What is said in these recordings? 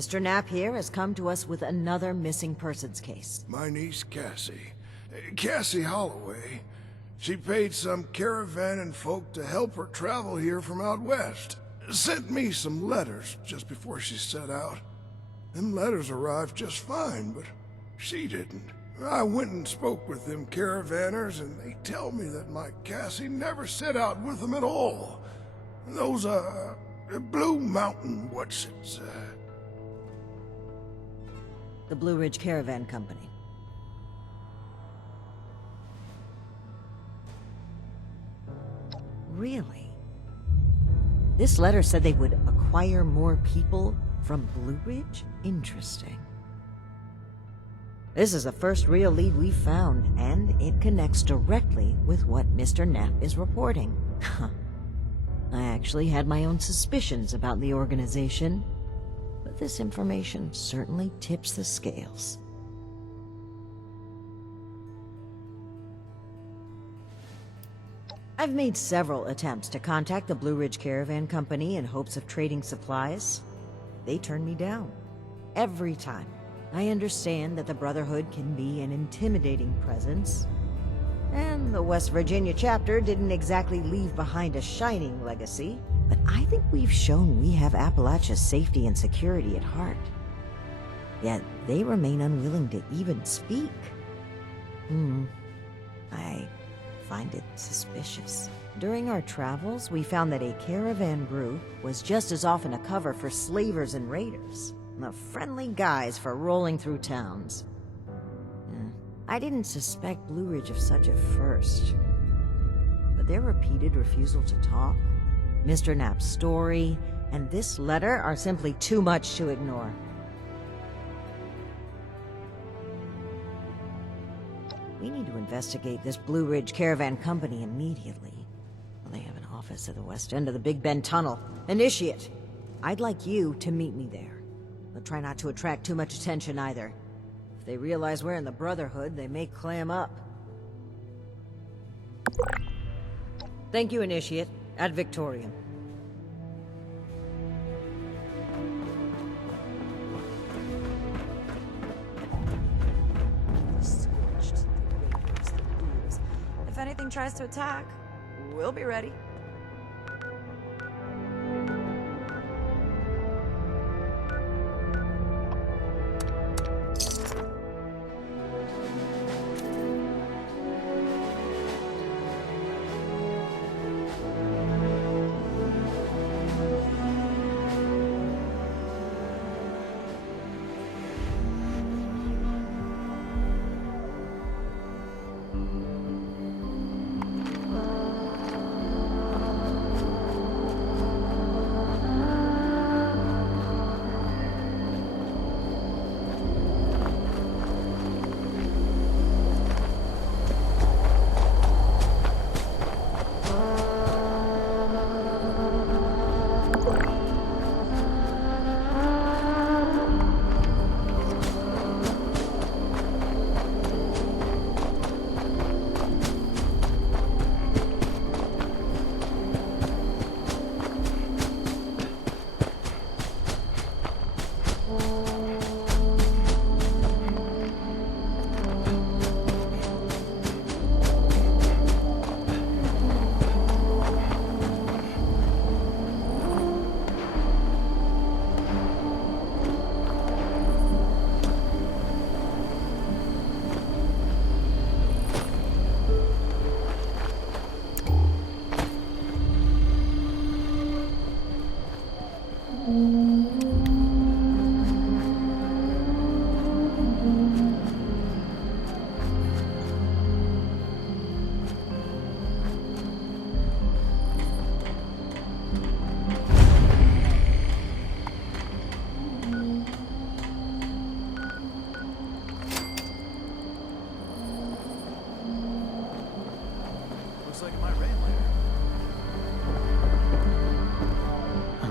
Mr. Knapp here has come to us with another missing persons case. My niece, Cassie. Cassie Holloway. She paid some caravan folk to help her travel here from out west. Sent me some letters just before she set out. Them letters arrived just fine, but she didn't. I went and spoke with them caravanners, and they tell me that my Cassie never set out with them at all. Those, Blue Mountain, The Blue Ridge Caravan Company. Really? This letter said they would acquire more people from Blue Ridge? Interesting. This is the first real lead we've found, and it connects directly with what Mr. Knapp is reporting. I actually had my own suspicions about the organization, but this information certainly tips the scales. I've made several attempts to contact the Blue Ridge Caravan Company in hopes of trading supplies. They turned me down. Every time. I understand that the Brotherhood can be an intimidating presence, and the West Virginia chapter didn't exactly leave behind a shining legacy, but I think we've shown we have Appalachia's safety and security at heart. Yet they remain unwilling to even speak. I find it suspicious. During our travels, we found that a caravan group was just as often a cover for slavers and raiders, the friendly guys for rolling through towns. I didn't suspect Blue Ridge of such at first, but their repeated refusal to talk, Mr. Knapp's story, and this letter are simply too much to ignore. We need to investigate this Blue Ridge Caravan Company immediately. Well, they have an office at the west end of the Big Bend Tunnel. Initiate! I'd like you to meet me there. But try not to attract too much attention either. If they realize we're in the Brotherhood, they may clam up. Thank you, Initiate. Ad Victoriam. If anything tries to attack, we'll be ready.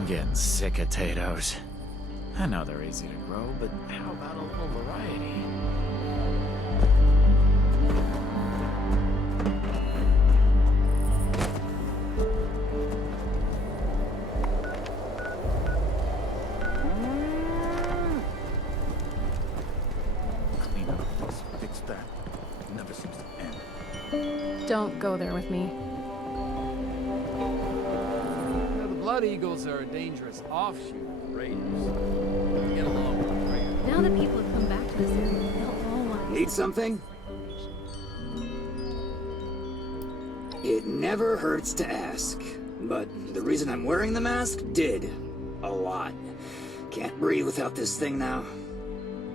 Getting sick of potatoes. I know they're easy to grow, but how about a little variety? Don't go there with me. You know, the Blood Eagles are a dangerous offshoot of the Raiders. Get along with the Raiders. Now that people have come back to this area, they'll all want... Need something? It never hurts to ask. But the reason I'm wearing the mask did. A lot. Can't breathe without this thing now.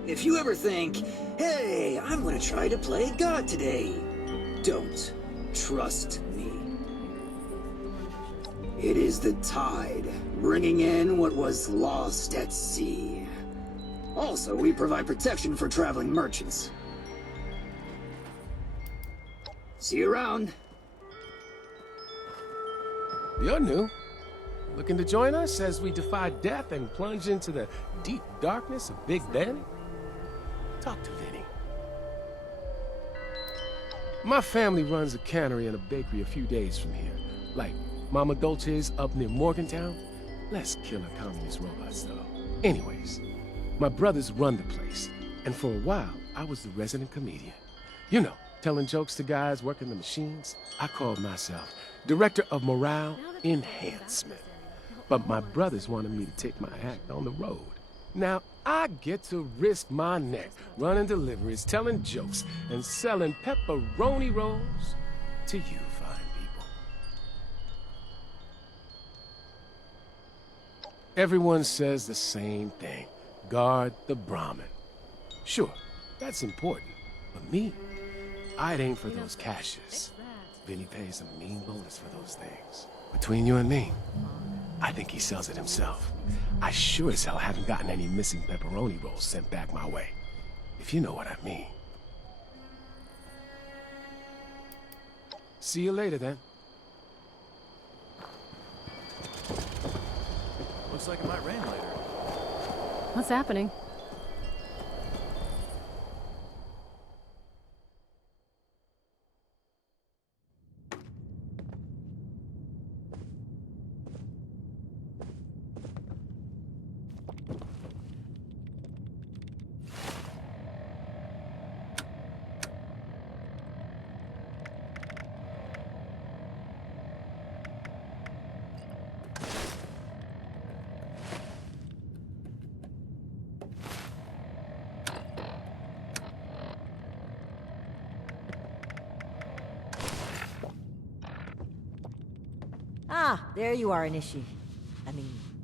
If you ever think, hey, I'm gonna try to play God today, don't. Trust me. It is the tide, bringing in what was lost at sea. Also, we provide protection for traveling merchants. See you around. You're new. Looking to join us as we defy death and plunge into the deep darkness of Big Ben? Talk to Vinny. My family runs a cannery and a bakery a few days from here. Like Mama Dolce's up near Morgantown. Less killer communist robots, though. Anyways, my brothers run the place. And for a while, I was the resident comedian. You know, telling jokes to guys working the machines. I called myself Director of Morale Enhancement. But my brothers wanted me to take my act on the road. Now, I get to risk my neck, running deliveries, telling jokes, and selling pepperoni rolls to you fine people. Everyone says the same thing. Guard the Brahmin. Sure, that's important. But me, I'd aim for those cashes. Vinny pays a mean bonus for those things. Between you and me, I think he sells it himself. I sure as hell haven't gotten any missing pepperoni rolls sent back my way. If you know what I mean. See you later, then. Looks like it might rain later. What's happening? Ah, there you are, Inishi.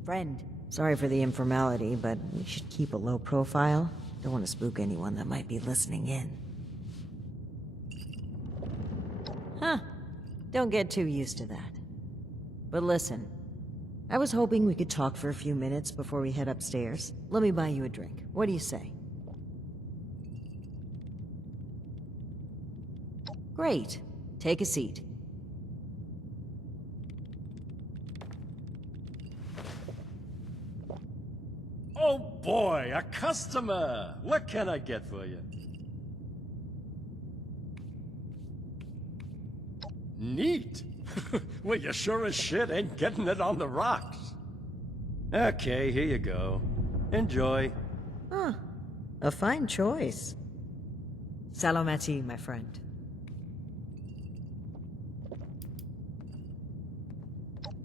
Friend. Sorry for the informality, but we should keep a low profile. Don't want to spook anyone that might be listening in. Huh. Don't get too used to that. But listen, I was hoping we could talk for a few minutes before we head upstairs. Let me buy you a drink. What do you say? Great. Take a seat. Oh boy, a customer! What can I get for you? Neat! Well, you sure as shit ain't getting it on the rocks. Okay, here you go. Enjoy. Huh. A fine choice. Salomati, my friend.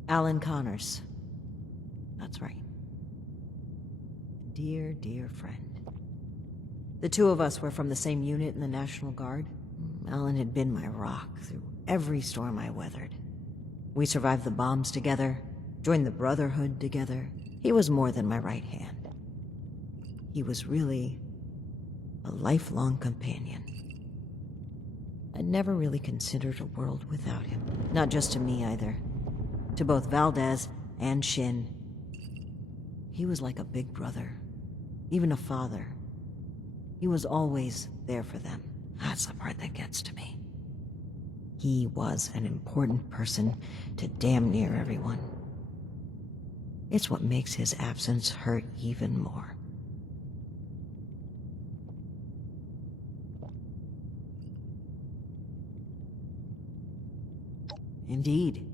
Alan Connors. That's right. Dear, dear friend. The two of us were from the same unit in the National Guard. Alan had been my rock through every storm I weathered. We survived the bombs together, joined the Brotherhood together. He was more than my right hand. He was really a lifelong companion. I'd never really considered a world without him. Not just to me either. To both Valdez and Shin. He was like a big brother. Even a father. He was always there for them. That's the part that gets to me. He was an important person to damn near everyone. It's what makes his absence hurt even more. Indeed.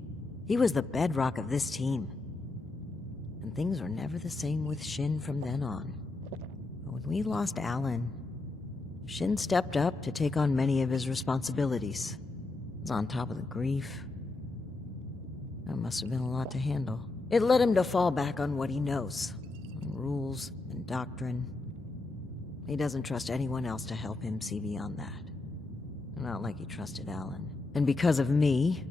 He was the bedrock of this team. And things were never the same with Shin from then on. But when we lost Alan, Shin stepped up to take on many of his responsibilities. was on top of the grief. That must have been a lot to handle. It led him to fall back on what he knows. Rules and doctrine. He doesn't trust anyone else to help him see beyond that. Not like he trusted Alan. And because of me,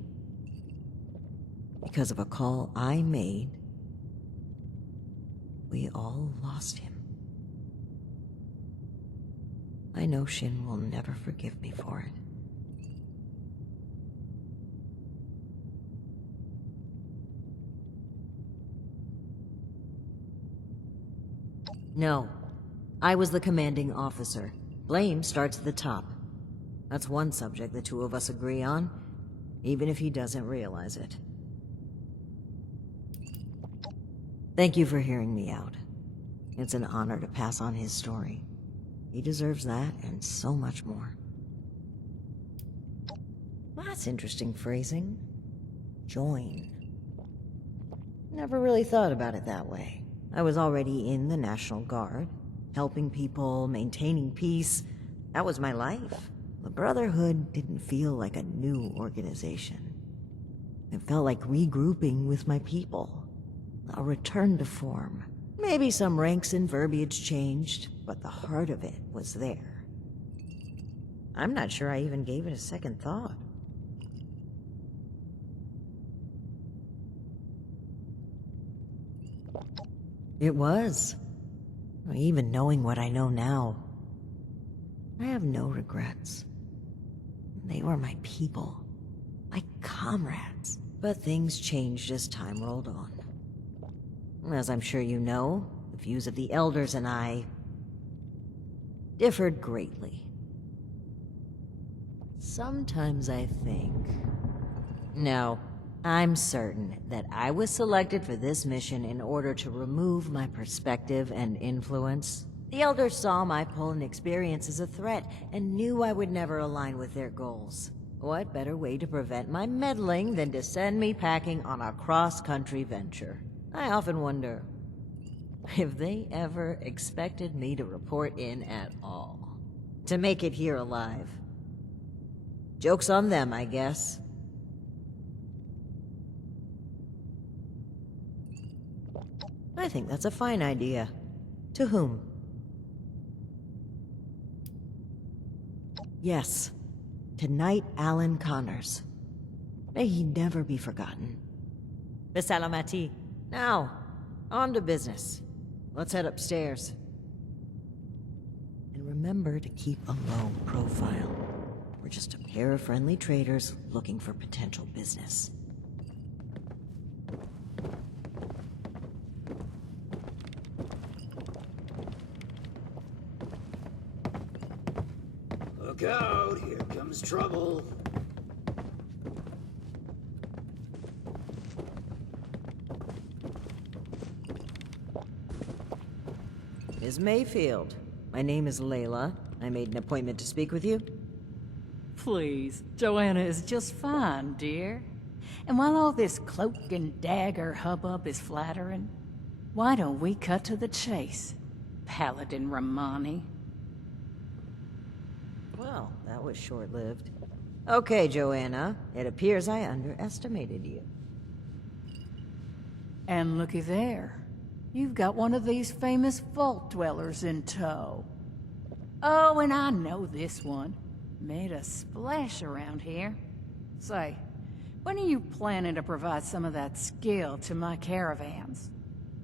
because of a call I made, we all lost him. I know Shin will never forgive me for it. No, I was the commanding officer. Blame starts at the top. That's one subject the two of us agree on, even if he doesn't realize it. Thank you for hearing me out. It's an honor to pass on his story. He deserves that and so much more. That's interesting phrasing. Join. Never really thought about it that way. I was already in the National Guard, helping people, maintaining peace. That was my life. The Brotherhood didn't feel like a new organization. It felt like regrouping with my people. A return to form. Maybe some ranks and verbiage changed, but the heart of it was there. I'm not sure I even gave it a second thought. It was. Even knowing what I know now, I have no regrets. They were my people, my comrades. But things changed as time rolled on. As I'm sure you know, the views of the elders and I differed greatly. Sometimes I think... No, I'm certain that I was selected for this mission in order to remove my perspective and influence. The elders saw my pull and experience as a threat and knew I would never align with their goals. What better way to prevent my meddling than to send me packing on a cross-country venture? I often wonder if they ever expected me to report in at all. To make it here alive. Joke's on them, I guess. I think that's a fine idea. To whom? Yes, to Knight Alan Connors. May he never be forgotten. Bisalamati. Now, on to business. Let's head upstairs. And remember to keep a low profile. We're just a pair of friendly traders looking for potential business. Look out, here comes trouble. Ms. Mayfield, my name is Layla. I made an appointment to speak with you. Please, Joanna is just fine, dear. And while all this cloak and dagger hubbub is flattering, why don't we cut to the chase, Paladin Romani? Well, that was short-lived. Okay, Joanna. It appears I underestimated you. And looky there. You've got one of these famous vault dwellers in tow. Oh, and I know this one. Made a splash around here. Say, when are you planning to provide some of that skill to my caravans?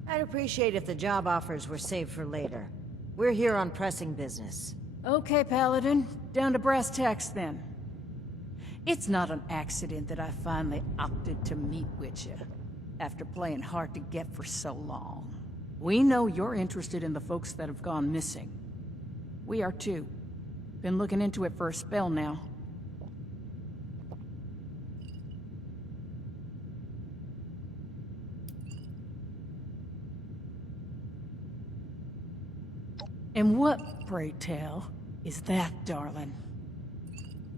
I'd appreciate if the job offers were saved for later. We're here on pressing business. Okay, Paladin. Down to brass tacks, then. It's not an accident that I finally opted to meet with you, after playing hard to get for so long. We know you're interested in the folks that have gone missing. We are too. Been looking into it for a spell now. And what, pray tell, is that, darling?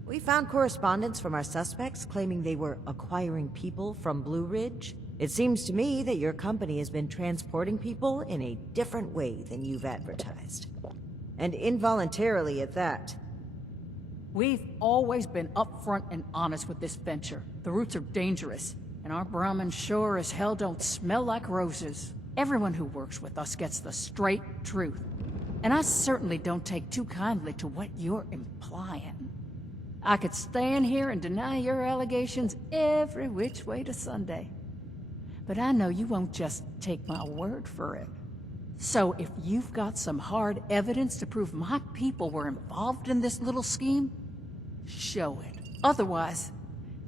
We found correspondence from our suspects claiming they were acquiring people from Blue Ridge. It seems to me that your company has been transporting people in a different way than you've advertised. And involuntarily at that. We've always been upfront and honest with this venture. The routes are dangerous, and our Brahmin sure as hell don't smell like roses. Everyone who works with us gets the straight truth. And I certainly don't take too kindly to what you're implying. I could stand here and deny your allegations every which way to Sunday. But I know you won't just take my word for it. So if you've got some hard evidence to prove my people were involved in this little scheme, show it. Otherwise,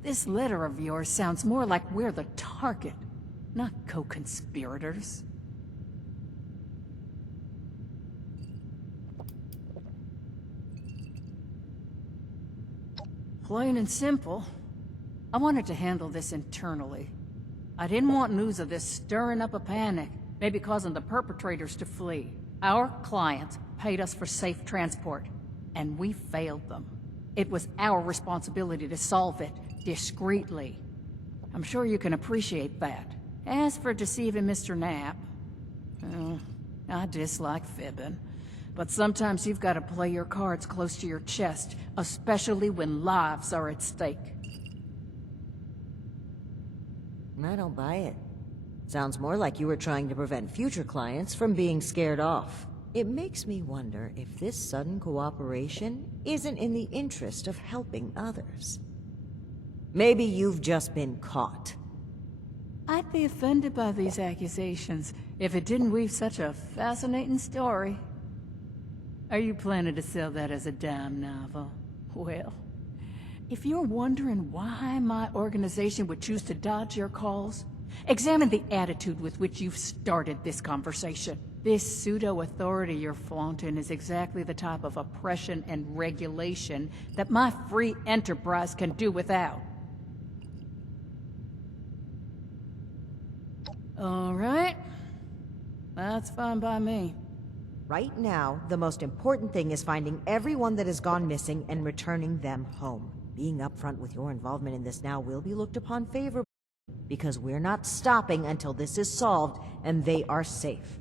this letter of yours sounds more like we're the target, not co-conspirators. Plain and simple, I wanted to handle this internally. I didn't want news of this stirring up a panic, maybe causing the perpetrators to flee. Our clients paid us for safe transport, and we failed them. It was our responsibility to solve it discreetly. I'm sure you can appreciate that. As for deceiving Mr. Knapp, well, I dislike fibbing. But sometimes you've got to play your cards close to your chest, especially when lives are at stake. I don't buy it. Sounds more like you were trying to prevent future clients from being scared off. It makes me wonder if this sudden cooperation isn't in the interest of helping others. Maybe you've just been caught. I'd be offended by these accusations if it didn't weave such a fascinating story. Are you planning to sell that as a dime novel? Well, if you're wondering why my organization would choose to dodge your calls, examine the attitude with which you've started this conversation. This pseudo-authority you're flaunting is exactly the type of oppression and regulation that my free enterprise can do without. All right. That's fine by me. Right now, the most important thing is finding everyone that has gone missing and returning them home. Being upfront with your involvement in this now will be looked upon favorably, because we're not stopping until this is solved and they are safe.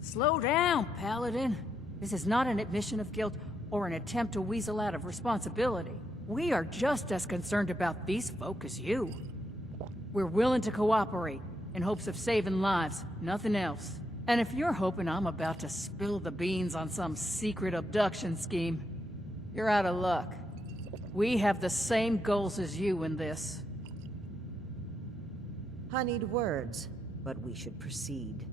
Slow down, Paladin. This is not an admission of guilt or an attempt to weasel out of responsibility. We are just as concerned about these folk as you. We're willing to cooperate in hopes of saving lives, nothing else. And if you're hoping I'm about to spill the beans on some secret abduction scheme, you're out of luck. We have the same goals as you in this. Honeyed words, but we should proceed.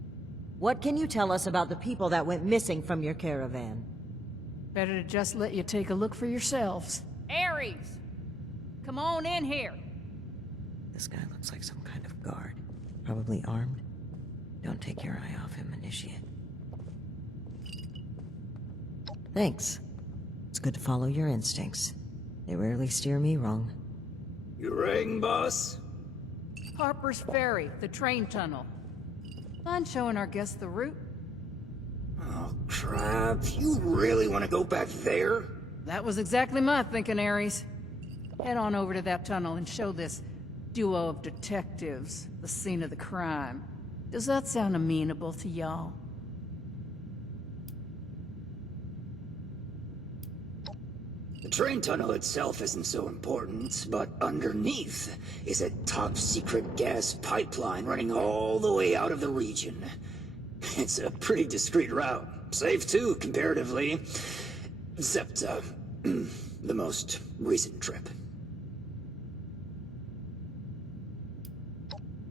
What can you tell us about the people that went missing from your caravan? Better to just let you take a look for yourselves. Ares! Come on in here! This guy looks like some kind of guard. Probably armed. Don't take your eye off him, Initiate. Thanks. It's good to follow your instincts. They rarely steer me wrong. You rang, boss? Harper's Ferry, the train tunnel. Mind showing our guests the route? Oh, crap. You really want to go back there? That was exactly my thinking, Ares. Head on over to that tunnel and show this duo of detectives the scene of the crime. Does that sound amenable to y'all? The train tunnel itself isn't so important, but underneath is a top-secret gas pipeline running all the way out of the region. It's a pretty discreet route. Safe, too, comparatively. Except, the most recent trip.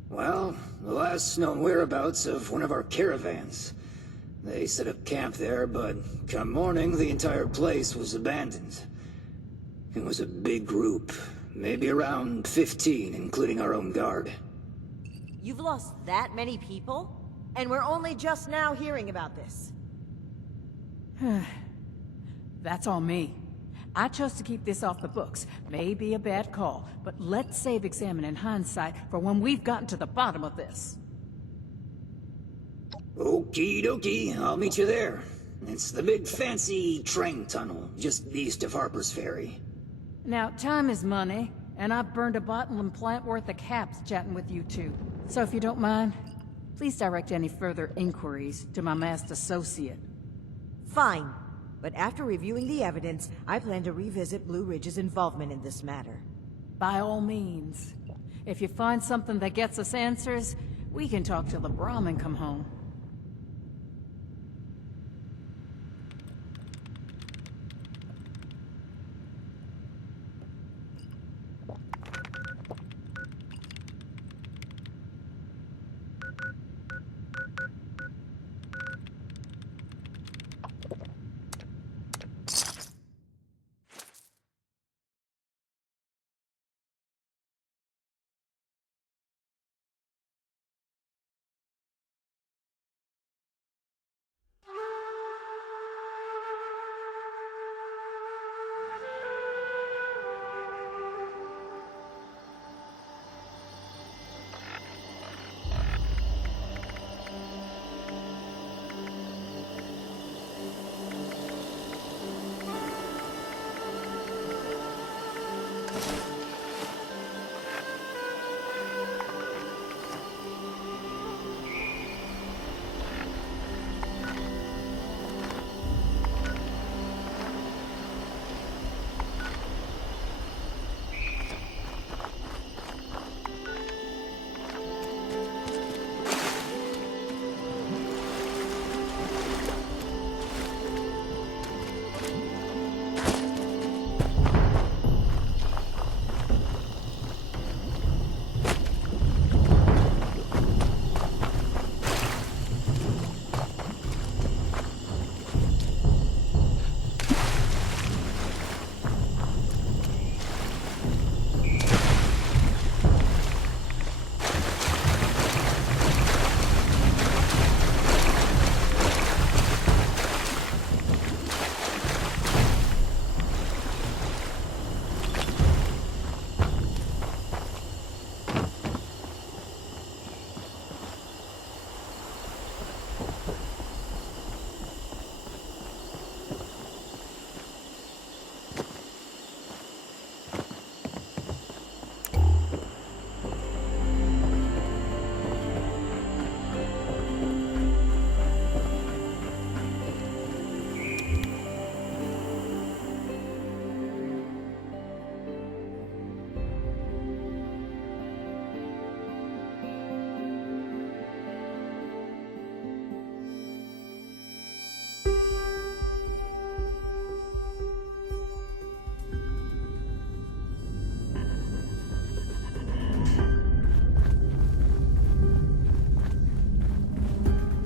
Well, the last known whereabouts of one of our caravans. They set up camp there, but come morning, the entire place was abandoned. It was a big group, maybe around 15, including our own guard. You've lost that many people? And we're only just now hearing about this. That's on me. I chose to keep this off the books. Maybe a bad call, but let's save examining hindsight for when we've gotten to the bottom of this. Okie dokie, I'll meet you there. It's the big fancy train tunnel, just east of Harper's Ferry. Now, time is money, and I've burned a bottle and plant worth of caps chatting with you two. So if you don't mind, please direct any further inquiries to my masked associate. Fine. But after reviewing the evidence, I plan to revisit Blue Ridge's involvement in this matter. By all means. If you find something that gets us answers, we can talk till the Brahmin come home.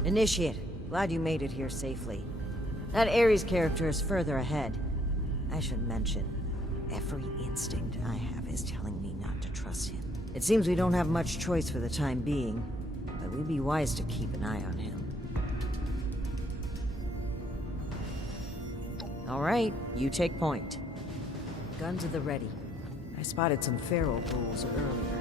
Initiate, glad you made it here safely. That Ares character is further ahead. I should mention, every instinct I have is telling me not to trust him. It seems we don't have much choice for the time being, but we'd be wise to keep an eye on him. All right, you take point. Guns at the ready. I spotted some feral ghouls earlier.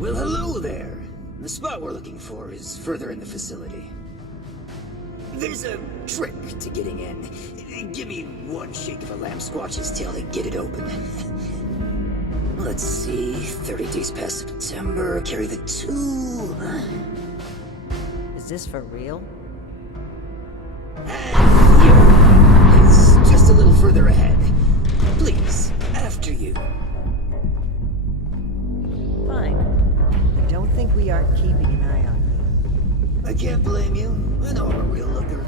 Well, hello there. The spot we're looking for is further in the facility. There's a trick to getting in. Give me one shake of a lamb squatch's tail to get it open. Let's see, 30 days past September, carry the 2. Is this for real? And here. It's just a little further ahead. Please, after you. Fine. I don't think we aren't keeping an eye on you. I can't blame you. I know I'm a real looker.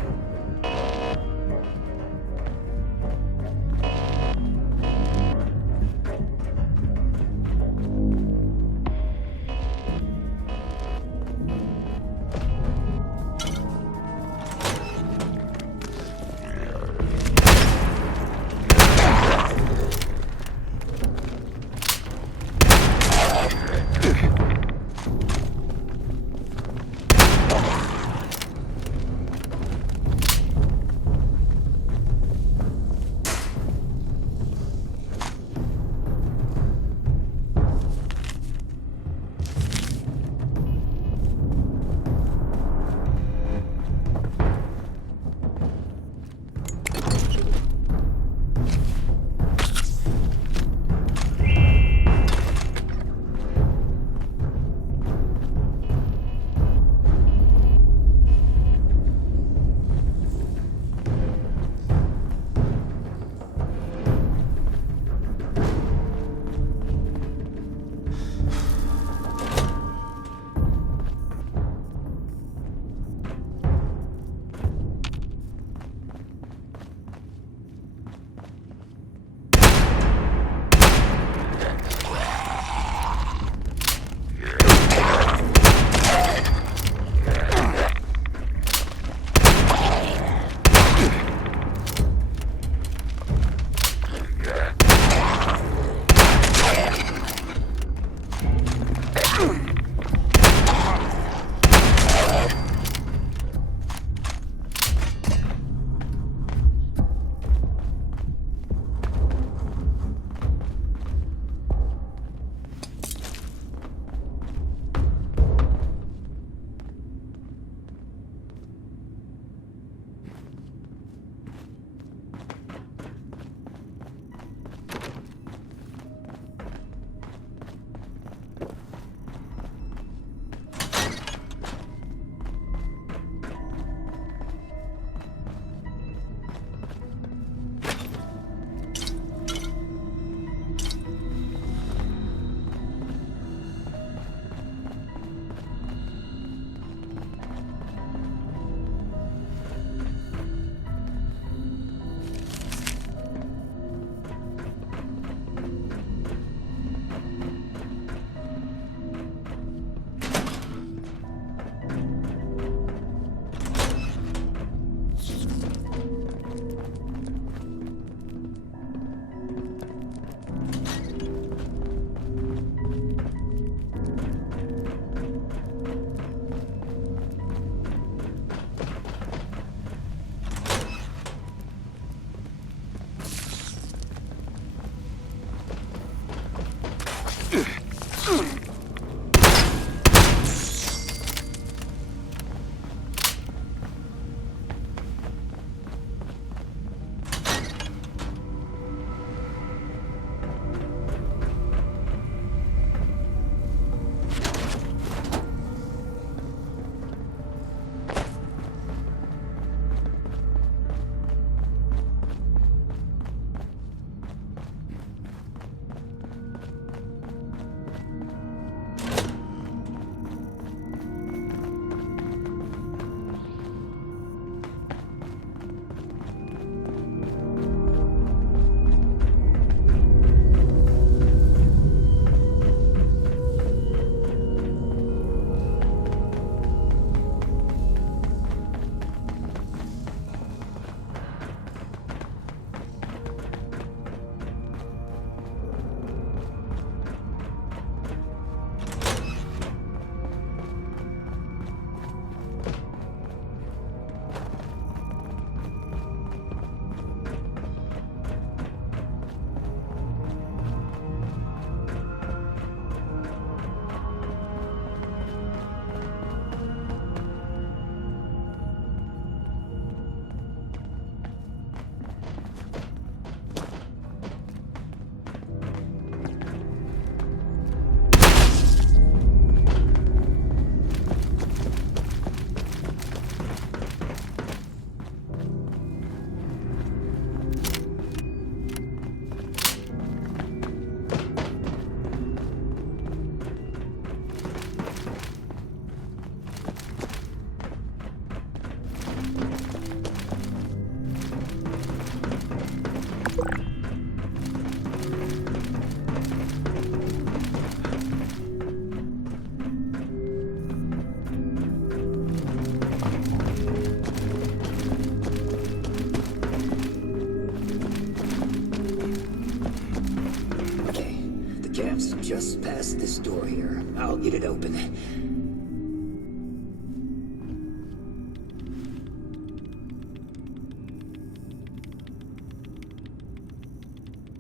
camp's just past this door here. I'll get it open.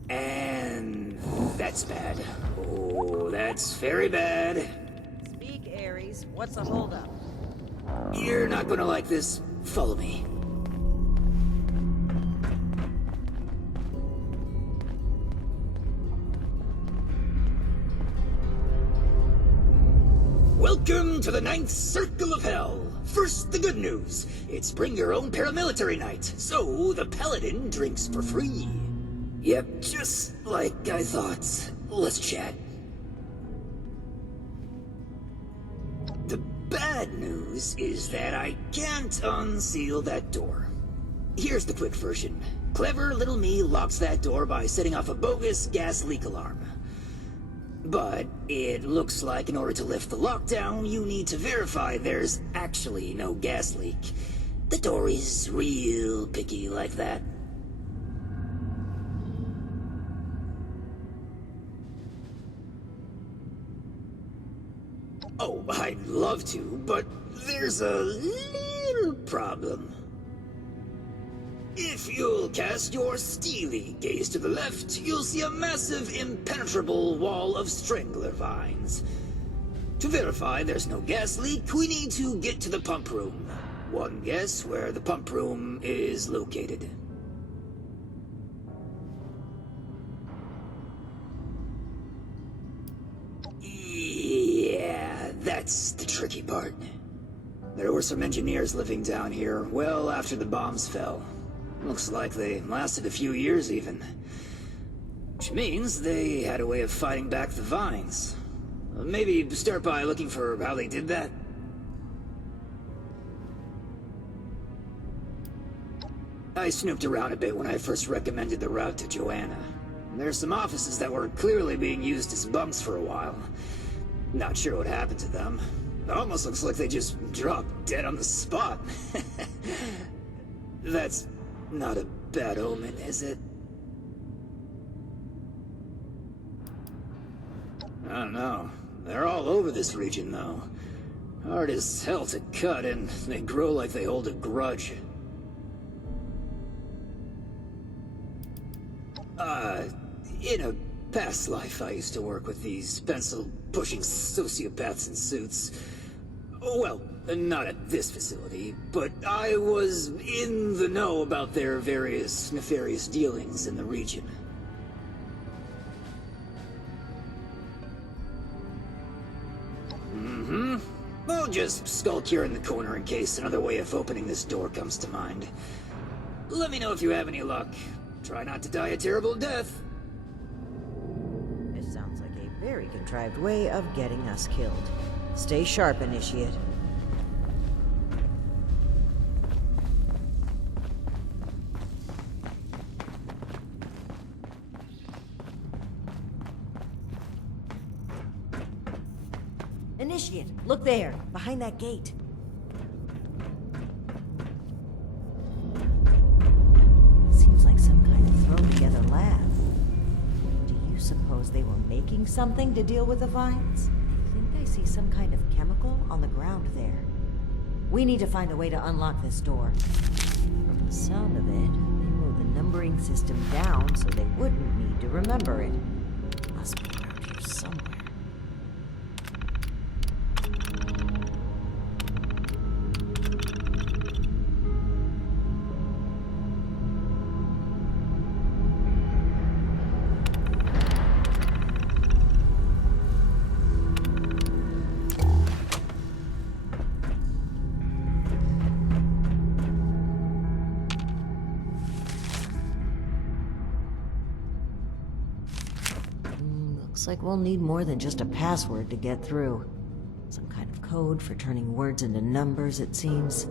And that's bad. Oh, that's very bad. Speak, Ares. What's the holdup? You're not gonna like this. Follow me. Welcome to the 9th Circle of Hell. First, the good news. It's bring your own paramilitary night, so the paladin drinks for free. Yep, just like I thought. Let's chat. The bad news is that I can't unseal that door. Here's the quick version. Clever little me locks that door by setting off a bogus gas leak alarm. But it looks like in order to lift the lockdown, you need to verify there's actually no gas leak. The door is real picky like that. Oh, I'd love to, but there's a little problem. If you'll cast your steely gaze to the left, you'll see a massive, impenetrable wall of strangler vines. To verify there's no gas leak, we need to get to the pump room. One guess where the pump room is located. Yeah, that's the tricky part. There were some engineers living down here well after the bombs fell. Looks like they lasted a few years even. Which means they had a way of fighting back the vines. Maybe start by looking for how they did that. I snooped around a bit when I first recommended the route to Joanna. There's some offices that were clearly being used as bunks for a while. Not sure what happened to them. It almost looks like they just dropped dead on the spot. That's not a bad omen, is it? I don't know. They're all over this region, though. Hard as hell to cut, and they grow like they hold a grudge. In a past life, I used to work with these pencil-pushing sociopaths in suits. Well, not at this facility, but I was in the know about their various nefarious dealings in the region. I'll just skulk here in the corner in case another way of opening this door comes to mind. Let me know if you have any luck. Try not to die a terrible death. This sounds like a very contrived way of getting us killed. Stay sharp, Initiate. Initiate, look there, behind that gate. Seems like some kind of thrown-together lab. Do you suppose they were making something to deal with the vines? I think I see some kind of chemical on the ground there. We need to find a way to unlock this door. From the sound of it, they moved the numbering system down so they wouldn't need to remember it. Must be around here somewhere. Looks like we'll need more than just a password to get through. Some kind of code for turning words into numbers, it seems.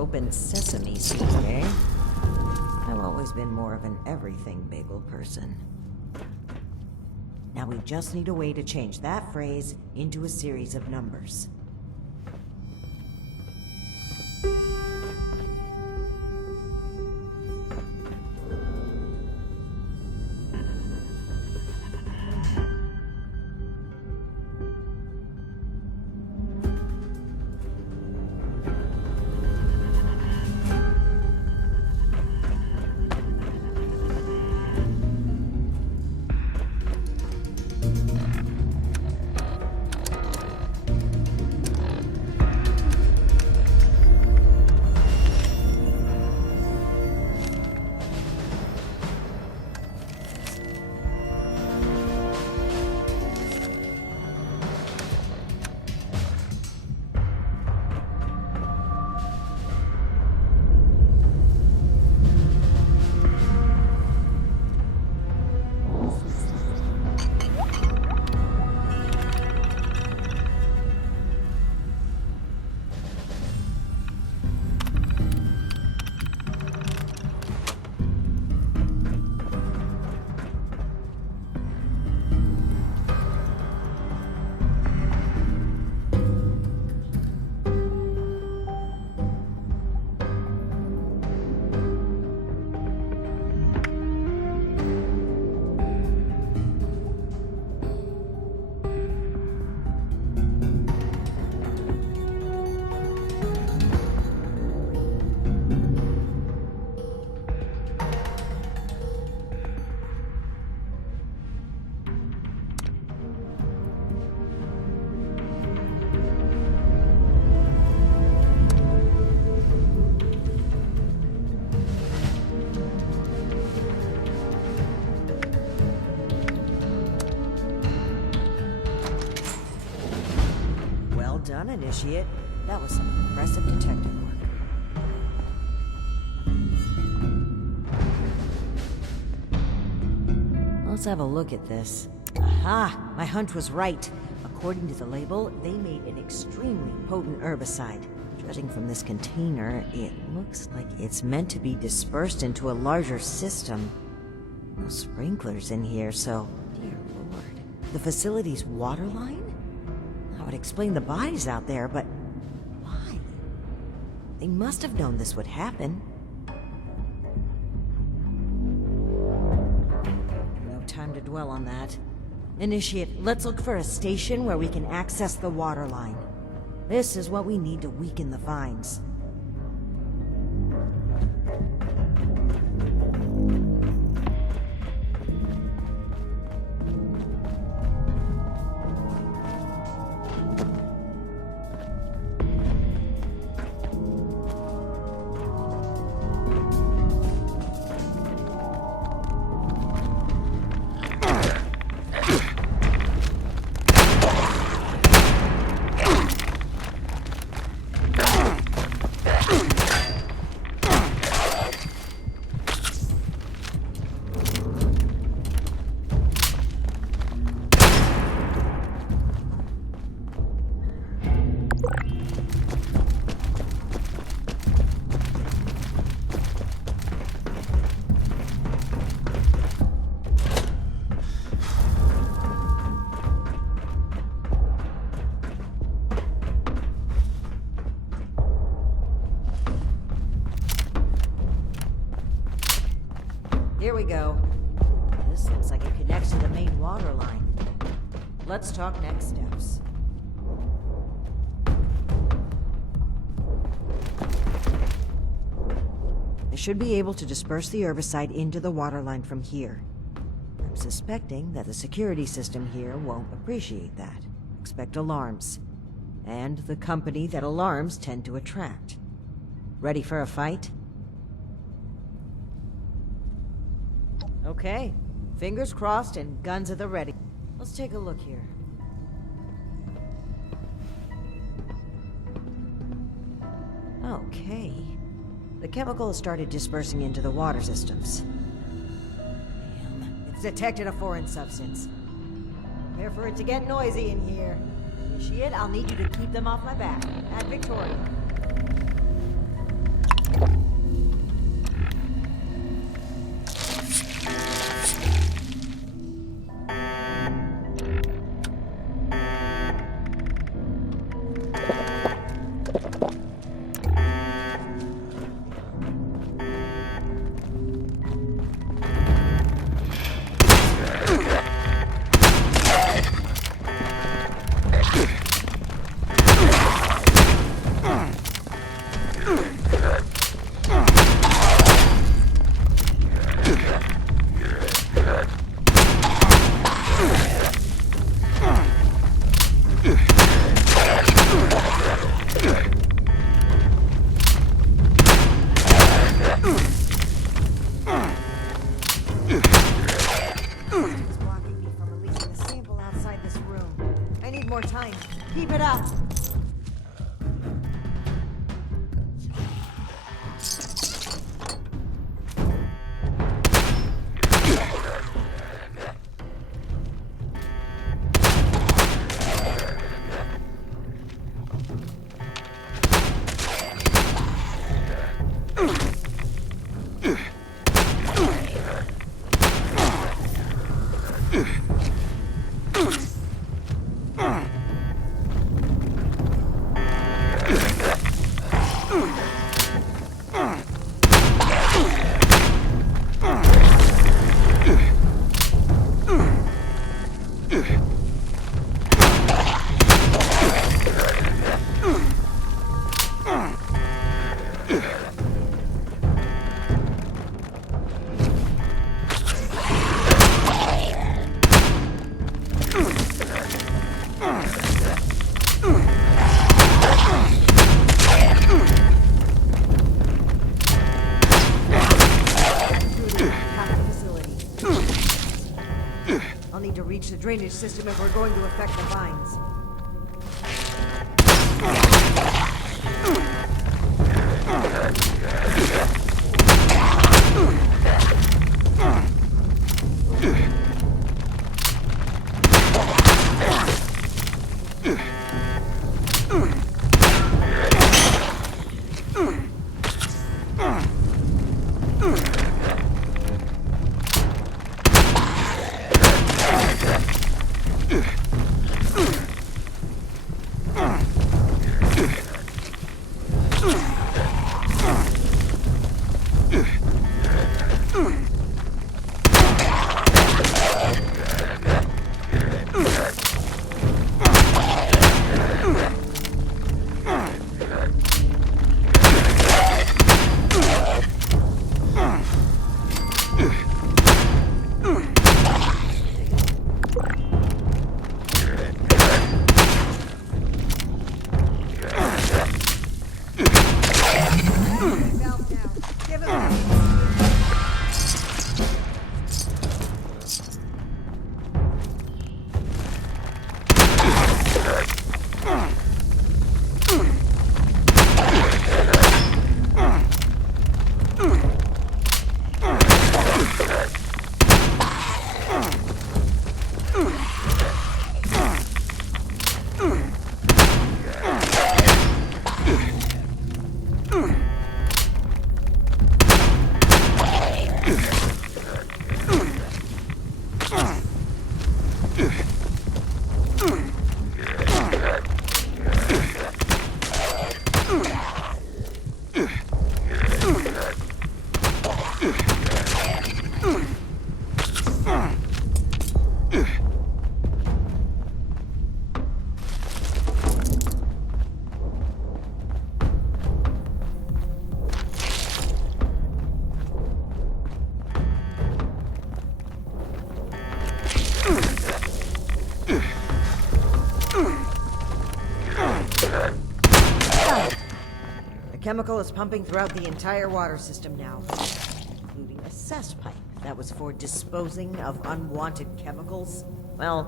Open sesame seed, eh? I've always been more of an everything bagel person. Now we just need a way to change that phrase into a series of numbers. Done, Initiate. That was some impressive detective work. Let's have a look at this. Aha! My hunch was right. According to the label, they made an extremely potent herbicide. Judging from this container, it looks like it's meant to be dispersed into a larger system. No sprinklers in here, so... Dear Lord. The facility's water line? That would explain the bodies out there, but why? They must have known this would happen. No time to dwell on that. Initiate, let's look for a station where we can access the water line. This is what we need to weaken the vines. Here we go. This looks like it connects to the main water line. Let's talk next steps. I should be able to disperse the herbicide into the water line from here. I'm suspecting that the security system here won't appreciate that. Expect alarms. And the company that alarms tend to attract. Ready for a fight? Okay. Fingers crossed and guns at the ready. Let's take a look here. Okay. The chemical has started dispersing into the water systems. Damn. It's detected a foreign substance. Prepare for it to get noisy in here. Initiate, I'll need you to keep them off my back. At Victoria. reach the drainage system if we're going to affect the vines. Chemical is pumping throughout the entire water system now, including a cess pipe that was for disposing of unwanted chemicals. Well,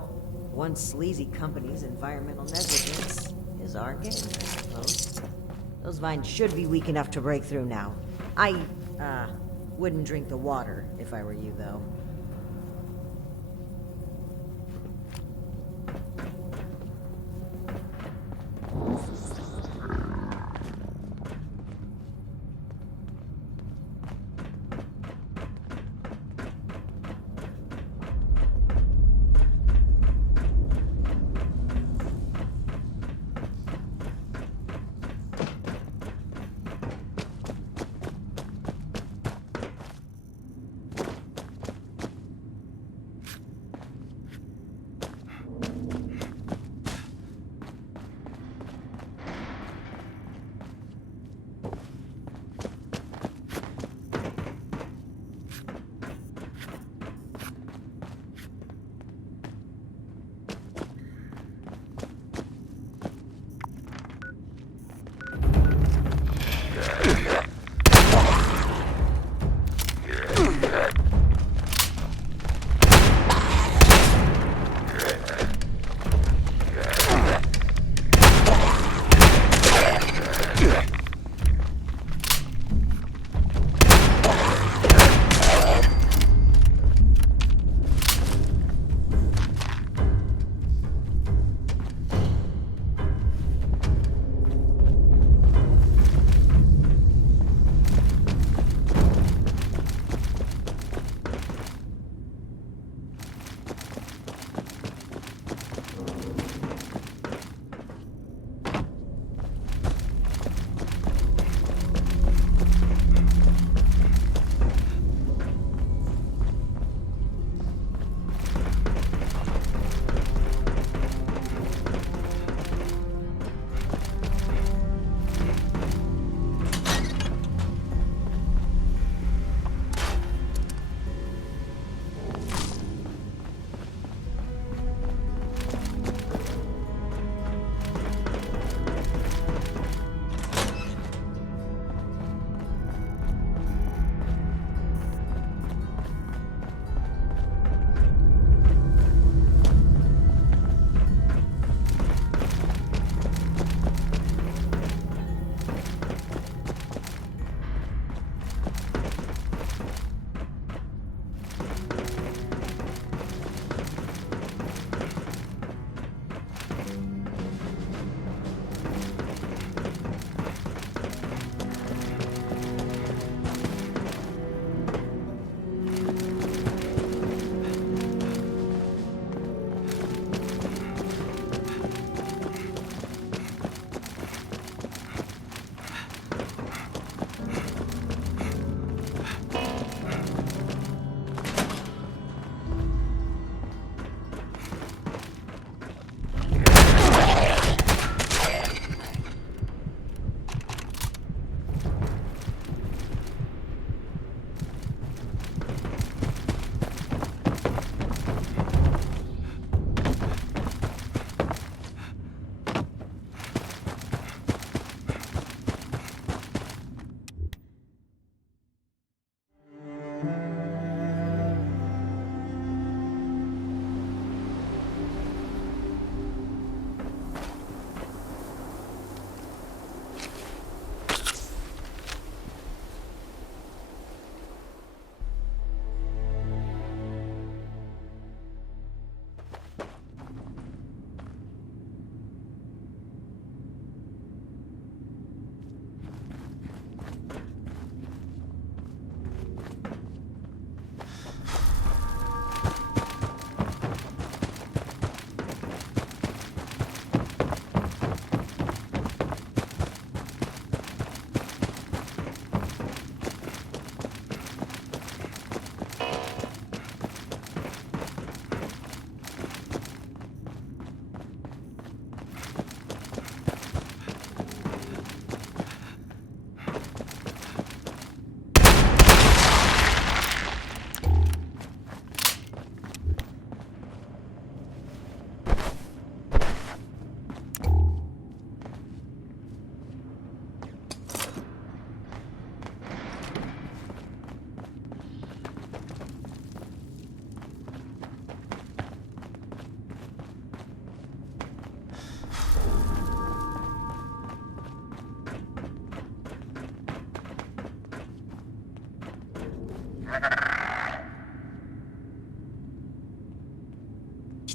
one sleazy company's environmental negligence is our game, I suppose. Those vines should be weak enough to break through now. I, wouldn't drink the water if I were you, though.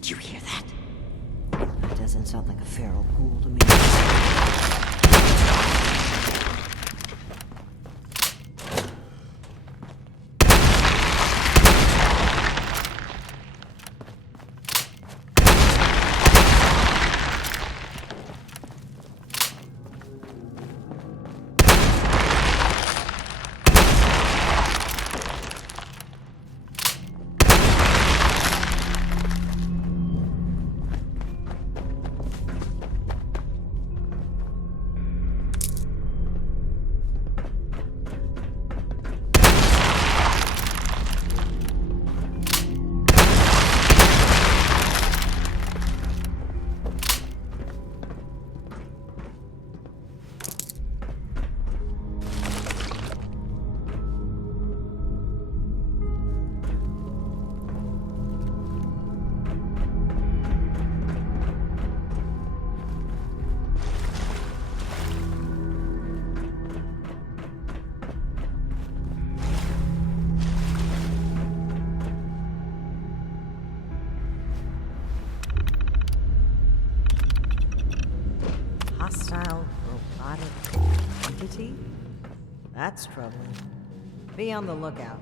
Did you hear that? That doesn't sound like a feral ghoul to me. Hostile robotic entity? That's troubling. Be on the lookout.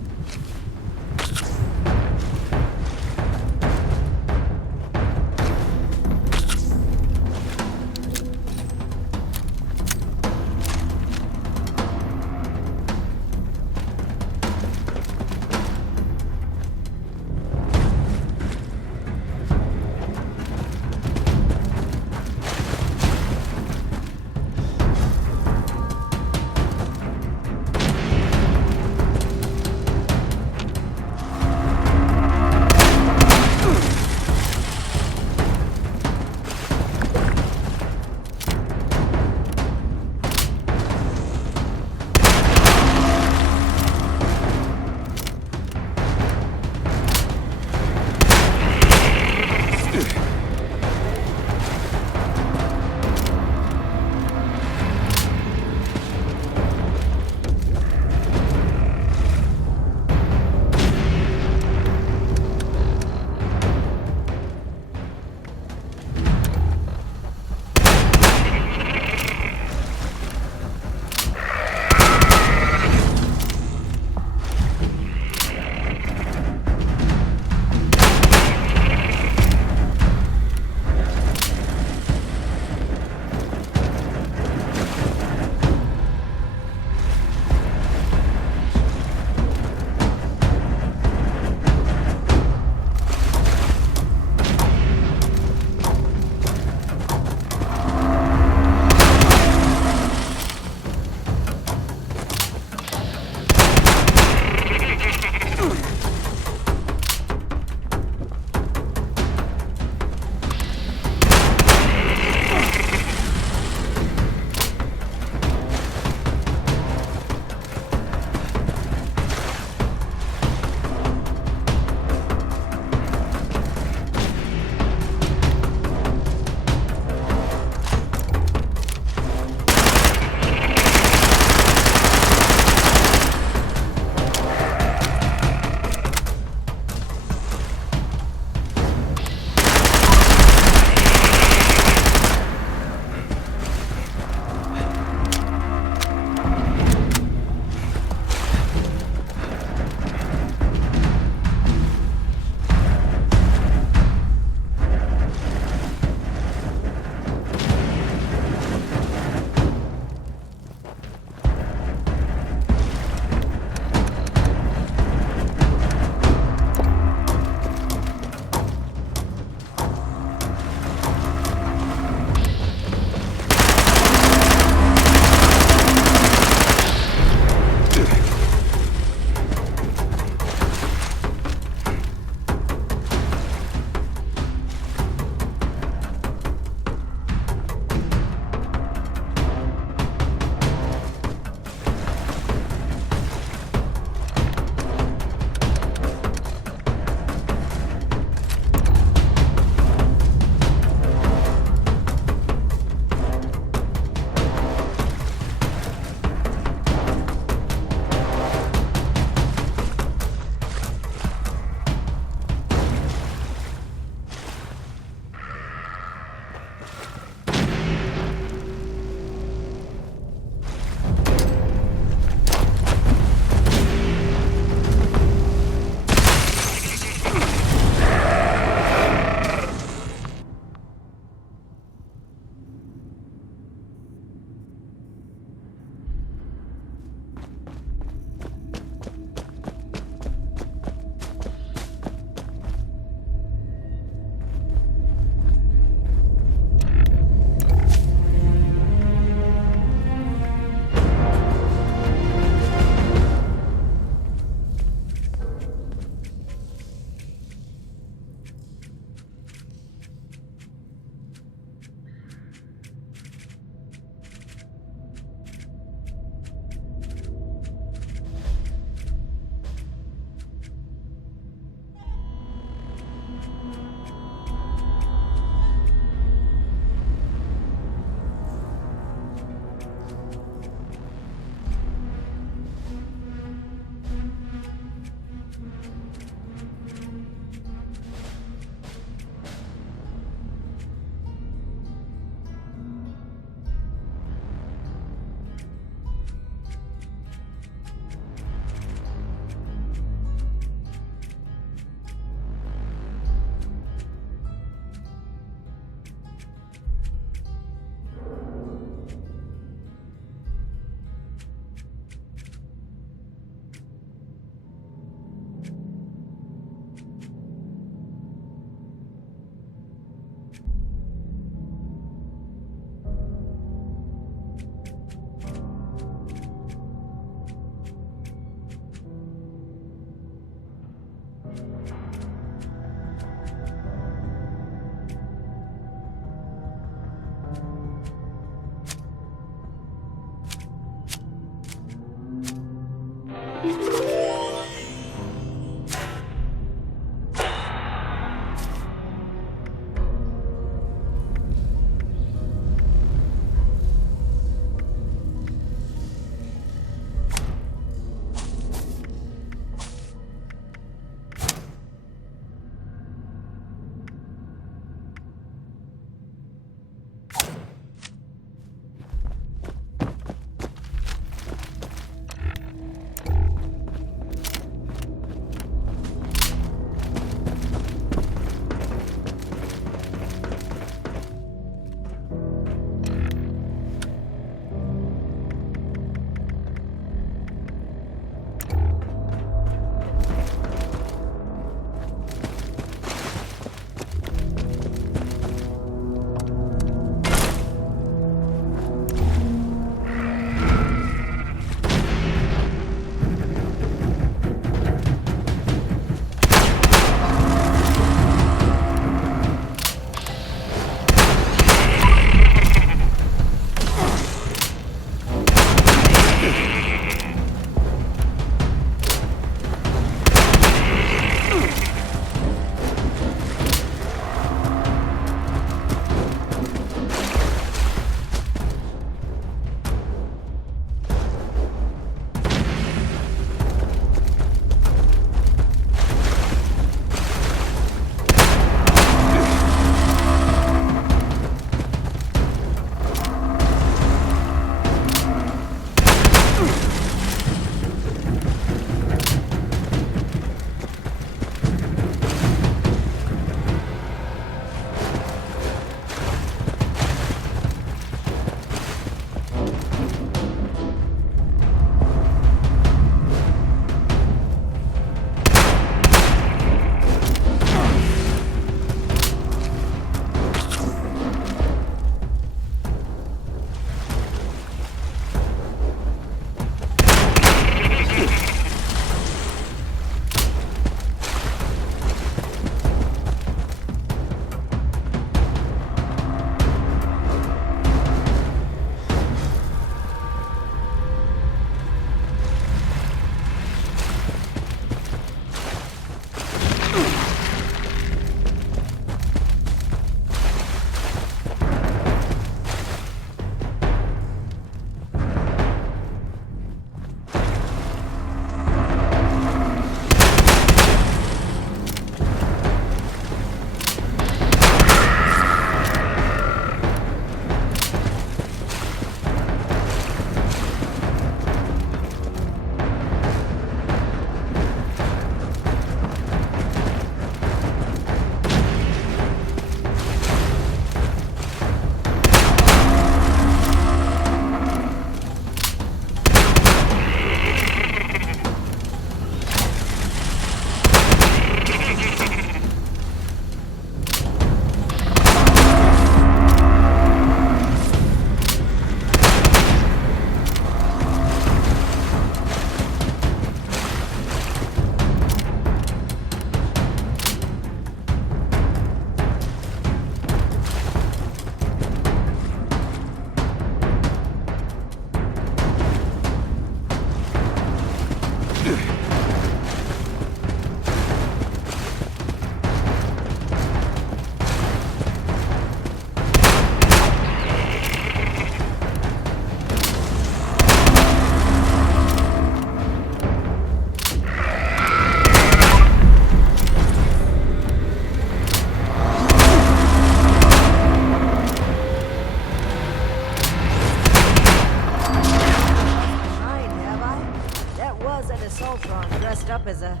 dressed up as a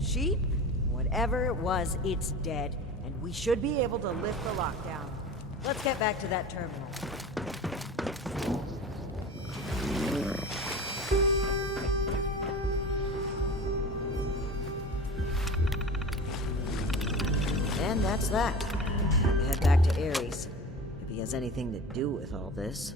sheep? Whatever it was, it's dead, and we should be able to lift the lockdown. Let's get back to that terminal. And that's that. Time to head back to Ares, if he has anything to do with all this.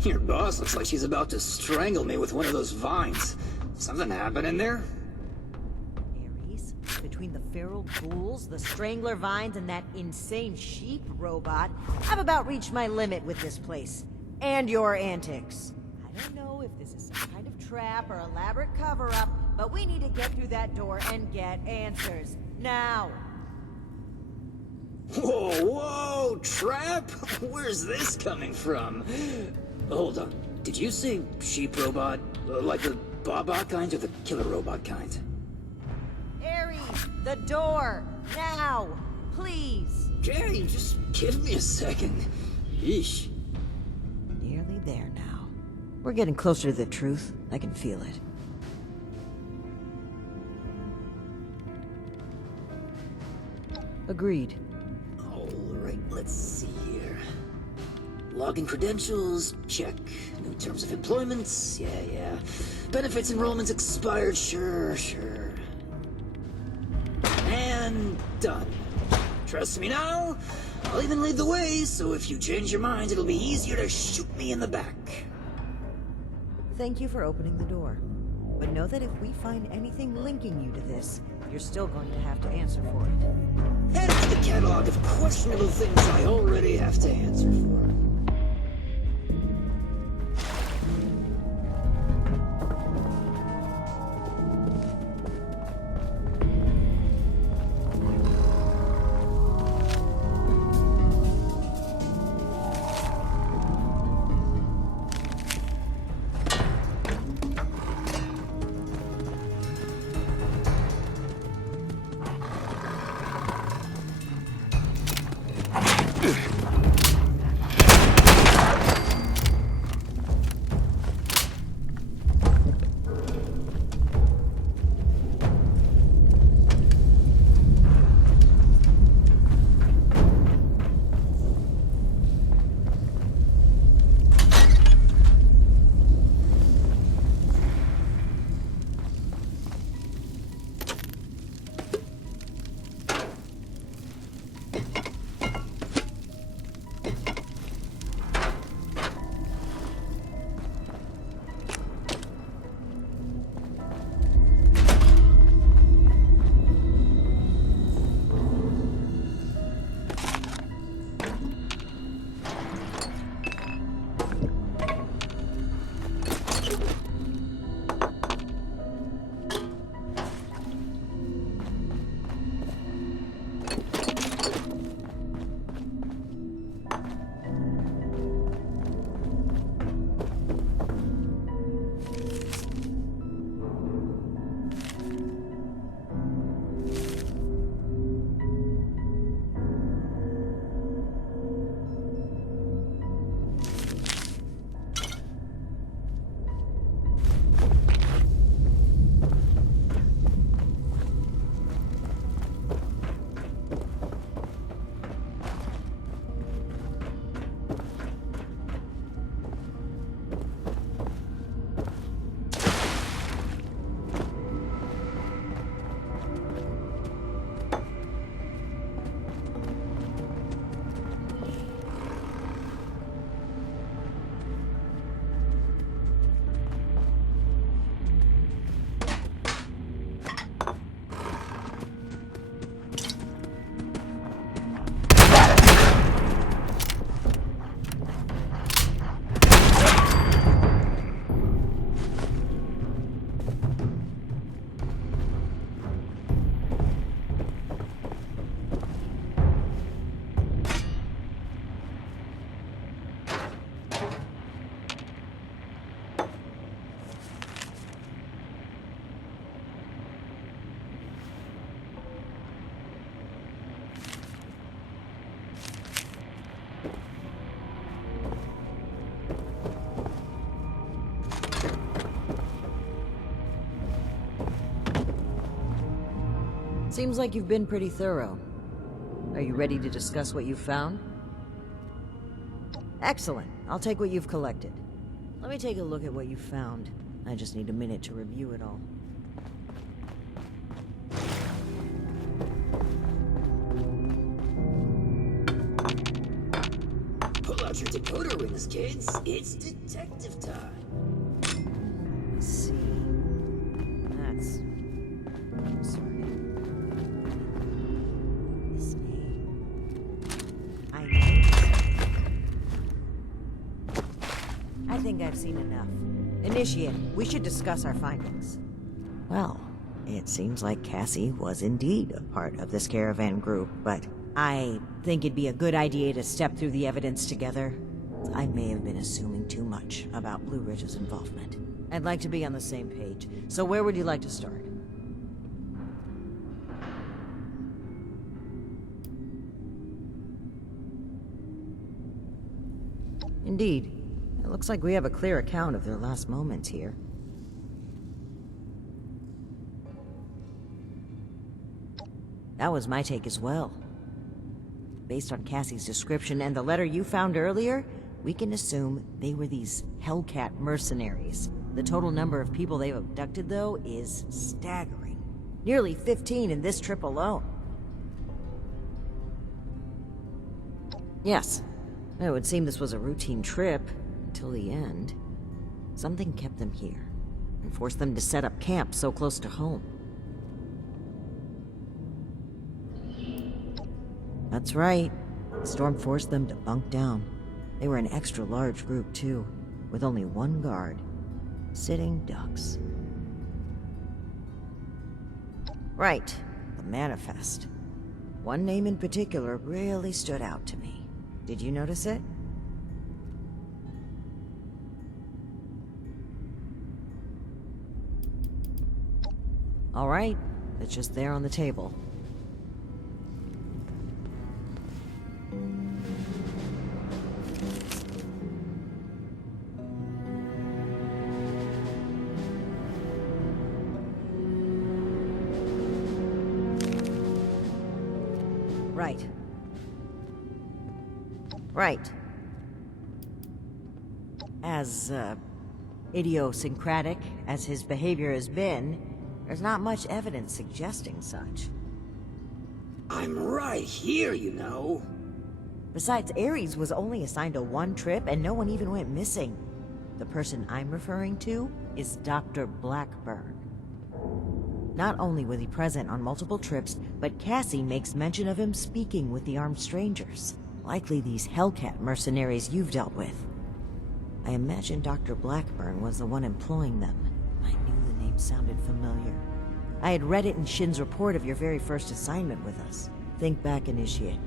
Your boss looks like she's about to strangle me with one of those vines. Something happened in there? Ares, between the feral ghouls, the strangler vines, and that insane sheep robot, I've about reached my limit with this place. And your antics. I don't know if this is some kind of trap or elaborate cover-up, but we need to get through that door and get answers. Now! Whoa, whoa, trap? Where's this coming from? Hold on. Did you say sheep robot? Like the Baba kind or the killer robot kind? Ares, the door! Now! Please! Jerry, just give me a second. Yeesh. Nearly there now. We're getting closer to the truth. I can feel it. Agreed. Alright, let's see here. Login credentials, check. New terms of employment, yeah. Benefits enrollments expired, sure. And done. Trust me now? I'll even lead the way, so if you change your mind, it'll be easier to shoot me in the back. Thank you for opening the door. But know that if we find anything linking you to this, you're still going to have to answer for it. Add it to the catalog of questionable things I already have to answer for. Seems like you've been pretty thorough. Are you ready to discuss what you've found? Excellent. I'll take what you've collected. Let me take a look at what you found. I just need a minute to review it all. Pull out your decoder rings, kids. It's detective time. Let's see. That's concerning. This name. I know. I think I've seen enough. Initiate, we should discuss our findings. Well, it seems like Cassie was indeed a part of this caravan group, but I think it'd be a good idea to step through the evidence together. I may have been assuming too much about Blue Ridge's involvement. I'd like to be on the same page, so where would you like to start? Indeed. It looks like we have a clear account of their last moments here. That was my take as well. Based on Cassie's description and the letter you found earlier, we can assume they were these Hellcat mercenaries. The total number of people they've abducted, though, is staggering. Nearly 15 in this trip alone. Yes, it would seem this was a routine trip. Until the end. Something kept them here, and forced them to set up camp so close to home. That's right. The storm forced them to bunk down. They were an extra large group, too, with only one guard. Sitting ducks. Right, the manifest. One name in particular really stood out to me. Did you notice it? All right, it's just there on the table. Right. Right. As, idiosyncratic as his behavior has been, there's not much evidence suggesting such. I'm right here, you know. Besides, Ares was only assigned to one trip and no one even went missing. The person I'm referring to is Dr. Blackburn. Not only was he present on multiple trips, but Cassie makes mention of him speaking with the armed strangers. Likely these Hellcat mercenaries you've dealt with. I imagine Dr. Blackburn was the one employing them. I knew the name sounded familiar. I had read it in Shin's report of your very first assignment with us. Think back, Initiate.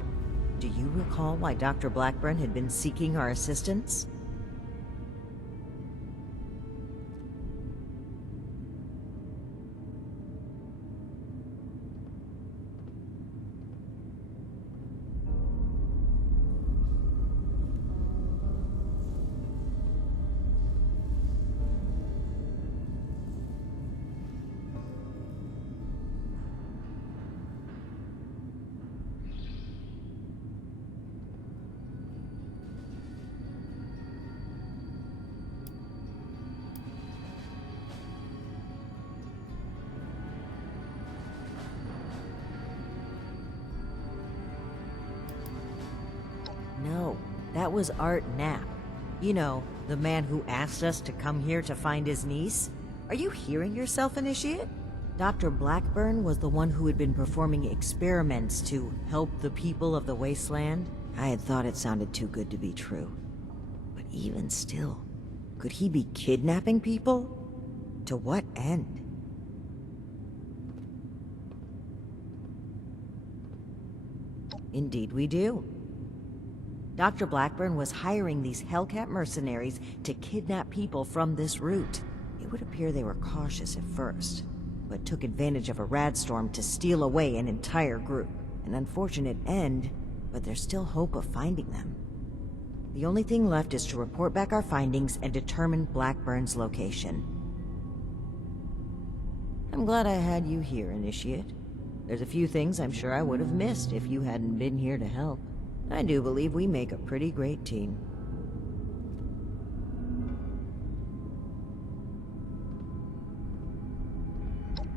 Do you recall why Dr. Blackburn had been seeking our assistance? No, that was Art Knapp. You know, the man who asked us to come here to find his niece. Are you hearing yourself, Initiate? Dr. Blackburn was the one who had been performing experiments to help the people of the wasteland. I had thought it sounded too good to be true. But even still, could he be kidnapping people? To what end? Indeed we do. Dr. Blackburn was hiring these Hellcat mercenaries to kidnap people from this route. It would appear they were cautious at first, but took advantage of a radstorm to steal away an entire group. An unfortunate end, but there's still hope of finding them. The only thing left is to report back our findings and determine Blackburn's location. I'm glad I had you here, Initiate. There's a few things I'm sure I would have missed if you hadn't been here to help. I do believe we make a pretty great team.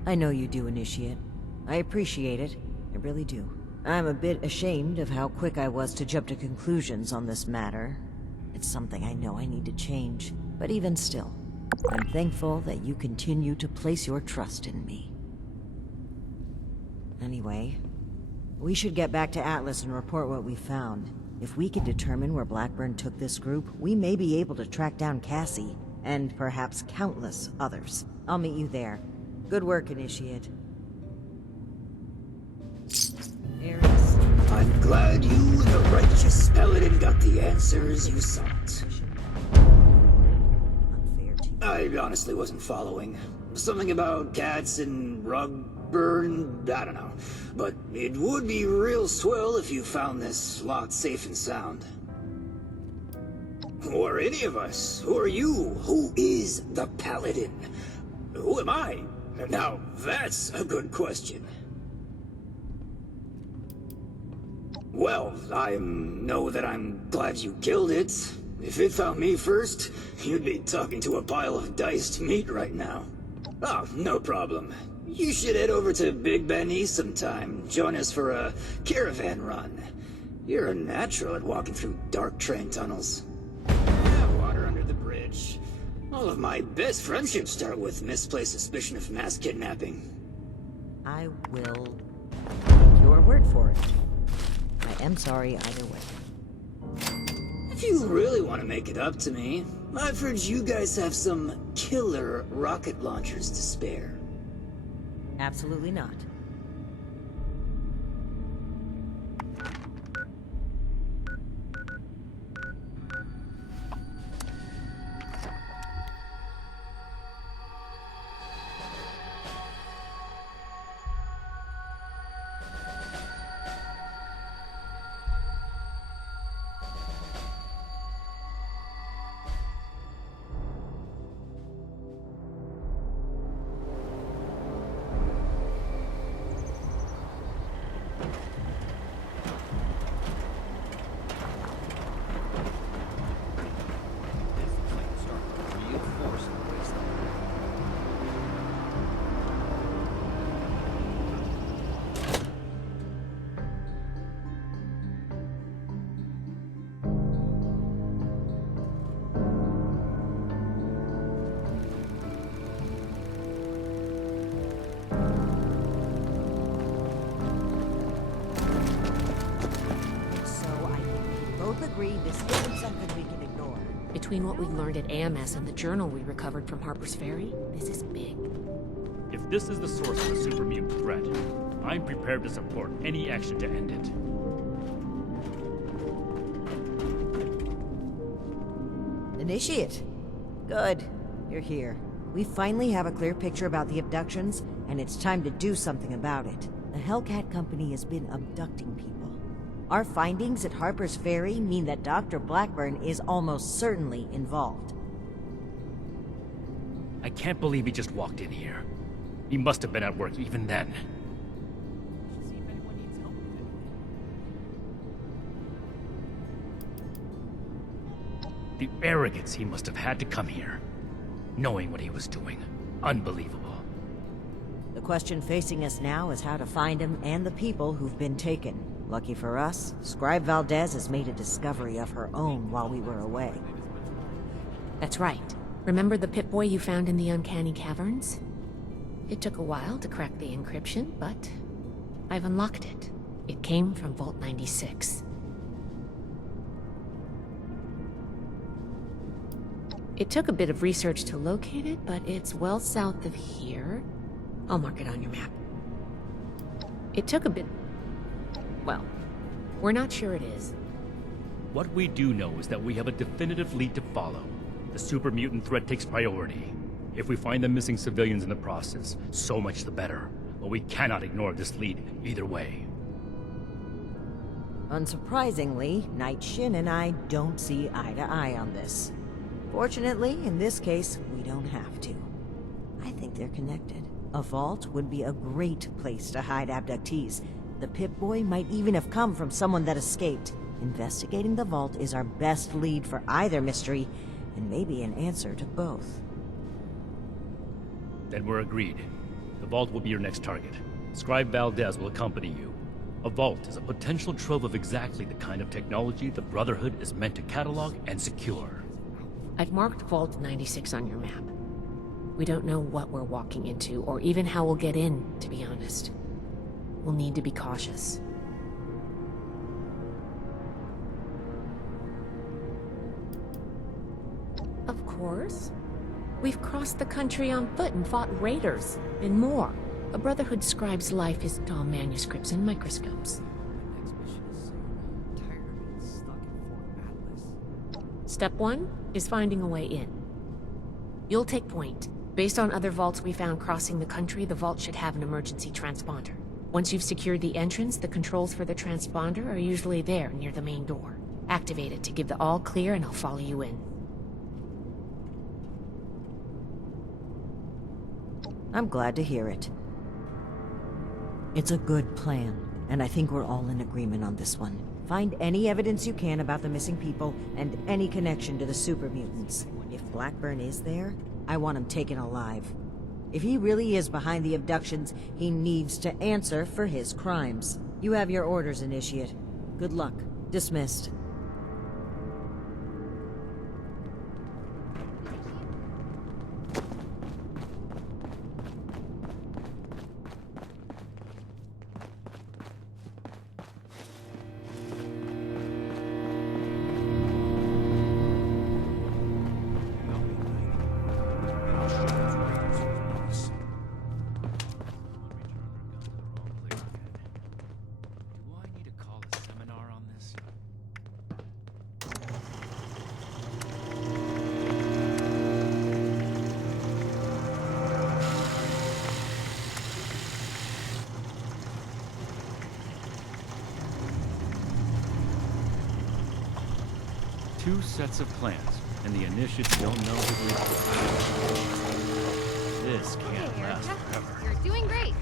I know you do, Initiate. I appreciate it. I really do. I'm a bit ashamed of how quick I was to jump to conclusions on this matter. It's something I know I need to change. But even still, I'm thankful that you continue to place your trust in me. Anyway, we should get back to Atlas and report what we found. If we can determine where Blackburn took this group, we may be able to track down Cassie, and perhaps countless others. I'll meet you there. Good work, Initiate. Ares. I'm glad you and the righteous Paladin got the answers you sought. Unfair to you. I honestly wasn't following. Something about cats and Rugburn, I don't know. But it would be real swell if you found this lot safe and sound. Or any of us. Who are you? Who is the Paladin? Who am I? Now, that's a good question. Well, I know that I'm glad you killed it. If it found me first, you'd be talking to a pile of diced meat right now. Oh, no problem. You should head over to Big Ben East sometime. Join us for a caravan run. You're a natural at walking through dark train tunnels. Water under the bridge. All of my best friendships start with misplaced suspicion of mass kidnapping. I will take your word for it. I am sorry either way. If you really want to make it up to me, I've heard you guys have some killer rocket launchers to spare. Absolutely not. This isn't something we can ignore. Between what we learned at AMS and the journal we recovered from Harper's Ferry, this is big. If this is the source of the super mutant threat, I'm prepared to support any action to end it. Initiate. Good. You're here. We finally have a clear picture about the abductions, and it's time to do something about it. The Hellcat Company has been abducting people. Our findings at Harper's Ferry mean that Dr. Blackburn is almost certainly involved. I can't believe he just walked in here. He must have been at work even then. The arrogance he must have had to come here, knowing what he was doing. Unbelievable. The question facing us now is how to find him and the people who've been taken. Lucky for us, Scribe Valdez has made a discovery of her own while we were away. That's right. Remember the Pip-Boy you found in the Uncanny Caverns? It took a while to crack the encryption, but I've unlocked it. It came from Vault 96. It took a bit of research to locate it, but it's well south of here. I'll mark it on your map. It took a bit... Well, we're not sure it is. What we do know is that we have a definitive lead to follow. The super mutant threat takes priority. If we find the missing civilians in the process, so much the better. But we cannot ignore this lead either way. Unsurprisingly, Night Shin and I don't see eye to eye on this. Fortunately, in this case, we don't have to. I think they're connected. A vault would be a great place to hide abductees. The Pip-Boy might even have come from someone that escaped. Investigating the vault is our best lead for either mystery, and maybe an answer to both. Then we're agreed. The vault will be your next target. Scribe Valdez will accompany you. A vault is a potential trove of exactly the kind of technology the Brotherhood is meant to catalog and secure. I've marked Vault 96 on your map. We don't know what we're walking into, or even how we'll get in, to be honest. We'll need to be cautious. Of course. We've crossed the country on foot and fought raiders, and more. A Brotherhood scribe's life isn't all manuscripts and microscopes. Step 1 is finding a way in. You'll take point. Based on other vaults we found crossing the country, the vault should have an emergency transponder. Once you've secured the entrance, the controls for the transponder are usually there near the main door. Activate it to give the all clear and I'll follow you in. I'm glad to hear it. It's a good plan, and I think we're all in agreement on this one. Find any evidence you can about the missing people and any connection to the super mutants. If Blackburn is there, I want him taken alive. If he really is behind the abductions, he needs to answer for his crimes. You have your orders, Initiate. Good luck. Dismissed. Two sets of plans, and the initiates don't know who to reach. This can't last forever. You're doing great.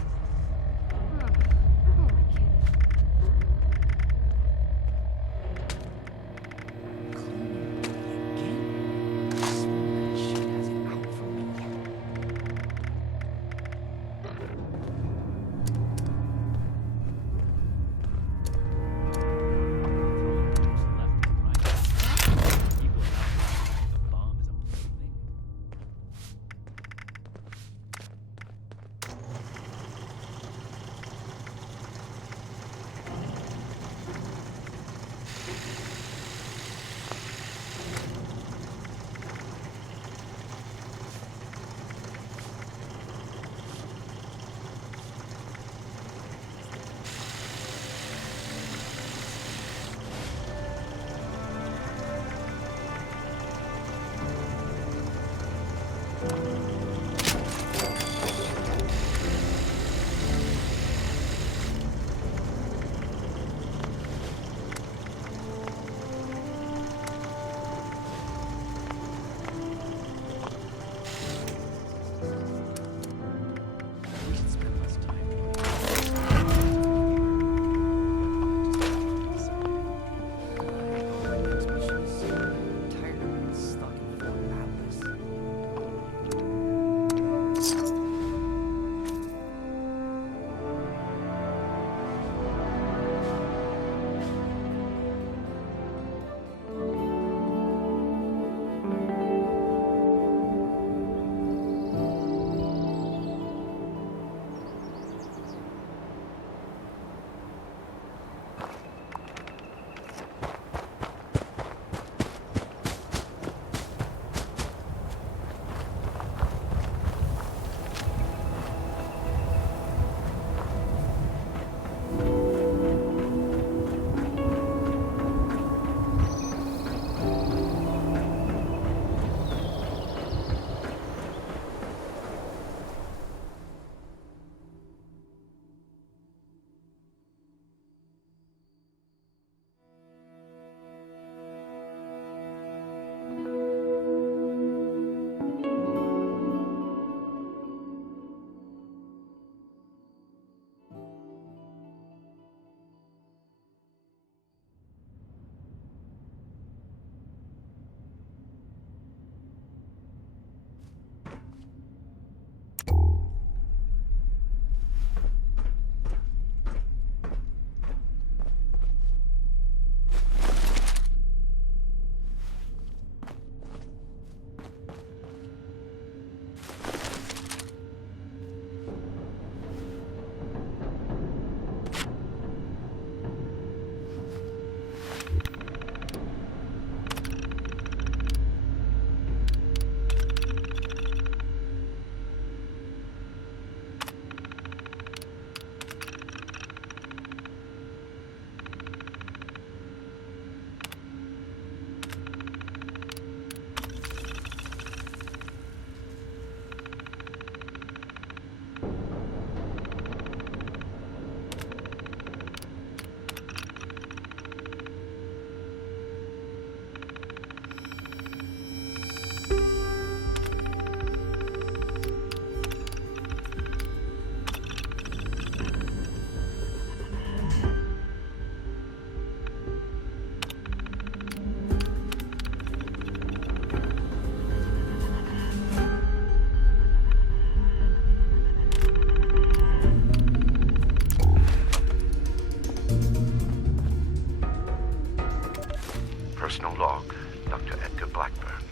Personal log, Dr. Edgar Blackburn.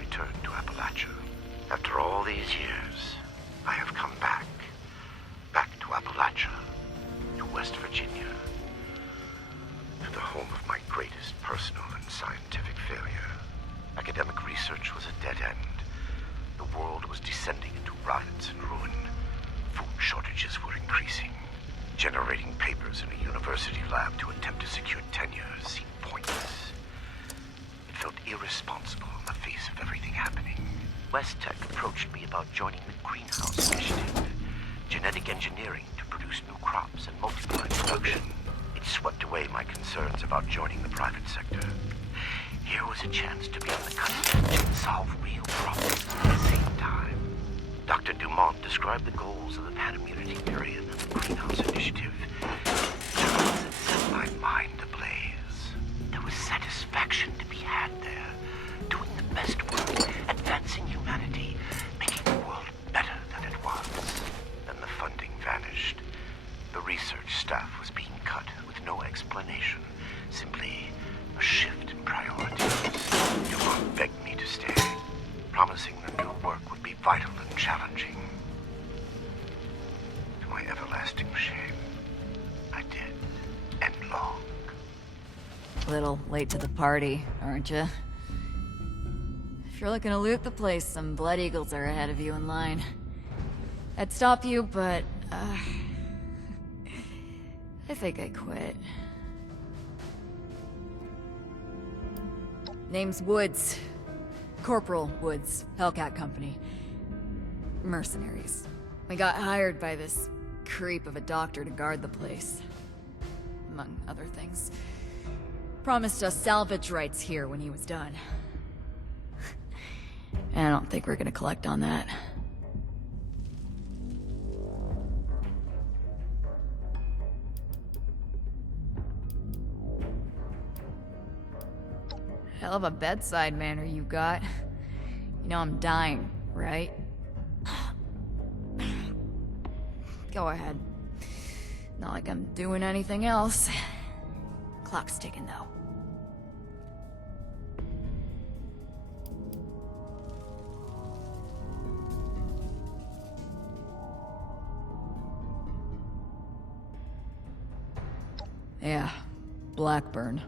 Returned to Appalachia. After all these years, I have come back. Back to Appalachia. To West Virginia. To the home of my greatest personal and scientific failure. Academic research was a dead end. The world was descending into riots and ruin. Food shortages were increasing. Generating papers in a university lab to attempt to secure tenure seemed pointless. It felt irresponsible on the face of everything happening. West Tech approached me about joining the Greenhouse Initiative, genetic engineering to produce new crops and multiply production. It swept away my concerns about joining the private sector. Here was a chance to be on the cutting edge and solve real problems at the same time. Dr. Dumont described the goals of the Pan-Immunity Period and the Greenhouse Initiative. Terms that set my mind ablaze. There was satisfaction to be had there, doing the best work, advancing humanity, making the world better than it was. Then the funding vanished. The research staff was being cut with no explanation, simply a shift in priorities. Dumont begged me to stay, promising the new work would be vital and challenging. To my everlasting shame, I did, and long. Little late to the party, aren't you? If you're looking to loot the place, some Blood Eagles are ahead of you in line. I'd stop you, but, I think I quit. Name's Woods. Corporal Woods, Hellcat Company. Mercenaries. We got hired by this creep of a doctor to guard the place. Among other things. Promised us salvage rights here when he was done. I don't think we're gonna collect on that. Hell of a bedside manner you got. You know I'm dying, right? Go ahead. Not like I'm doing anything else. Clock's ticking, though. Yeah, Blackburn.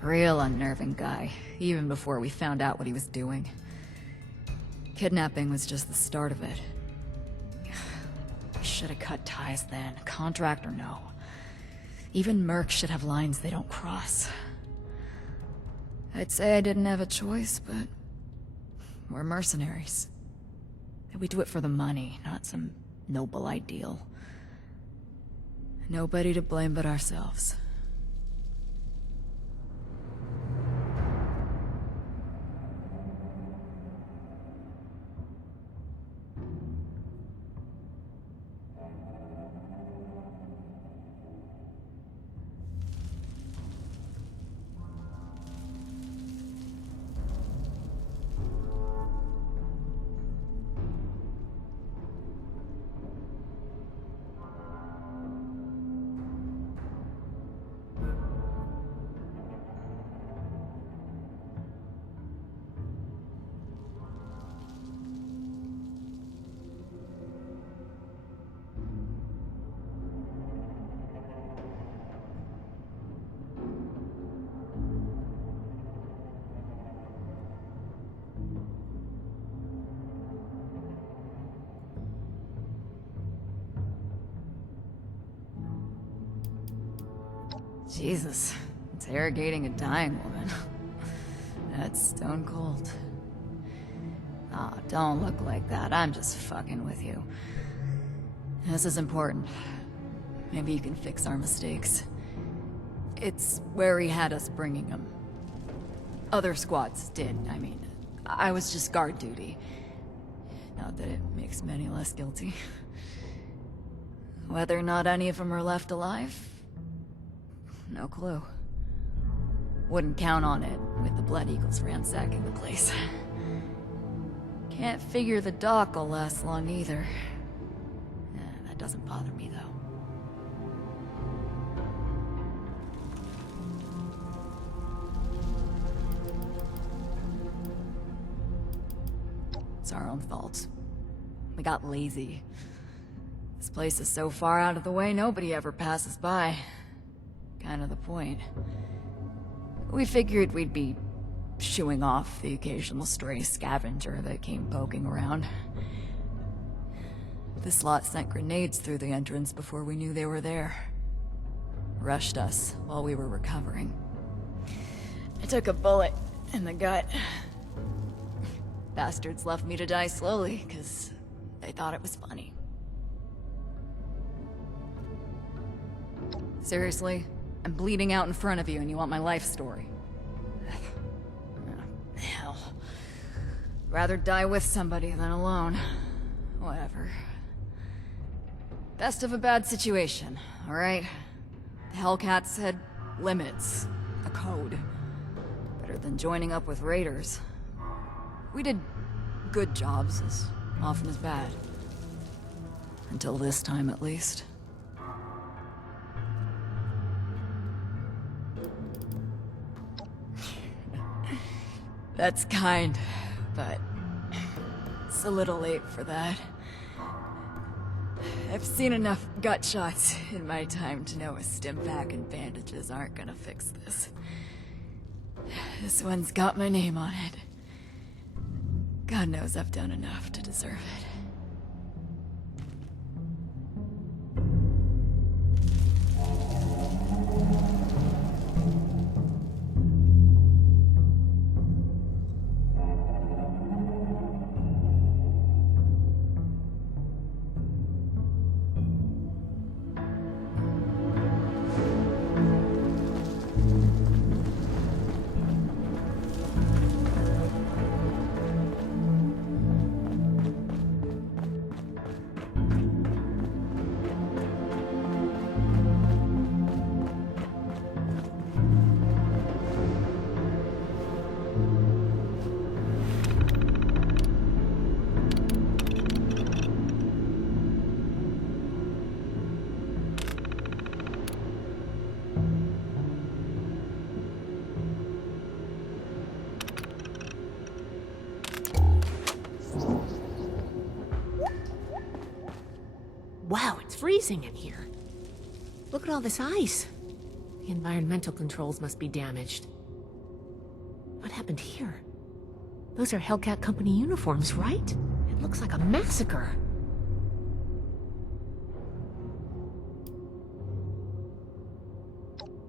Real unnerving guy, even before we found out what he was doing. Kidnapping was just the start of it. We should have cut ties then, contract or no. Even mercs should have lines they don't cross. I'd say I didn't have a choice, but we're mercenaries. We do it for the money, not some noble ideal. Nobody to blame but ourselves. Jesus, interrogating a dying woman. That's stone cold. Oh, don't look like that. I'm just fucking with you. This is important. Maybe you can fix our mistakes. It's where he had us bringing him. Other squads did, I mean. I was just guard duty. Not that it makes me any less guilty. Whether or not any of them are left alive? No clue. Wouldn't count on it, with the Blood Eagles ransacking the place. Can't figure the dock will last long either. That doesn't bother me, though. It's our own fault. We got lazy. This place is so far out of the way, nobody ever passes by. Kind of the point. We figured we'd be shooing off the occasional stray scavenger that came poking around. This lot sent grenades through the entrance before we knew they were there. Rushed us while we were recovering. I took a bullet in the gut. Bastards left me to die slowly, because they thought it was funny. Seriously? I'm bleeding out in front of you and you want my life story? Hell. Rather die with somebody than alone. Whatever. Best of a bad situation, alright? The Hellcats had limits. A code. Better than joining up with raiders. We did good jobs as often as bad. Until this time, at least. That's kind, but it's a little late for that. I've seen enough gut shots in my time to know a stim pack and bandages aren't gonna fix this. This one's got my name on it. God knows I've done enough to deserve it. Wow, it's freezing in here. Look at all this ice. The environmental controls must be damaged. What happened here? Those are Hellcat Company uniforms, right? It looks like a massacre.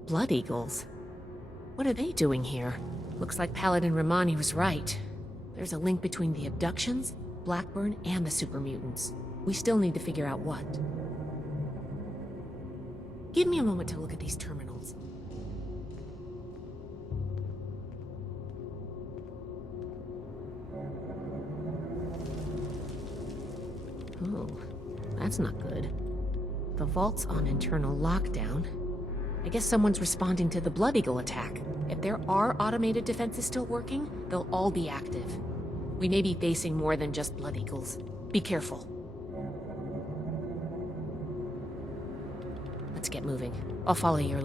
Blood Eagles? What are they doing here? Looks like Paladin Romani was right. There's a link between the abductions, Blackburn, and the super mutants. We still need to figure out what. Give me a moment to look at these terminals. Oh, that's not good. The vault's on internal lockdown. I guess someone's responding to the Blood Eagle attack. If there are automated defenses still working, they'll all be active. We may be facing more than just Blood Eagles. Be careful. Let's get moving. I'll follow your...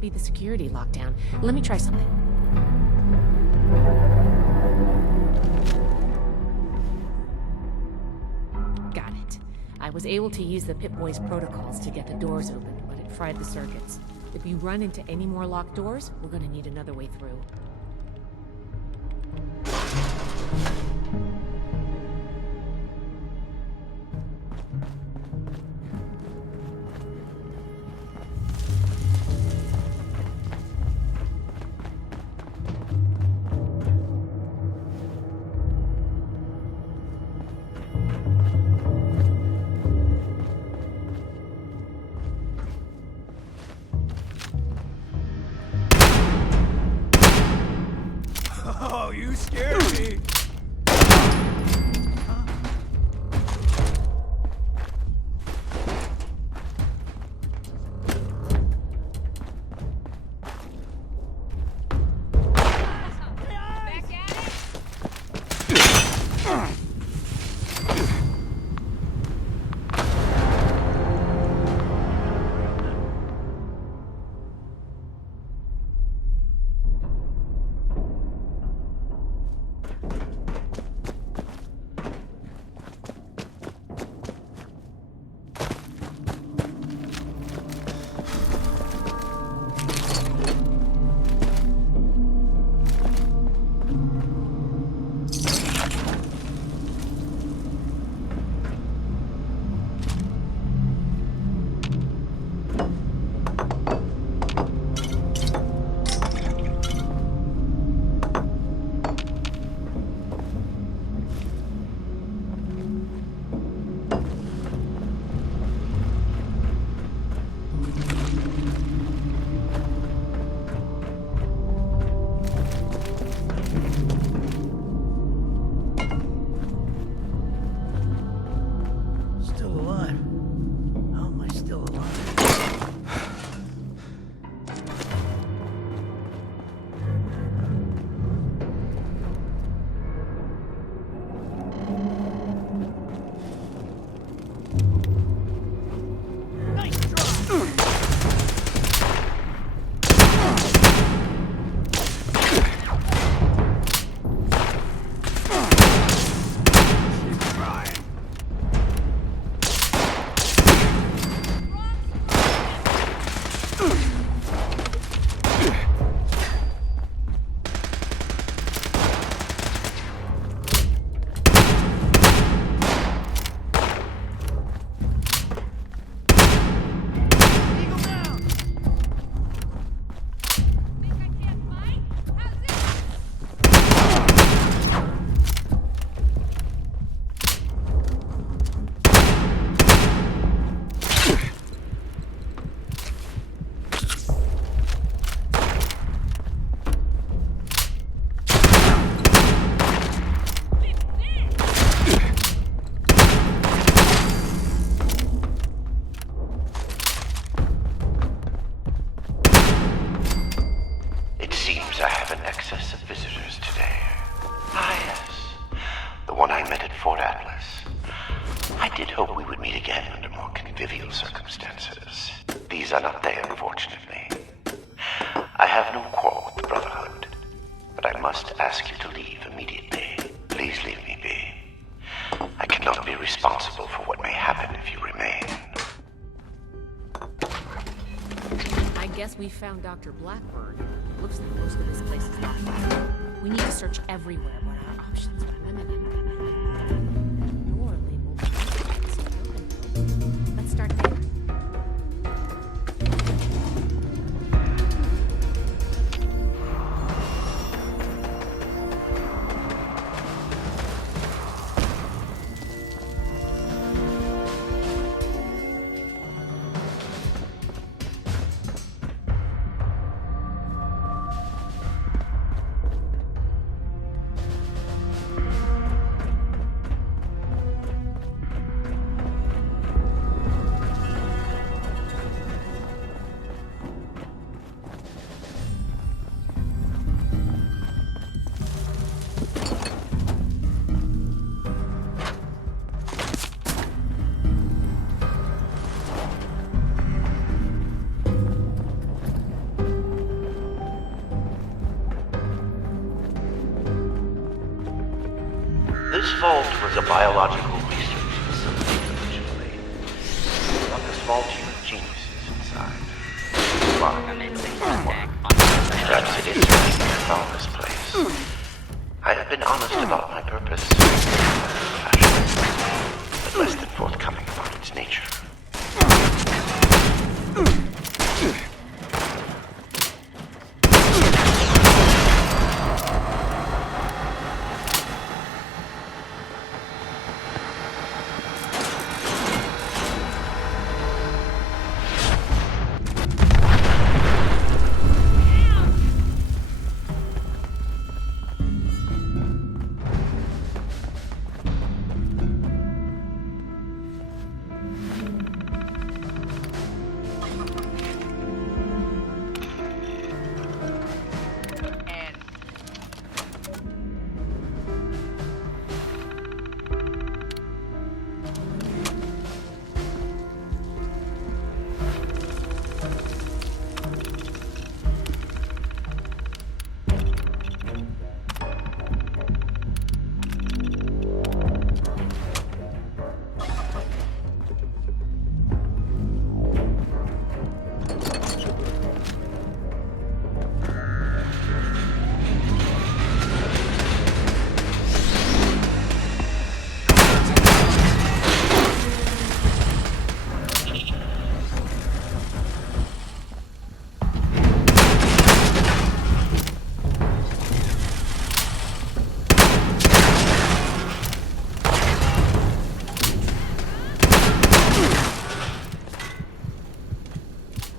be the security lockdown. Let me try something. Got it. I was able to use the Pip-Boy's protocols to get the doors open, but it fried the circuits. If we run into any more locked doors, we're gonna need another way through. hoped we would meet again under more convivial circumstances. These are not they, unfortunately. I have no quarrel with the Brotherhood, but I must ask you to leave immediately. Please leave me be. I cannot be responsible for what may happen if you remain. I guess we found Dr. Blackburn. Looks like most of this place is locked down. We need to search everywhere, but our options are limited. Door labeled seemed open, though. Let's start there. This vault was a biological research facility originally. But the small team of geniuses inside. Perhaps it is right I found this place. I have been honest about my purpose, but less than forthcoming about its nature.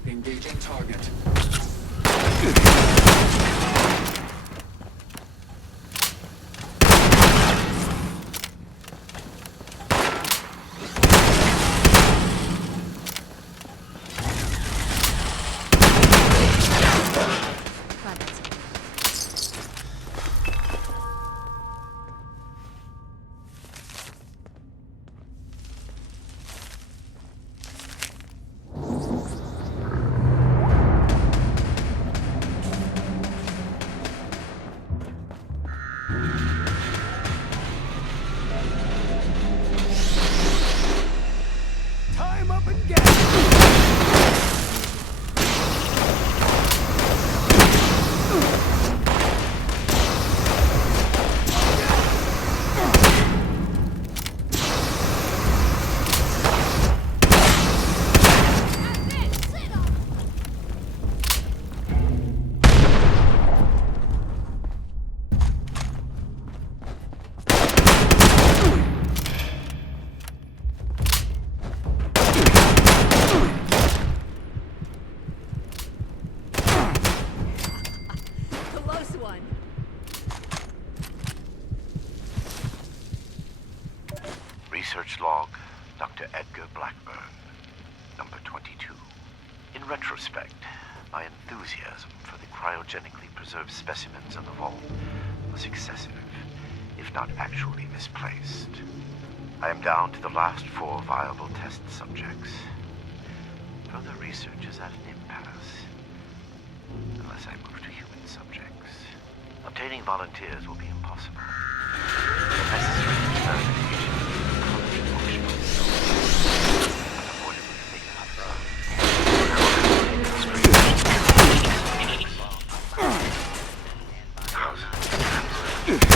Engaging target. Time up and get. Close one. Research log, Dr. Edgar Blackburn, number 22. In retrospect, my enthusiasm for the cryogenically preserved specimens of the vault was excessive, if not actually misplaced. I am down to the last 4 viable test subjects. Further research is at an impasse. Unless I move to human subjects. Obtaining volunteers will be impossible. The necessary experimentation with college functional skills unavoidably faded outside. I will have to take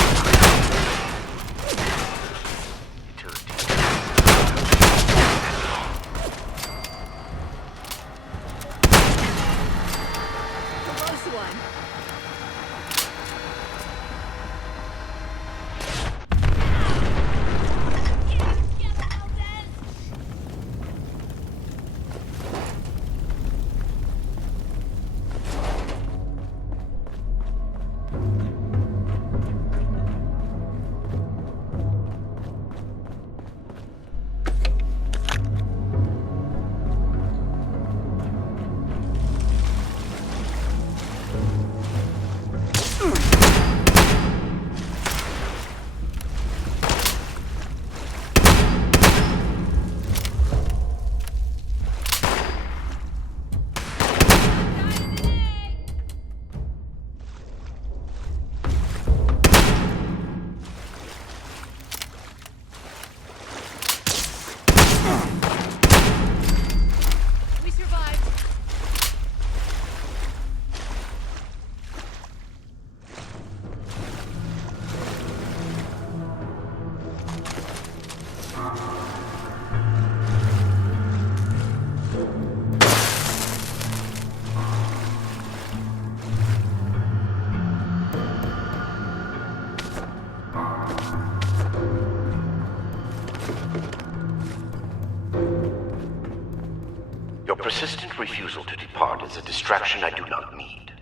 persistent refusal to depart is a distraction I do not need.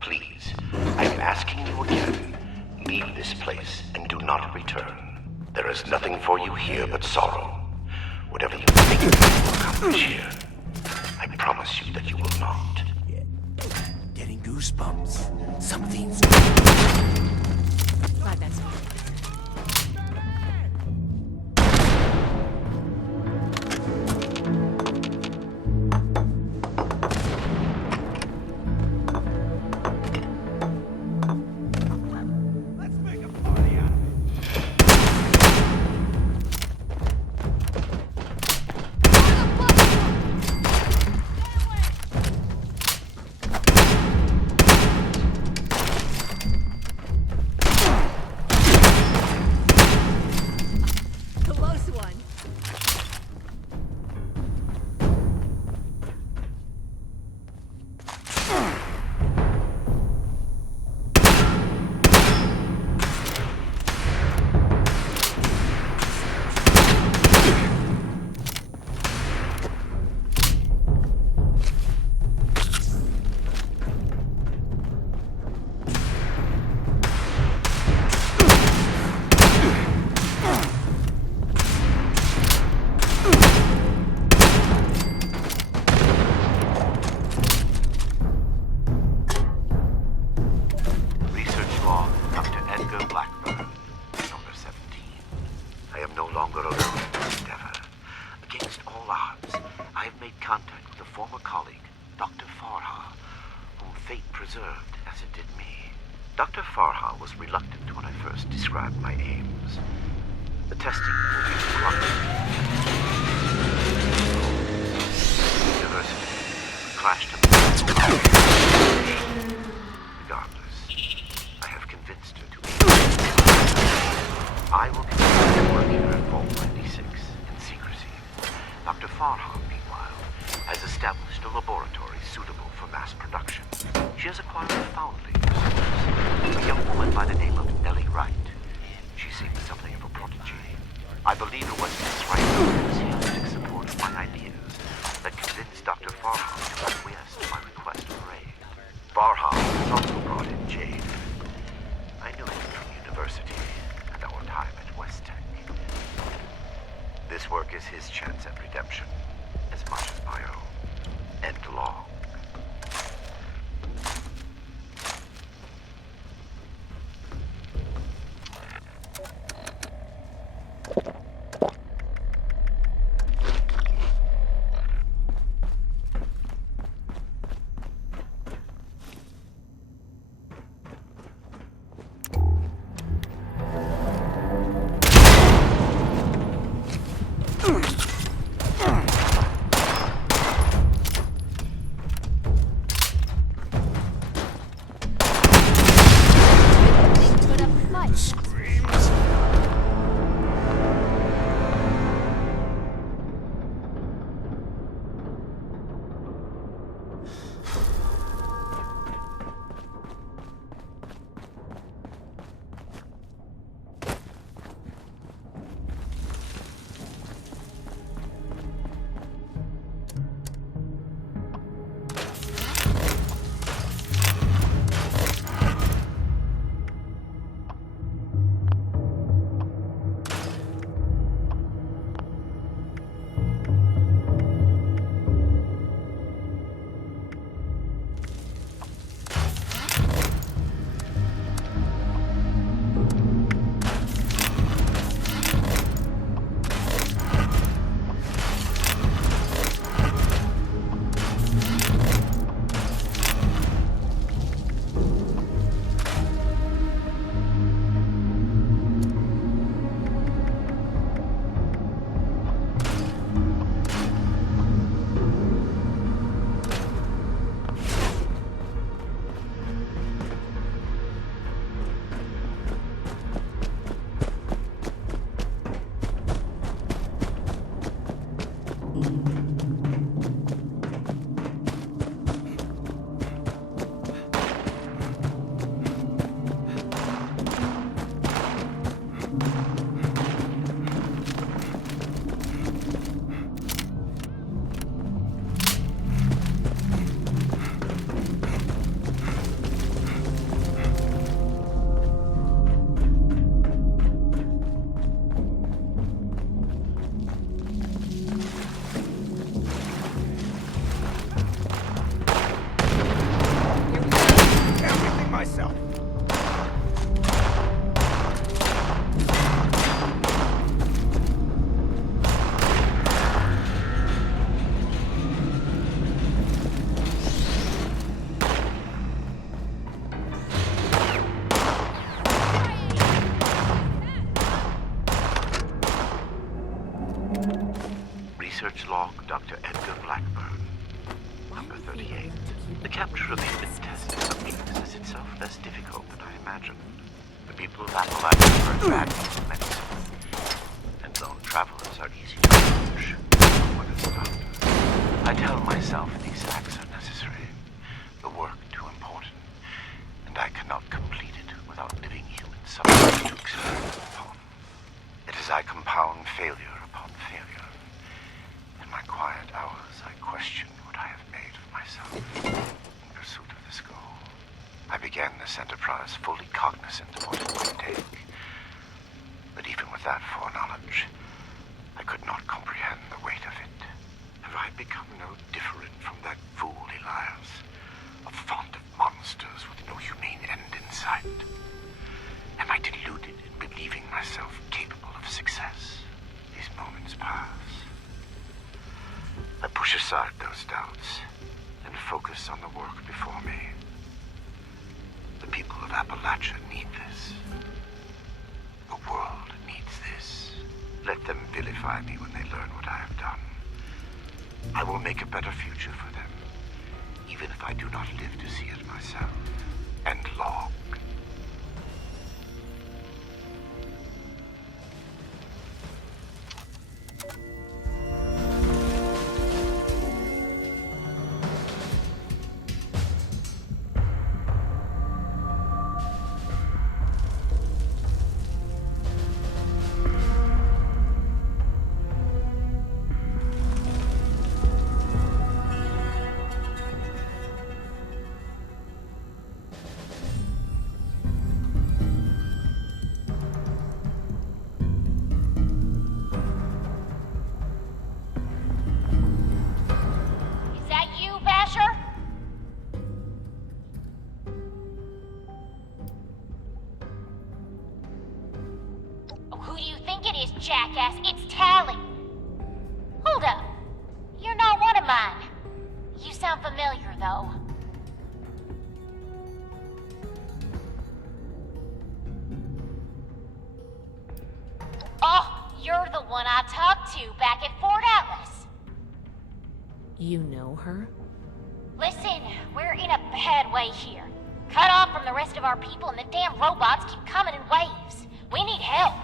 Please, I am asking you again, leave this place and do not return. There is nothing for you here but sorrow. Whatever you think you will accomplish here, I promise you that you will not. Getting goosebumps. Something's... Glad that's... Dr. Farha was reluctant when I first described my aims. The testing will be required. University clashed up. Regardless, I have convinced her to be. I will continue to work here at Vault 96 in secrecy. Dr. Farha, meanwhile, has established a laboratory suitable for mass production. She has acquired a foundling a young woman by the name of Ellie Wright. She seems something of a prodigy. I believe it was Miss Wright's enthusiastic support of my ideas that convinced Dr. Farha to acquiesce to my request for aid. Farha has also brought in Jade. I knew him from university and our time at West Tech. This work is his chance at redemption, as much as my own. End long. Research log, Dr. Edgar Blackburn. Number 38. The capture of the fit test subject is itself less difficult than I imagined. The people of Appalachia are advanced in medicine, and lone travelers are easy to approach. What is the doctor? I tell myself these acts are necessary, the work too important, and I cannot complete it without living human subjects to experiment upon. It is I compound failure upon failure. In my quiet hours, I question what I have made of myself in pursuit of this goal. I began this enterprise fully cognizant of what it might take. But even with that foreknowledge, I could not comprehend the weight of it. Have I become no different from that fool Elias, a font of monsters with no humane end in sight? Am I deluded in believing myself capable of success? These moments pass. I push aside those doubts and focus on the work before me. The people of Appalachia need this. The world needs this. Let them vilify me when they learn what I have done. I will make a better future for them, even if I do not live to see it myself. And log. Jackass, it's Tally. Hold up. You're not one of mine. You sound familiar, though. Oh, you're the one I talked to back at Fort Atlas. You know her? Listen, we're in a bad way here. Cut off from the rest of our people and the damn robots keep coming in waves. We need help.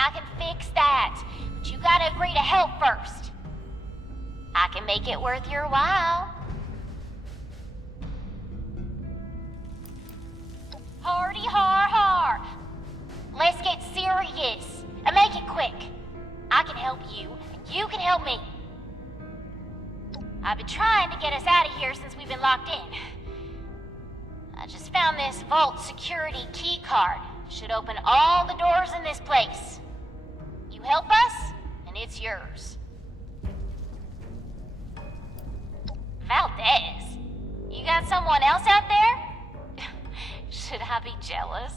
I can fix that, but you gotta agree to help first. I can make it worth your while. Hardy har har. Let's get serious, and make it quick. I can help you, and you can help me. I've been trying to get us out of here since we've been locked in. I just found this vault security key card. Should open all the doors in this place. You help us, and it's yours. Valdez, you got someone else out there? Should I be jealous?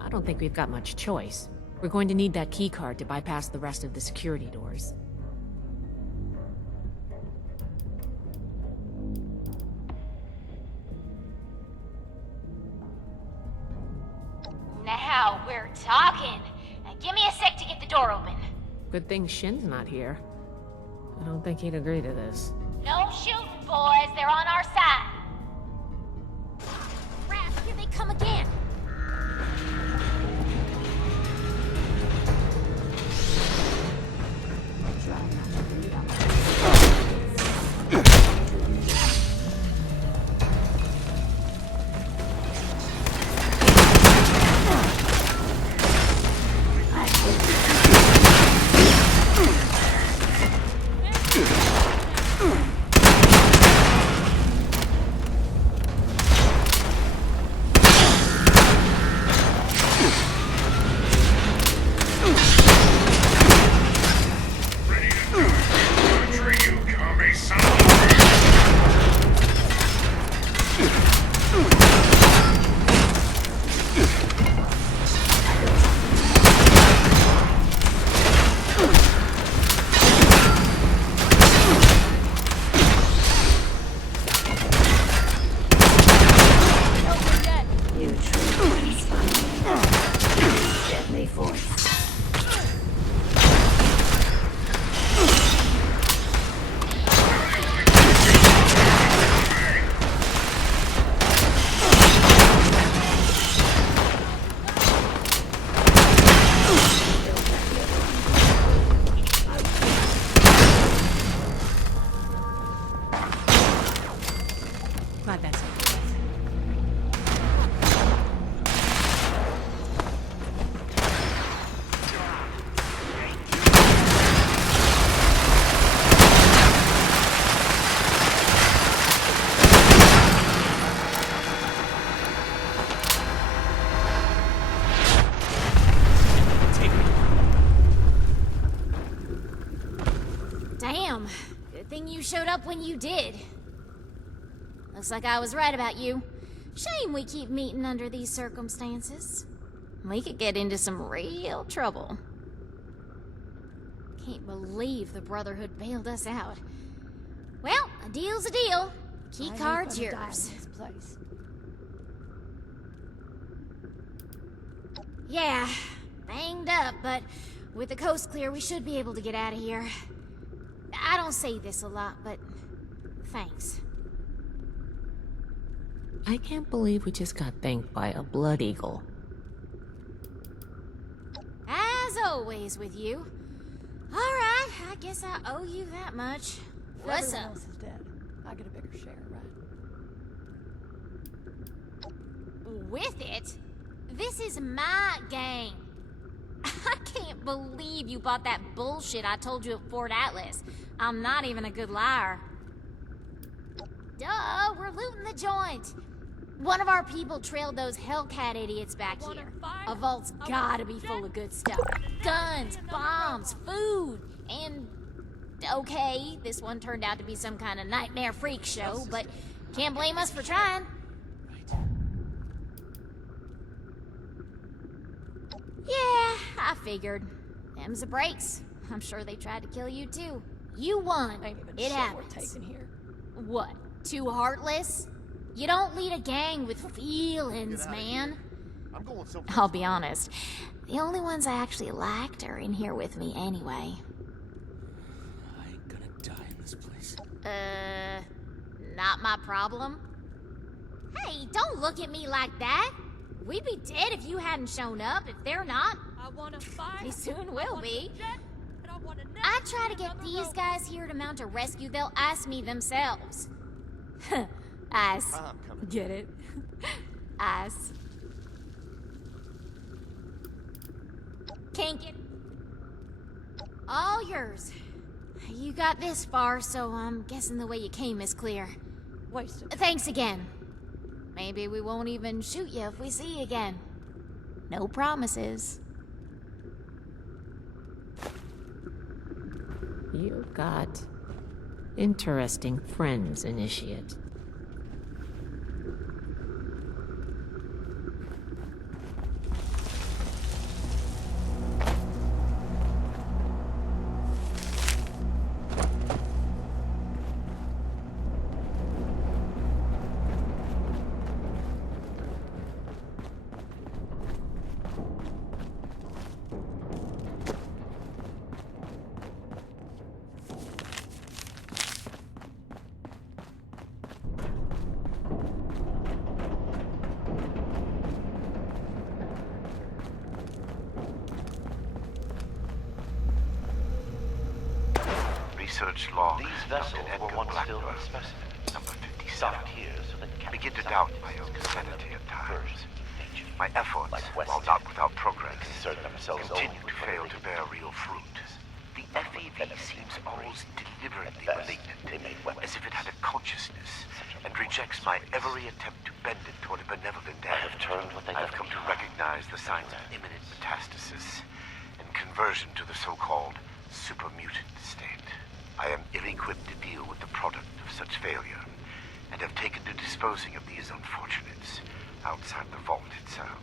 I don't think we've got much choice. We're going to need that key card to bypass the rest of the security doors. Now we're talking. Give me a sec to get the door open. Good thing Shin's not here. I don't think he'd agree to this. No shooting, boys. They're on our side. Crap, here they come again. you showed up when you did. Looks like I was right about you. Shame we keep meeting under these circumstances. We could get into some real trouble. Can't believe the Brotherhood bailed us out. Well, a deal's a deal. Key card's yours. Yeah, banged up, but with the coast clear, we should be able to get out of here. I don't say this a lot, but thanks. I can't believe we just got thanked by a blood eagle. As always with you. All right, I guess I owe you that much. What's up? Everyone else is dead. I get a bigger share, right? With it? This is my gang. I can't believe you bought that bullshit I told you at Fort Atlas. I'm not even a good liar. Duh, we're looting the joint. One of our people trailed those Hellcat idiots back here. A vault's gotta be full of good stuff. Guns, bombs, food, and... Okay, this one turned out to be some kind of nightmare freak show, but can't blame us for trying. Yeah, I figured. Them's the breaks. I'm sure they tried to kill you too. You won. It happens. Here. What? Too heartless? You don't lead a gang with feelings, man. I'm going so I'll be honest. The only ones I actually liked are in here with me anyway. I ain't gonna die in this place. Not my problem. Hey, don't look at me like that. We'd be dead if you hadn't shown up. If they're not, we soon will be. I try to get these guys here to mount a rescue, they'll ask me themselves. Ice. Get it? Ice. Can't get... All yours. You got this far, so I'm guessing the way you came is clear. Wasted. Thanks again. Maybe we won't even shoot you if we see you again. No promises. You've got interesting friends, Initiate. Research log. These vessels were once filled with specimens. Number 57. Stopped here so that I begin to doubt my own sanity at times. My efforts, while not without progress, continue to fail to bear real fruit. The FEV seems almost deliberately malignant, as if it had a consciousness, and rejects my every attempt to bend it toward a benevolent end. I have come to recognize the signs of imminent metastasis and conversion to the so-called supermutant state. I am ill-equipped to deal with the product of such failure, and have taken to disposing of these unfortunates outside the vault itself.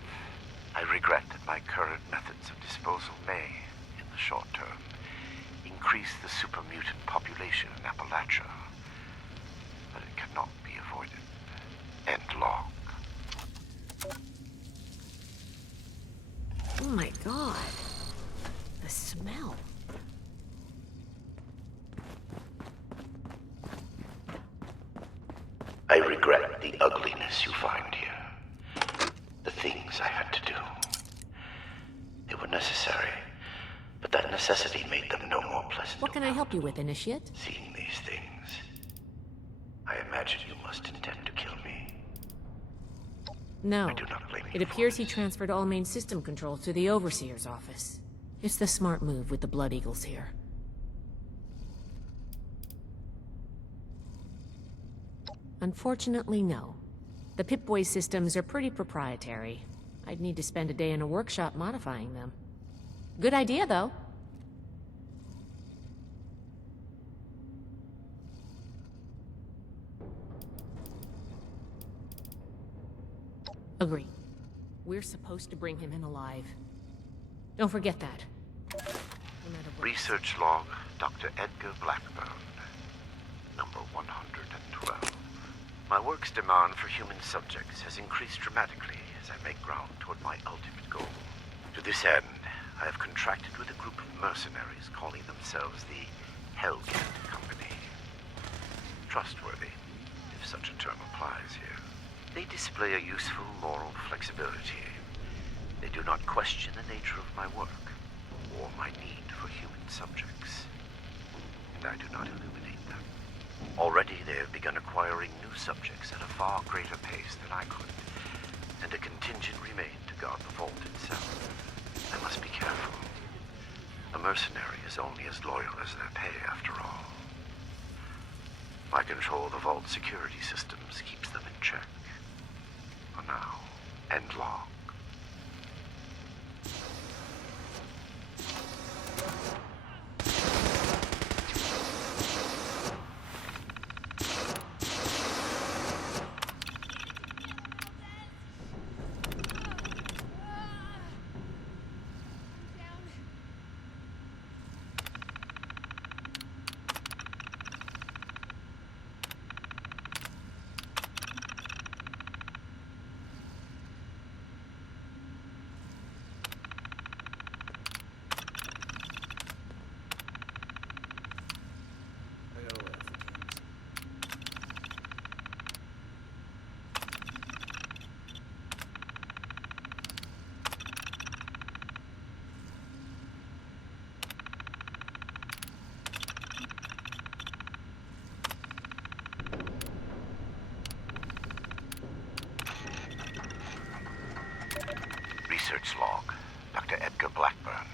I regret that my current methods of disposal may, in the short term, increase the supermutant population in Appalachia, but it cannot be avoided. End log. Oh my god. The smell. I regret the ugliness you find here. The things I had to do. They were necessary, but that necessity made them no more pleasant. What can I help you with, Initiate? Seeing these things, I imagine you must intend to kill me. No. I do not blame you. It appears he transferred all main system controls to the Overseer's office. It's the smart move with the Blood Eagles here. Unfortunately, no. The Pip-Boy systems are pretty proprietary. I'd need to spend a day in a workshop modifying them. Good idea, though. Agree. We're supposed to bring him in alive. Don't forget that. No matter what. Research log, Dr. Edgar Blackburn. Number 112. My work's demand for human subjects has increased dramatically as I make ground toward my ultimate goal. To this end, I have contracted with a group of mercenaries calling themselves the Hellcat Company. Trustworthy, if such a term applies here. They display a useful moral flexibility. They do not question the nature of my work or my need for human subjects. And I do not illuminate them. Already they have begun acquiring new subjects at a far greater pace than I could, and a contingent remained to guard the vault itself. I must be careful. A mercenary is only as loyal as their pay, after all. My control of the vault security systems keeps them in check. For now, and long. Research log, Dr. Edgar Blackburn.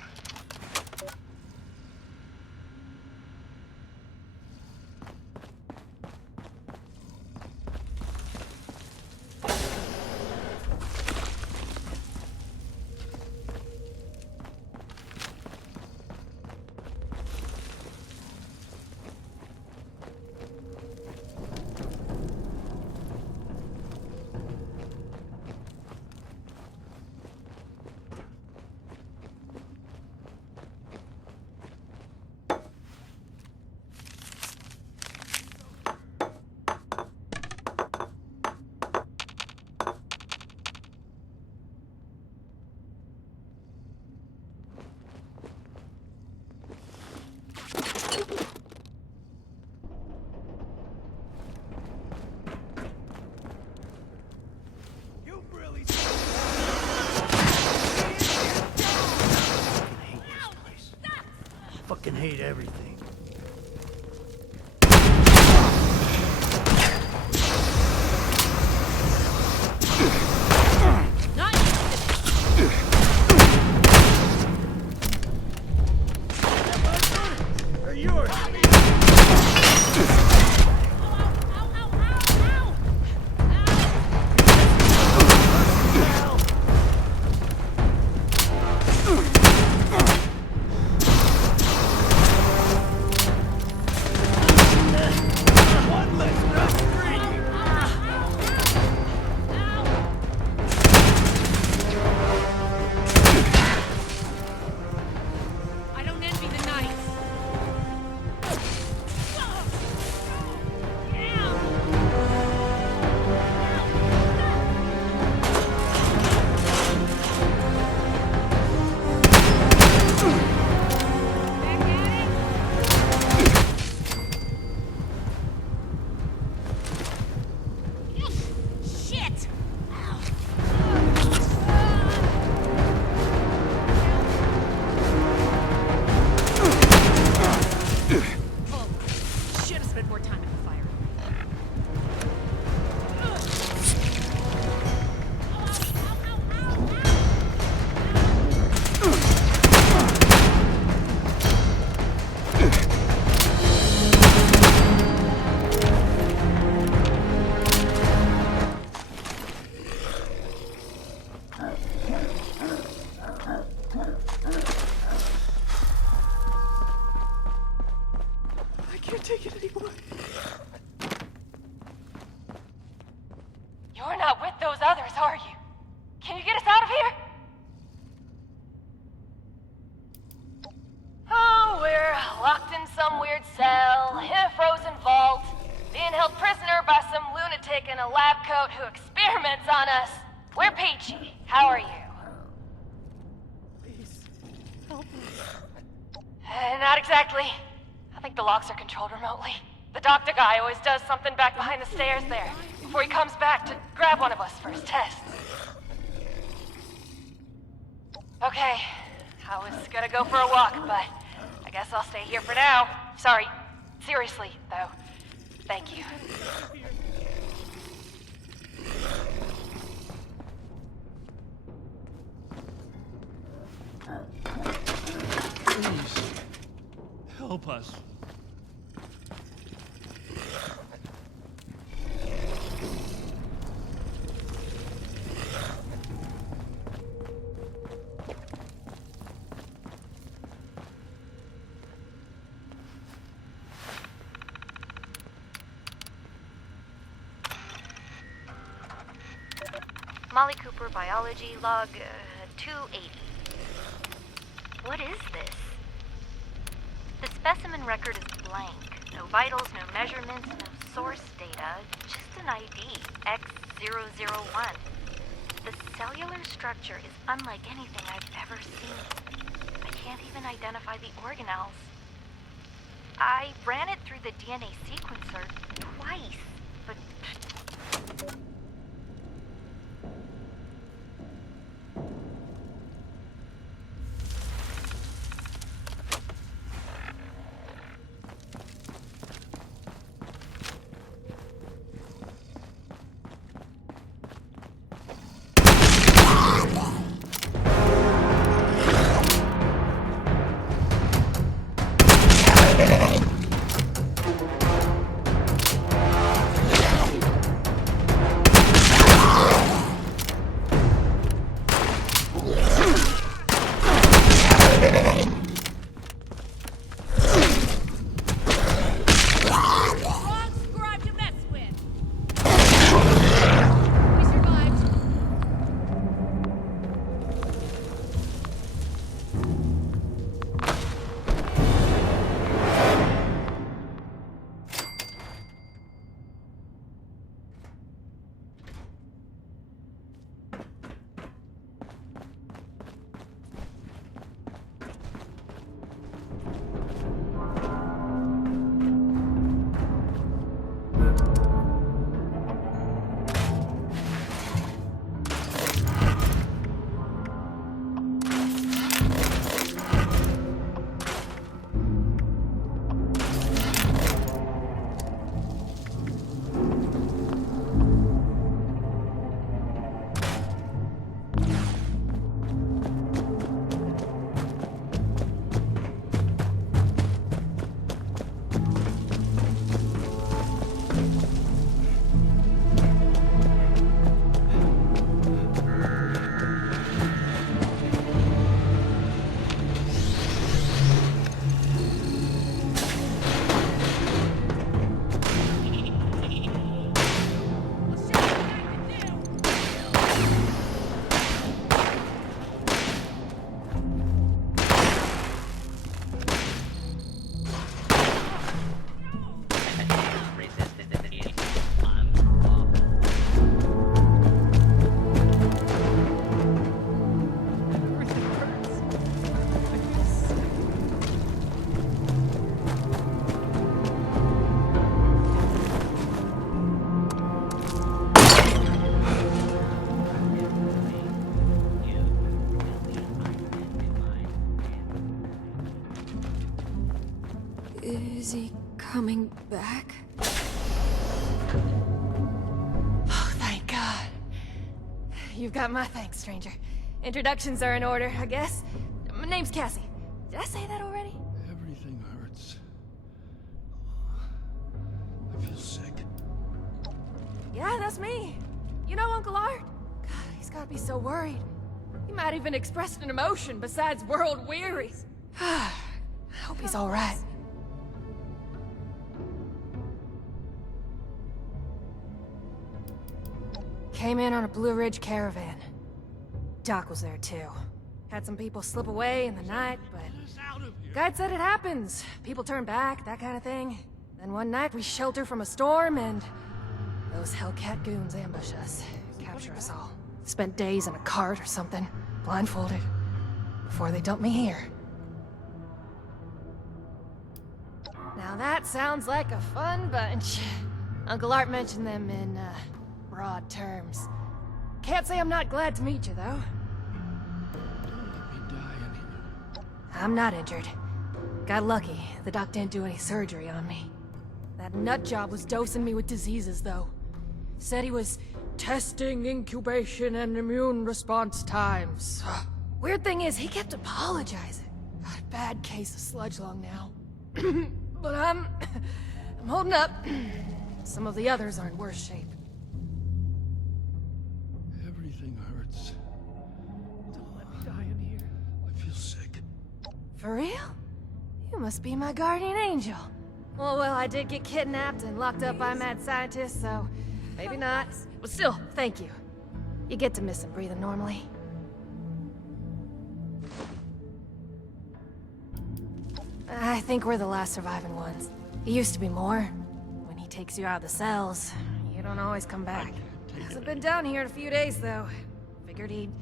Fucking hate everything. They're yours. lunatic in a lab coat who experiments on us. We're peachy. How are you? Not exactly. I think the locks are controlled remotely. The doctor guy always does something back behind the stairs there, before he comes back to grab one of us for his tests. Okay, I was gonna go for a walk, but I guess I'll stay here for now. Sorry, seriously, though. Thank you. Please, help us. Molly Cooper, biology, log 280. What is this? The specimen record is blank. No vitals, no measurements, no source data. Just an ID, X001. The cellular structure is unlike anything I've ever seen. I can't even identify the organelles. I ran it through the DNA sequencer twice, but... Is he coming back? Oh, thank God. You've got my thanks, stranger. Introductions are in order, I guess. My name's Cassie. Did I say that already? Everything hurts. I feel sick. Yeah, that's me. You know Uncle Art? God, he's gotta be so worried. He might even express an emotion besides world weary. I hope he's all right. Came in on a Blue Ridge caravan. Doc was there too. Had some people slip away in the night, but Guide said it happens. People turn back, that kind of thing. Then one night we shelter from a storm and... Those Hellcat goons ambush us, capture us all. Spent days in a cart or something, blindfolded, before they dump me here. Now that sounds like a fun bunch. Uncle Art mentioned them in, broad terms. Can't say I'm not glad to meet you, though. I'm not injured. Got lucky. The doc didn't do any surgery on me. That nut job was dosing me with diseases, though. Said he was testing incubation and immune response times. Weird thing is, he kept apologizing. Got a bad case of sludge lung now. But I'm holding up. Some of the others are in worse shape. Everything hurts. Don't let me die in here. I feel sick. For real? You must be my guardian angel. Well, I did get kidnapped and locked up by mad scientists, so maybe not. But still, thank you. You get to miss him breathing normally. I think we're the last surviving ones. It used to be more. When he takes you out of the cells, you don't always come back. Hasn't been down here in a few days, though. Figured he'd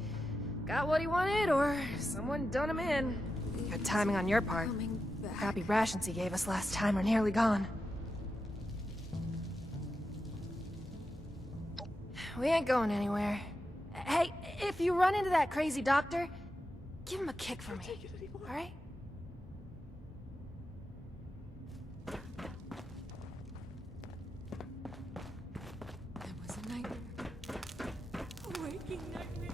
got what he wanted, or someone done him in. Good timing on your part. The crappy rations he gave us last time are nearly gone. We ain't going anywhere. Hey, if you run into that crazy doctor, give him a kick for me, alright? That was a nightmare. A waking nightmare.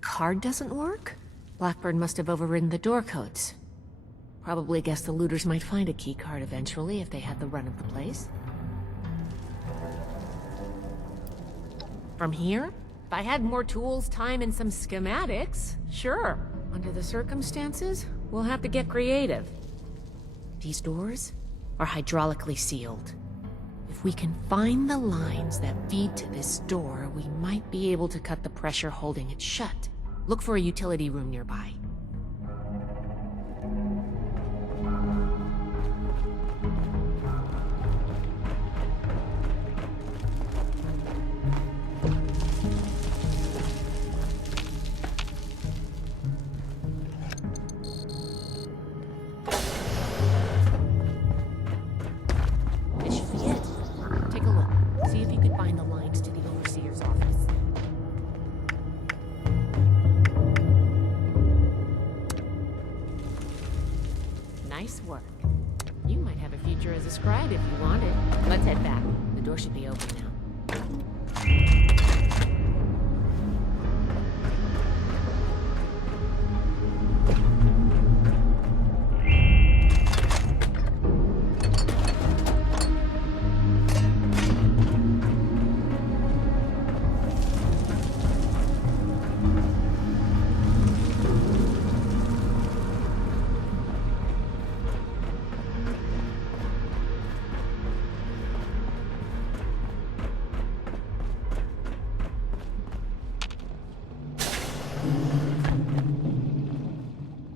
Card doesn't work? Blackburn must have overridden the door codes. Probably guessed the looters might find a key card eventually if they had the run of the place. From here? If I had more tools, time, and some schematics, sure. Under the circumstances, we'll have to get creative. These doors are hydraulically sealed. If we can find the lines that feed to this door, we might be able to cut the pressure holding it shut. Look for a utility room nearby. This should be it. Take a look. See if you can find the lines to the overseer's office. Nice work. You might have a future as a scribe if you want it. Let's head back. The door should be open now.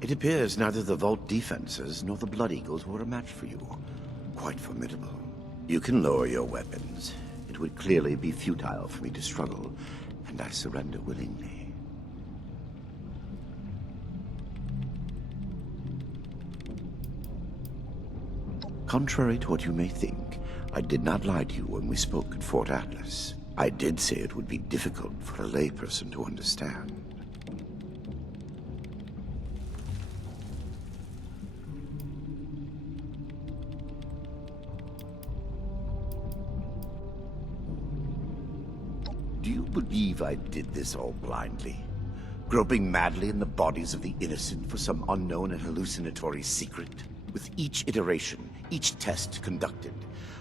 It appears neither the Vault defenses nor the Blood Eagles were a match for you. Quite formidable. You can lower your weapons. It would clearly be futile for me to struggle, and I surrender willingly. Contrary to what you may think, I did not lie to you when we spoke at Fort Atlas. I did say it would be difficult for a layperson to understand. Do you believe I did this all blindly? Groping madly in the bodies of the innocent for some unknown and hallucinatory secret? With each iteration, each test conducted,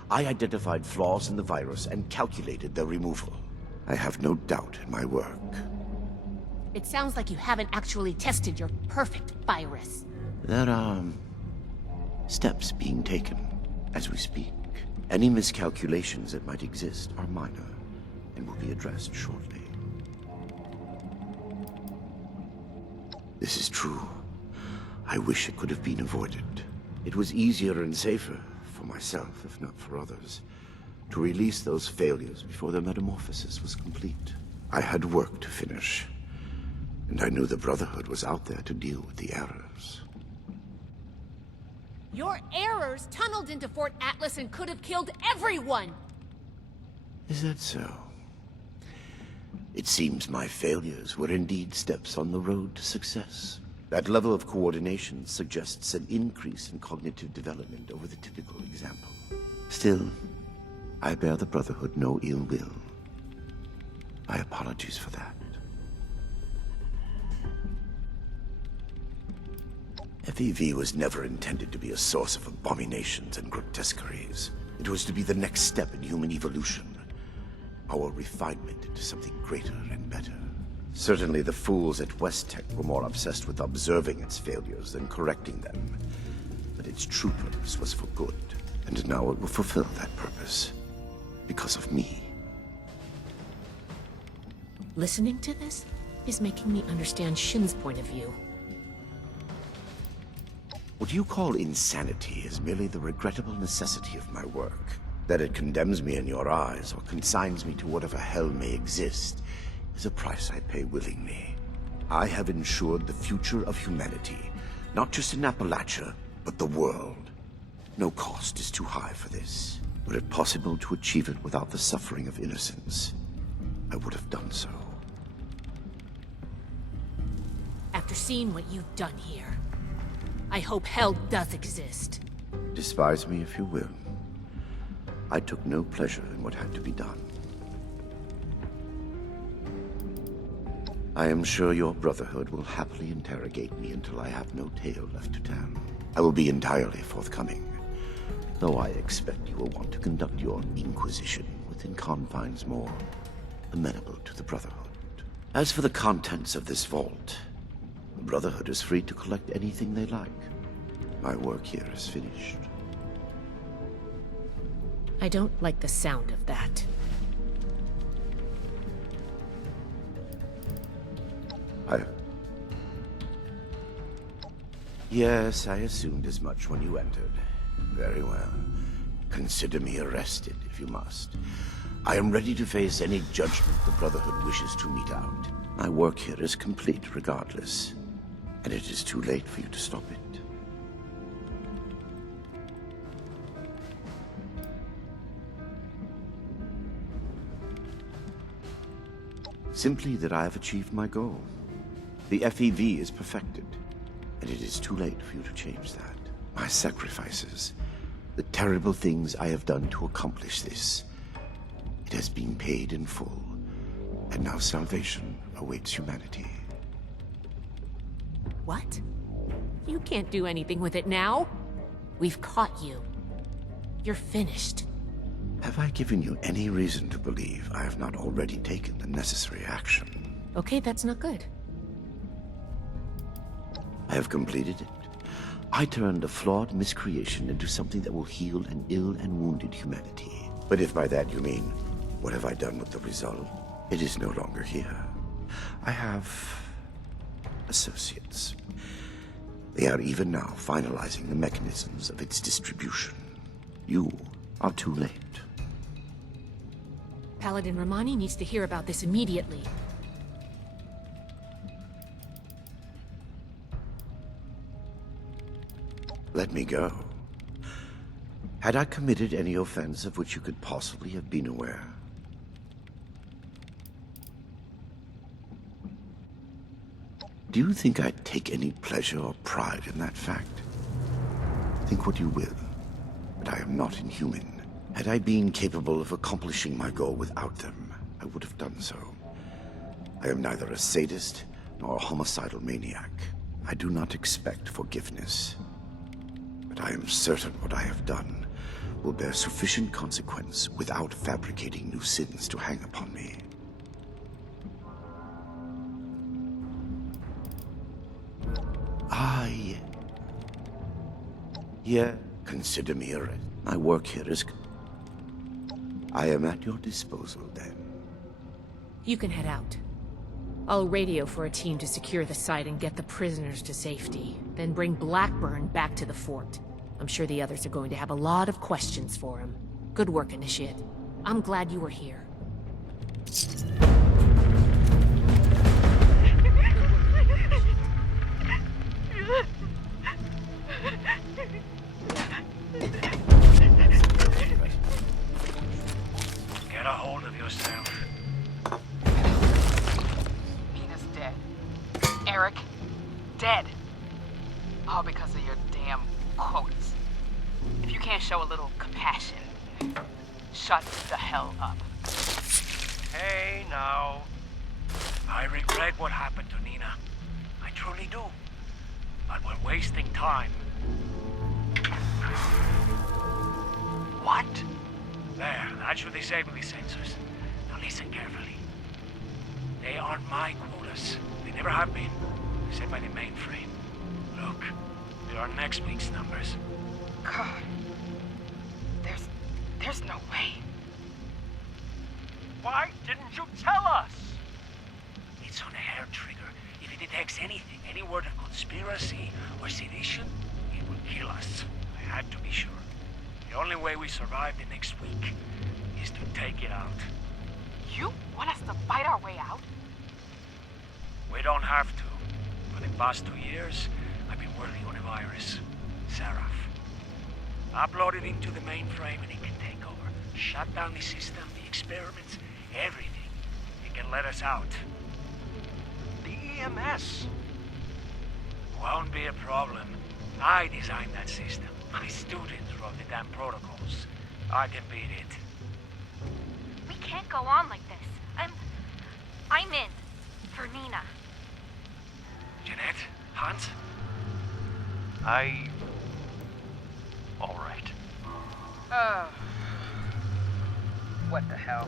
I identified flaws in the virus and calculated their removal. I have no doubt in my work. It sounds like you haven't actually tested your perfect virus. There are steps being taken as we speak. Any miscalculations that might exist are minor and will be addressed shortly. This is true. I wish it could have been avoided. It was easier and safer, for myself, if not for others, to release those failures before their metamorphosis was complete. I had work to finish, and I knew the Brotherhood was out there to deal with the errors. Your errors tunneled into Fort Atlas and could have killed everyone! Is that so? It seems my failures were indeed steps on the road to success. That level of coordination suggests an increase in cognitive development over the typical example. Still, I bear the Brotherhood no ill will. My apologies for that. FEV was never intended to be a source of abominations and grotesqueries. It was to be the next step in human evolution. Our refinement into something greater and better. Certainly the fools at West Tech were more obsessed with observing its failures than correcting them. But its true purpose was for good, and now it will fulfill that purpose. Because of me. Listening to this is making me understand Shin's point of view. What you call insanity is merely the regrettable necessity of my work. That it condemns me in your eyes, or consigns me to whatever hell may exist, is a price I pay willingly. I have ensured the future of humanity, not just in Appalachia, but the world. No cost is too high for this. Were it possible to achieve it without the suffering of innocence, I would have done so. After seeing what you've done here, I hope hell does exist. Despise me if you will. I took no pleasure in what had to be done. I am sure your Brotherhood will happily interrogate me until I have no tale left to tell. I will be entirely forthcoming, though I expect you will want to conduct your Inquisition within confines more amenable to the Brotherhood. As for the contents of this vault, the Brotherhood is free to collect anything they like. My work here is finished. I don't like the sound of that. Yes, I assumed as much when you entered. Very well. Consider me arrested, if you must. I am ready to face any judgment the Brotherhood wishes to mete out. My work here is complete regardless, and it is too late for you to stop it. Simply that I have achieved my goal. The FEV is perfected, and it is too late for you to change that. My sacrifices, the terrible things I have done to accomplish this, it has been paid in full, and now salvation awaits humanity. What? You can't do anything with it now. We've caught you. You're finished. Have I given you any reason to believe I have not already taken the necessary action? Okay, that's not good. I have completed it. I turned a flawed miscreation into something that will heal an ill and wounded humanity. But if by that you mean, what have I done with the result? It is no longer here. I have associates. They are even now finalizing the mechanisms of its distribution. You are too late. Paladin Romani needs to hear about this immediately. Let me go. Had I committed any offense of which you could possibly have been aware? Do you think I'd take any pleasure or pride in that fact? Think what you will, but I am not inhuman. Had I been capable of accomplishing my goal without them, I would have done so. I am neither a sadist nor a homicidal maniac. I do not expect forgiveness. But I am certain what I have done will bear sufficient consequence without fabricating new sins to hang upon me. Yeah, consider me a rest. My work here is... I am at your disposal, then. You can head out. I'll radio for a team to secure the site and get the prisoners to safety. Then bring Blackburn back to the fort. I'm sure the others are going to have a lot of questions for him. Good work, Initiate. I'm glad you were here. Get a hold of yourself. Nina's dead. Eric, dead. All because of your damn quotas. If you can't show a little compassion, shut the hell up. Hey, now. I regret what happened to Nina. I truly do. But we're wasting time. What? There, that should disable the sensors. Now listen carefully. They aren't my quotas. They never have been. Set by the mainframe. Look, they are next week's numbers. God. There's no way. Why didn't you tell us? It's on a hair trigger. If it detects anything, any word of conspiracy or sedition, it will kill us. I had to be sure. The only way we survive the next week is to take it out. You want us to fight our way out? We don't have to. For the past 2 years, I've been working on a virus, Seraph. Upload it into the mainframe and it can take over. Shut down the system, the experiments, everything. It can let us out. The EMS won't be a problem. I designed that system. My students wrote the damn protocols. I can beat it. We can't go on like this. I'm in. For Nina. Jeanette? Hans? All right. What the hell?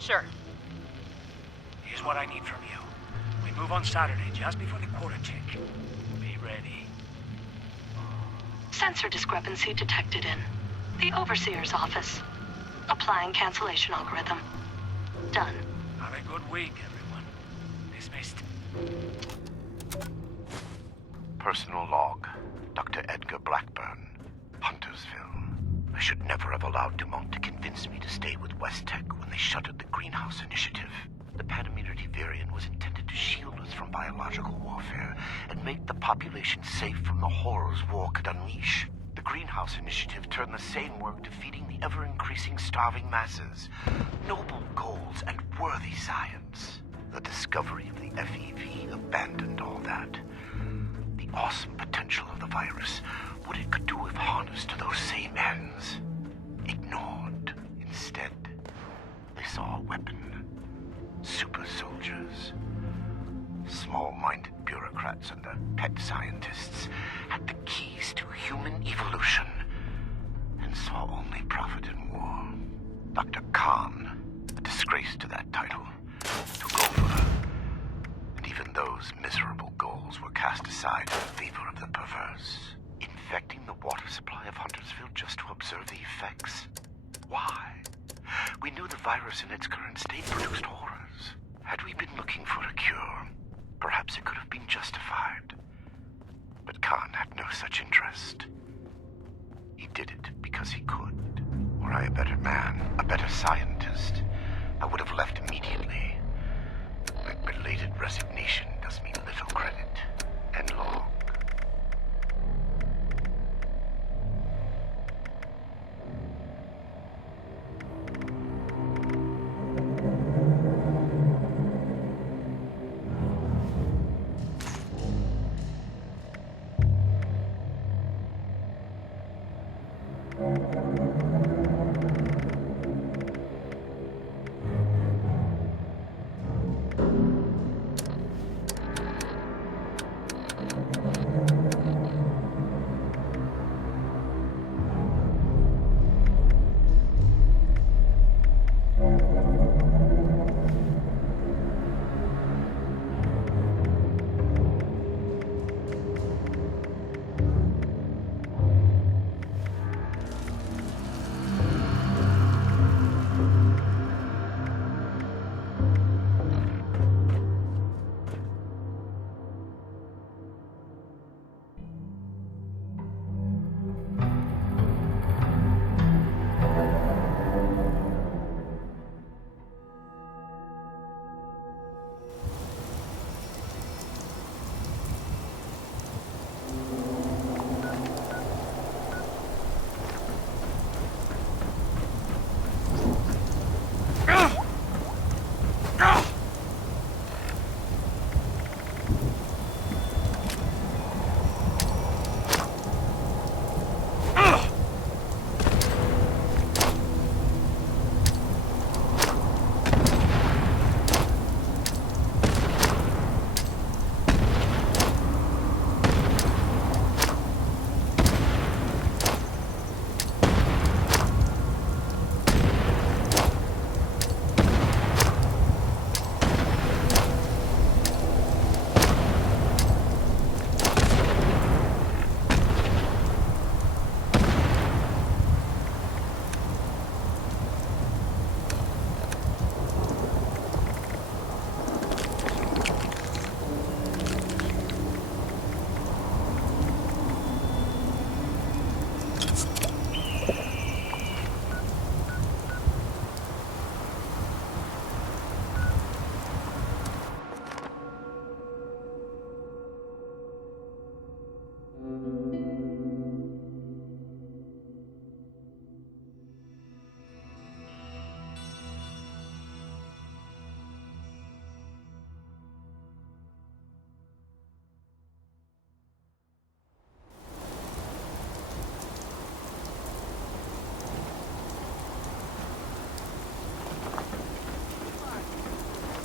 Sure. Here's what I need from you. We move on Saturday, just before the quarter check. Be ready. Sensor discrepancy detected in the Overseer's office. Applying cancellation algorithm. Done. Have a good week, everyone. Dismissed. Personal log. Dr. Edgar Blackburn. Huntersville. I should never have allowed Dumont to convince me to stay with West Tech when they shuttered the Greenhouse Initiative. The Panimmunity variant was intended to shield us from biological warfare and make the population safe from the horrors war could unleash. The Greenhouse Initiative turned the same work to feeding the ever-increasing starving masses. Noble goals and worthy science. The discovery of the FEV abandoned all that. The awesome potential of the virus, what it could do if harnessed to those same ends. Ignored. Instead, they saw a weapon. Super soldiers. Small-minded bureaucrats and their pet scientists had the keys to human evolution and saw only profit in war. Dr. Khan, a disgrace to that title, took over, and even those miserable goals were cast aside in favor of the perverse. Infecting the water supply of Huntersville just to observe the effects? Why? We knew the virus in its current state produced horrors. Had we been looking for a cure, perhaps it could have been justified. But Khan had no such interest. He did it because he could. Were I a better man, a better scientist, I would have left immediately. But belated resignation does me little credit. And log.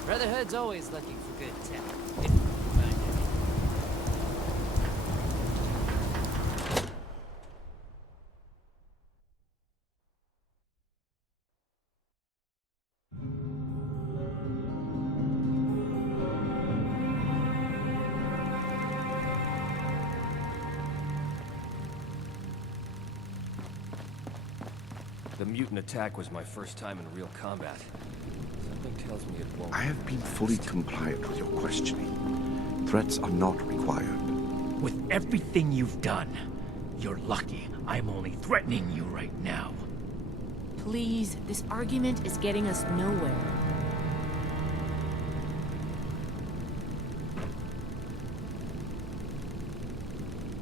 Brotherhood's always looking for good tech. If we can find it. The mutant attack was my first time in real combat. Something tells me it won't. I have been fully compliant with your questioning. Threats are not required. With everything you've done, you're lucky I'm only threatening you right now. Please, this argument is getting us nowhere.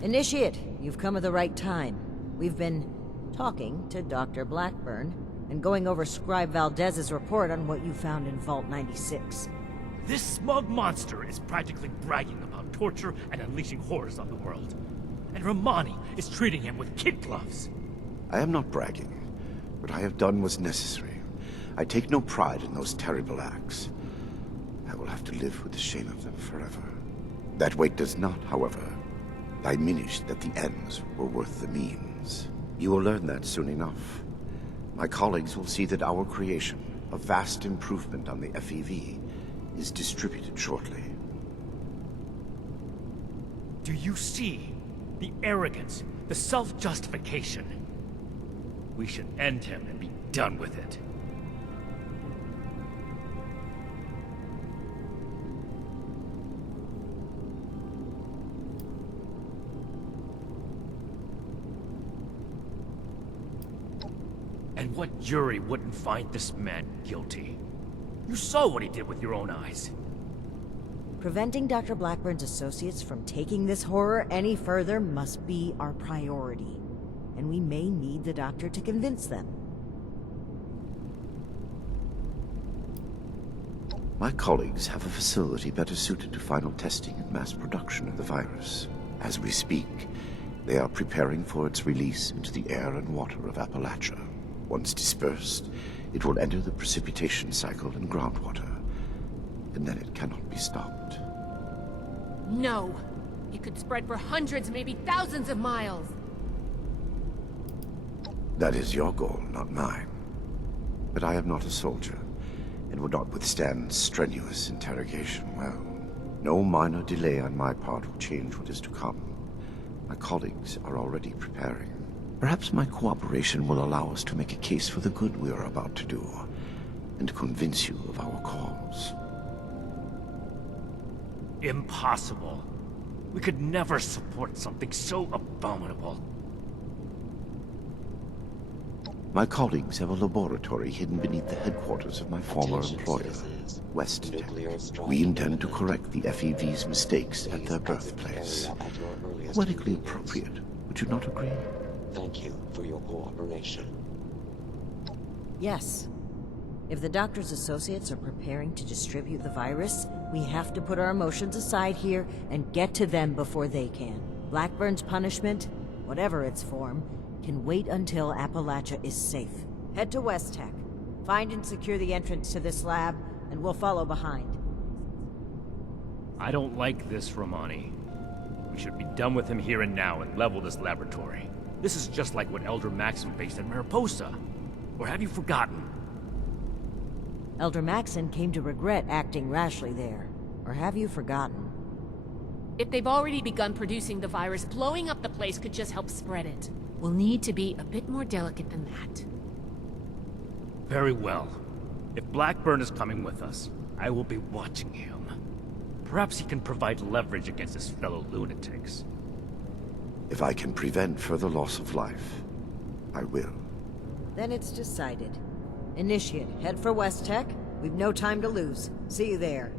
Initiate, you've come at the right time. We've been talking to Dr. Blackburn and going over Scribe Valdez's report on what you found in Vault 96. This smug monster is practically bragging about torture and unleashing horrors on the world. And Romani is treating him with kid gloves. I am not bragging. What I have done was necessary. I take no pride in those terrible acts. I will have to live with the shame of them forever. That weight does not, however, diminish that the ends were worth the means. You will learn that soon enough. My colleagues will see that our creation, a vast improvement on the FEV, is distributed shortly. Do you see the arrogance, the self-justification? We should end him and be done with it. And what jury wouldn't find this man guilty? You saw what he did with your own eyes. Preventing Dr. Blackburn's associates from taking this horror any further must be our priority. And we may need the doctor to convince them. My colleagues have a facility better suited to final testing and mass production of the virus. As we speak, they are preparing for its release into the air and water of Appalachia. Once dispersed, it will enter the precipitation cycle in groundwater, and then it cannot be stopped. No! It could spread for hundreds, maybe thousands of miles! That is your goal, not mine. But I am not a soldier, and would not withstand strenuous interrogation well. No minor delay on my part will change what is to come. My colleagues are already preparing. Perhaps my cooperation will allow us to make a case for the good we are about to do, and convince you of our cause. Impossible. We could never support something so abominable. My colleagues have a laboratory hidden beneath the headquarters of my former employer, West Tech. We intend to correct the FEV's mistakes at their birthplace. Poetically appropriate, would you not agree? Thank you for your cooperation. Yes. If the doctor's associates are preparing to distribute the virus, we have to put our emotions aside here and get to them before they can. Blackburn's punishment, whatever its form, can wait until Appalachia is safe. Head to West Tech. Find and secure the entrance to this lab, and we'll follow behind. I don't like this, Romani. We should be done with him here and now and level this laboratory. This is just like what Elder Maxim faced at Mariposa. Or have you forgotten? Elder Maxon came to regret acting rashly there. Or have you forgotten? If they've already begun producing the virus, blowing up the place could just help spread it. We'll need to be a bit more delicate than that. Very well. If Blackburn is coming with us, I will be watching him. Perhaps he can provide leverage against his fellow lunatics. If I can prevent further loss of life, I will. Then it's decided. Initiate, head for West Tech. We've no time to lose. See you there.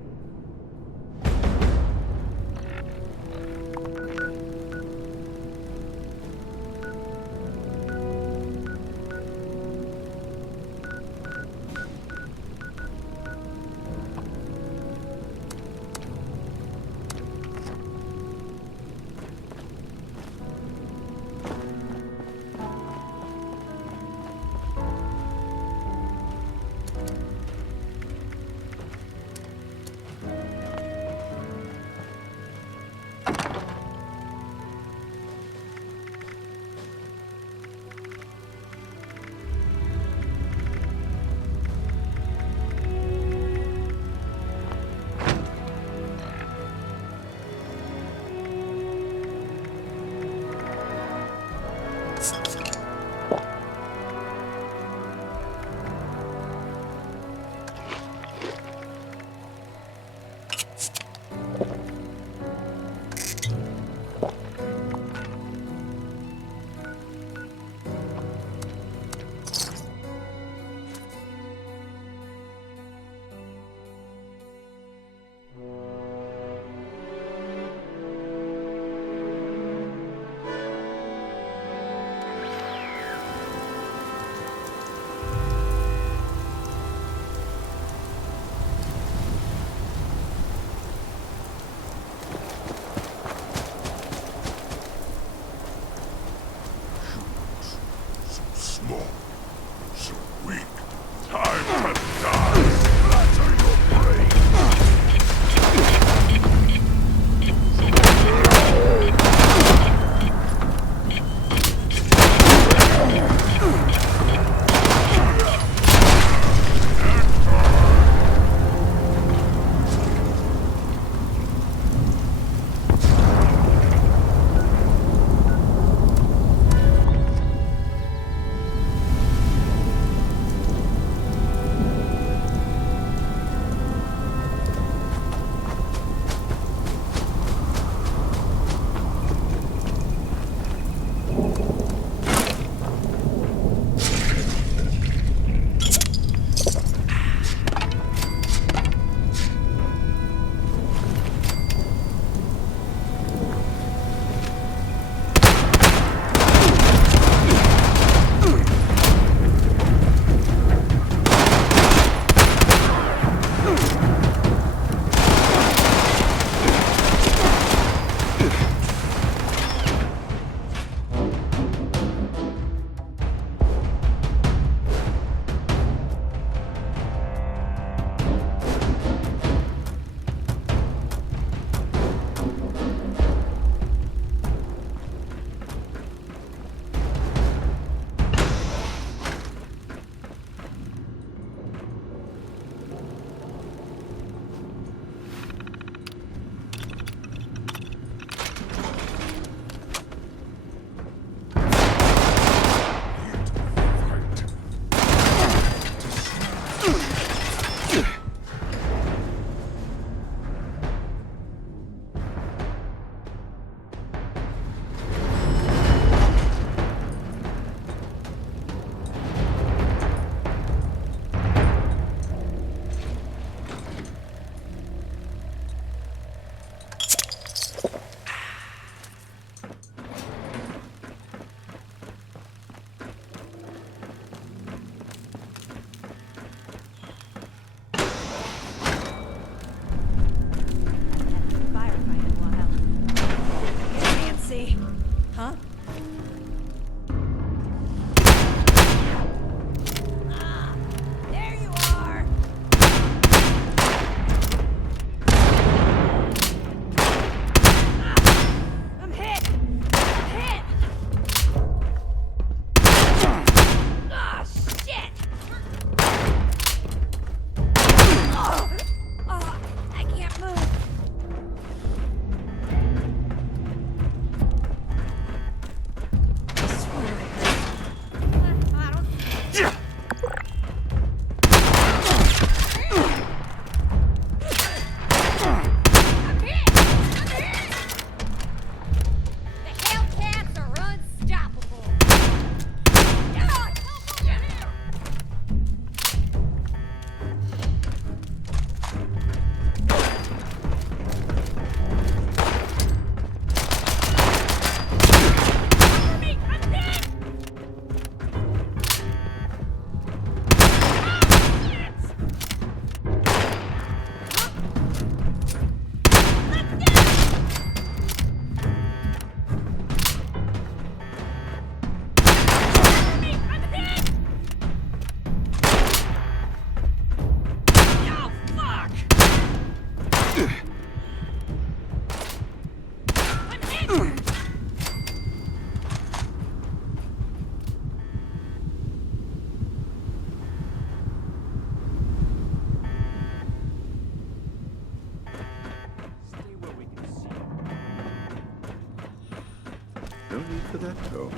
to that tone.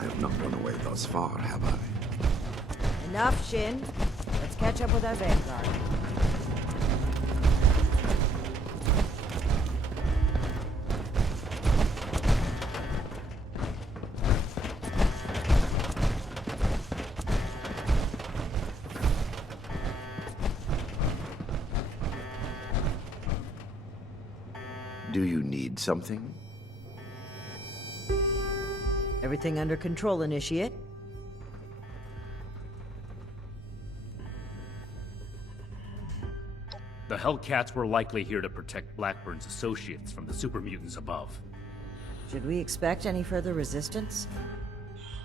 I have not run away thus far, have I? Enough, Shin. Let's catch up with our vanguard. Do you need something? Everything under control, Initiate. The Hellcats were likely here to protect Blackburn's associates from the super mutants above. Should we expect any further resistance?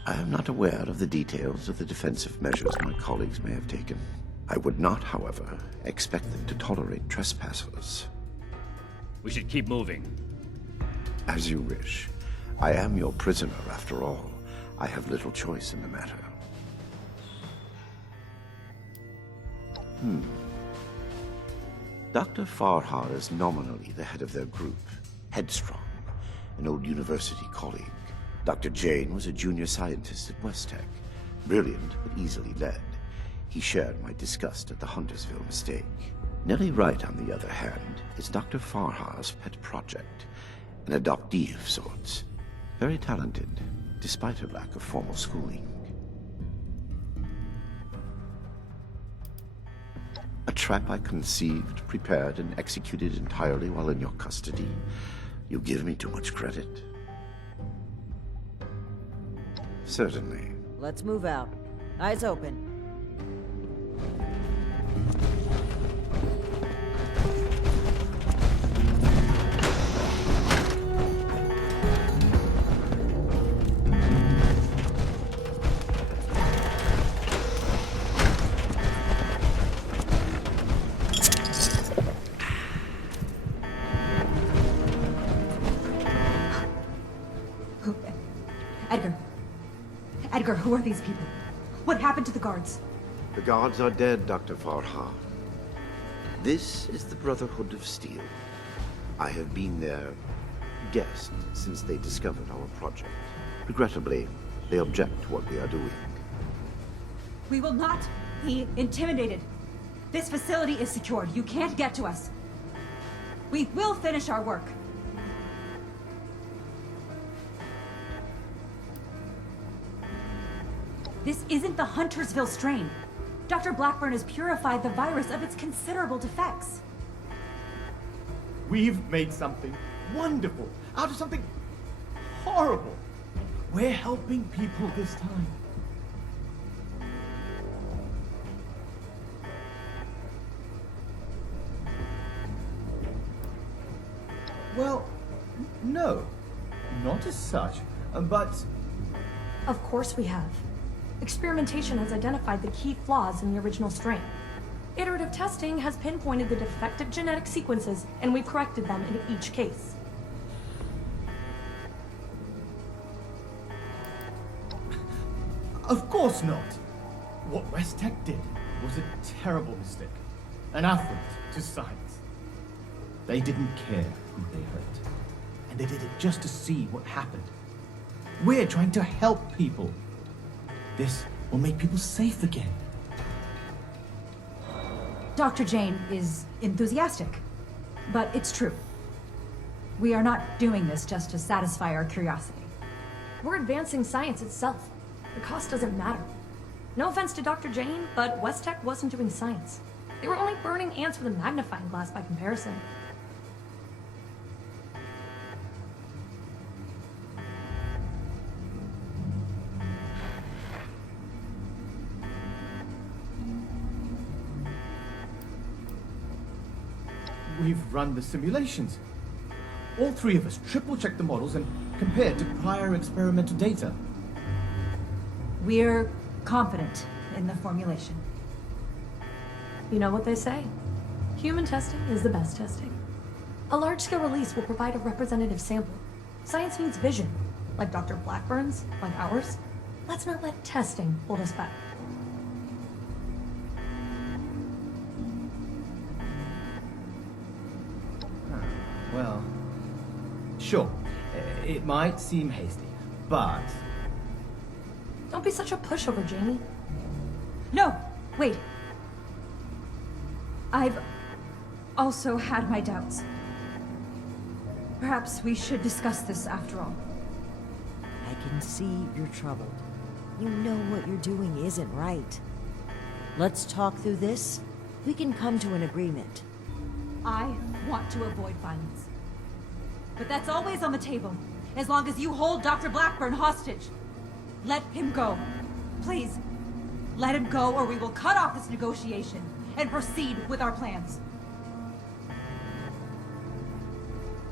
I am not aware of the details of the defensive measures my colleagues may have taken. I would not, however, expect them to tolerate trespassers. We should keep moving. As you wish. I am your prisoner, after all. I have little choice in the matter. Dr. Farha is nominally the head of their group, Headstrong, an old university colleague. Dr. Jane was a junior scientist at West Tech, brilliant but easily led. He shared my disgust at the Huntersville mistake. Nellie Wright, on the other hand, is Dr. Farha's pet project, an adoptee of sorts. Very talented, despite her lack of formal schooling. A trap I conceived, prepared, and executed entirely while in your custody. You give me too much credit. Certainly. Let's move out. Eyes open. Edgar, who are these people? What happened to the guards? The guards are dead, Dr. Farha. This is the Brotherhood of Steel. I have been their guest since they discovered our project. Regrettably, they object to what we are doing. We will not be intimidated. This facility is secured. You can't get to us. We will finish our work. This isn't the Huntersville strain. Dr. Blackburn has purified the virus of its considerable defects. We've made something wonderful out of something horrible. We're helping people this time. Well, no, not as such, but... Of course we have. Experimentation has identified the key flaws in the original strain. Iterative testing has pinpointed the defective genetic sequences, and we've corrected them in each case. Of course not. What West Tech did was a terrible mistake. An affront to science. They didn't care who they hurt. And they did it just to see what happened. We're trying to help people. This will make people safe again. Dr. Jane is enthusiastic, but it's true. We are not doing this just to satisfy our curiosity. We're advancing science itself. The cost doesn't matter. No offense to Dr. Jane, but West Tech wasn't doing science. They were only burning ants with a magnifying glass by comparison. We've run the simulations. All three of us triple-checked the models and compared to prior experimental data. We're confident in the formulation. You know what they say? Human testing is the best testing. A large-scale release will provide a representative sample. Science needs vision, like Dr. Blackburn's, like ours. Let's not let testing hold us back. Well, sure. It might seem hasty, but... Don't be such a pushover, Jamie. No, wait. I've also had my doubts. Perhaps we should discuss this after all. I can see you're troubled. You know what you're doing isn't right. Let's talk through this. We can come to an agreement. I want to avoid violence. But that's always on the table, as long as you hold Dr. Blackburn hostage. Let him go. Please, let him go or we will cut off this negotiation and proceed with our plans.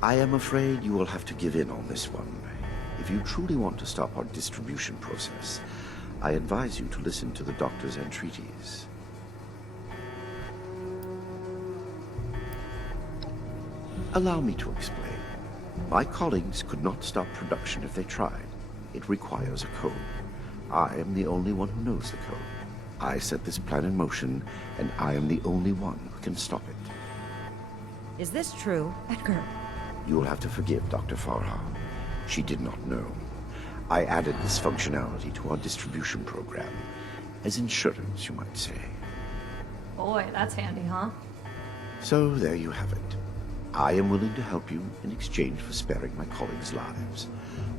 I am afraid you will have to give in on this one. If you truly want to stop our distribution process, I advise you to listen to the doctor's entreaties. Allow me to explain. My colleagues could not stop production if they tried. It requires a code. I am the only one who knows the code. I set this plan in motion, and I am the only one who can stop it. Is this true? Edgar. You will have to forgive Dr. Farha. She did not know. I added this functionality to our distribution program. As insurance, you might say. Boy, that's handy, huh? So there you have it. I am willing to help you in exchange for sparing my colleagues' lives.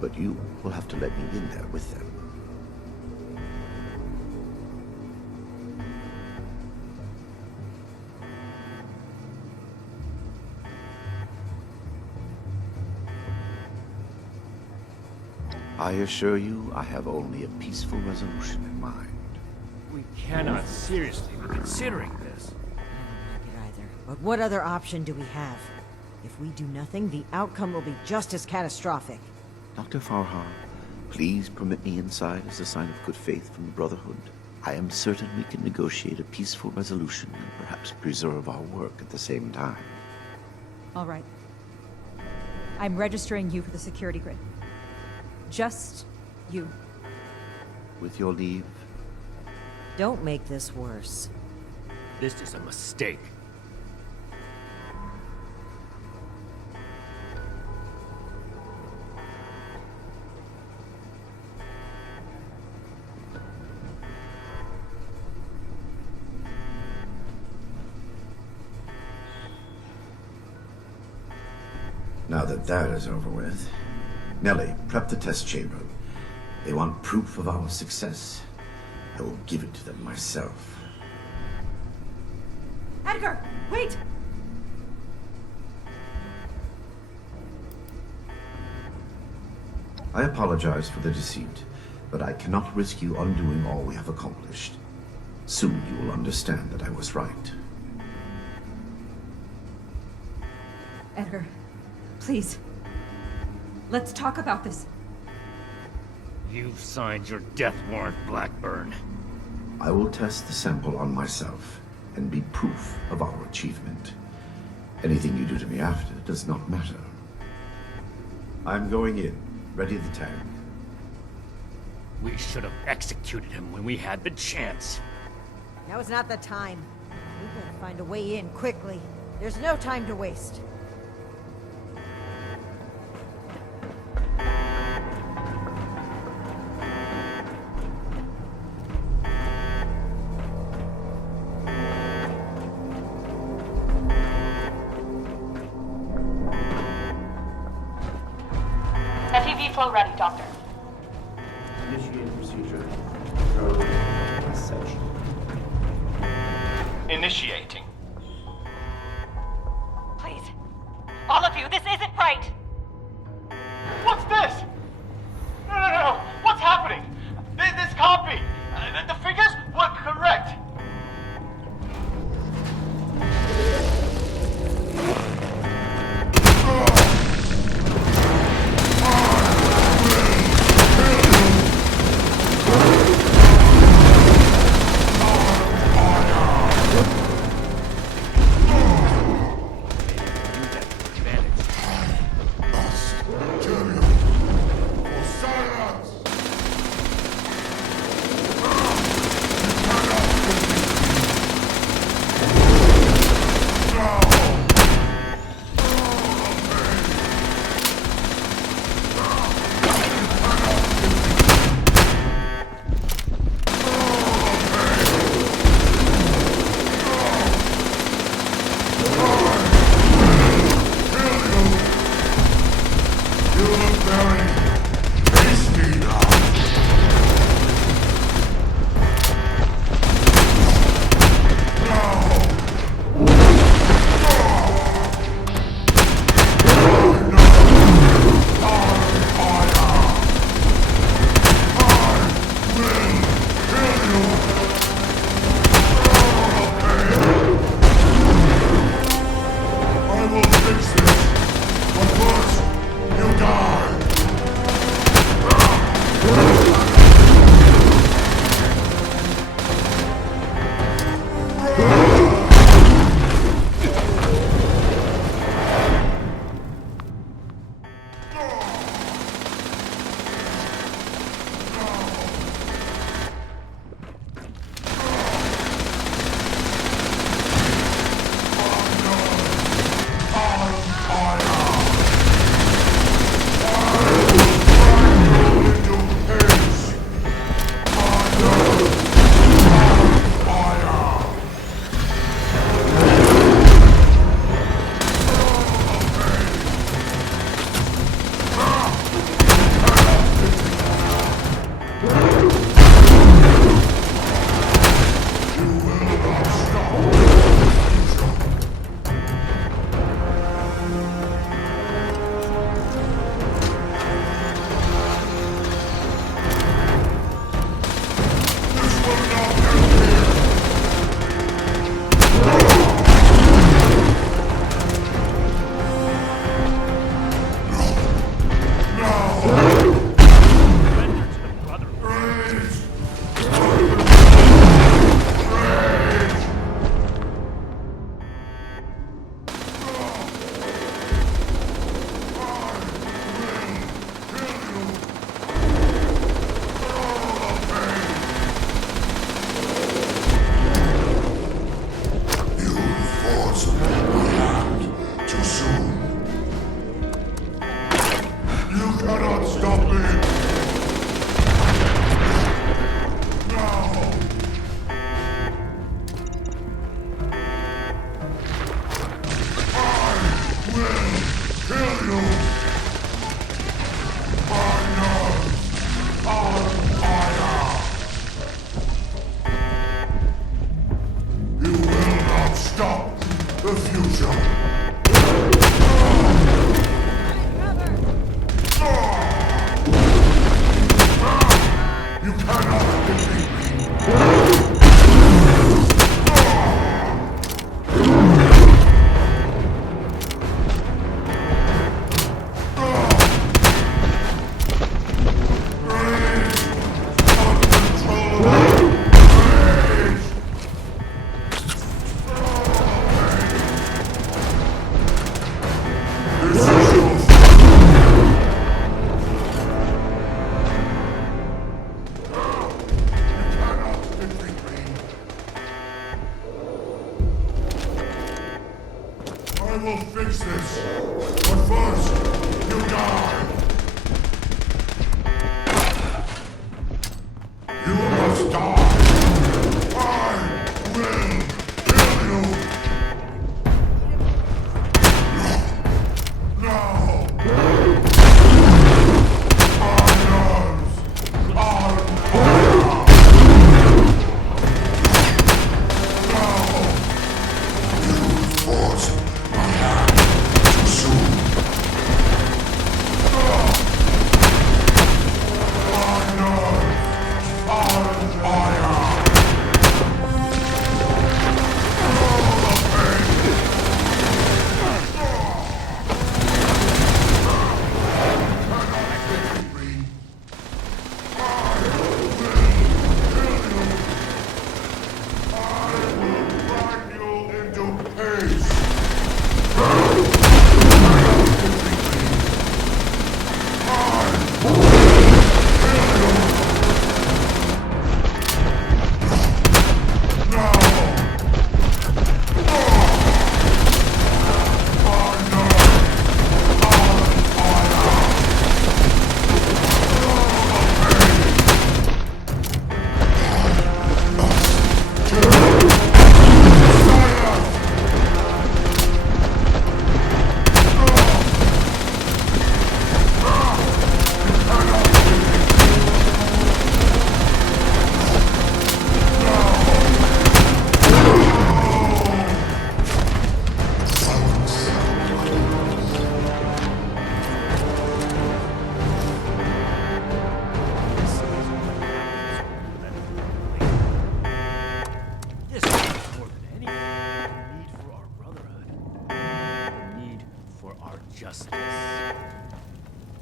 But you will have to let me in there with them. I assure you, I have only a peaceful resolution in mind. We cannot seriously be considering this. I don't like it either. But what other option do we have? If we do nothing, the outcome will be just as catastrophic. Dr. Farha, please permit me inside as a sign of good faith from the Brotherhood. I am certain we can negotiate a peaceful resolution and perhaps preserve our work at the same time. All right. I'm registering you for the security grid. Just you. With your leave. Don't make this worse. This is a mistake. Now that that is over with, Nellie, prep the test chamber. They want proof of our success. I will give it to them myself. Edgar, wait! I apologize for the deceit, but I cannot risk you undoing all we have accomplished. Soon you will understand that I was right. Edgar, please. Let's talk about this. You've signed your death warrant, Blackburn. I will test the sample on myself and be proof of our achievement. Anything you do to me after does not matter. I'm going in. Ready the tank. We should have executed him when we had the chance. Now is not the time. We better find a way in quickly. There's no time to waste. FEV flow ready, Doctor. Initiate procedure. Code message. Initiating. Please. All of you, this isn't right! What's this? No. What's happening? This can't be. The figures were correct. justice.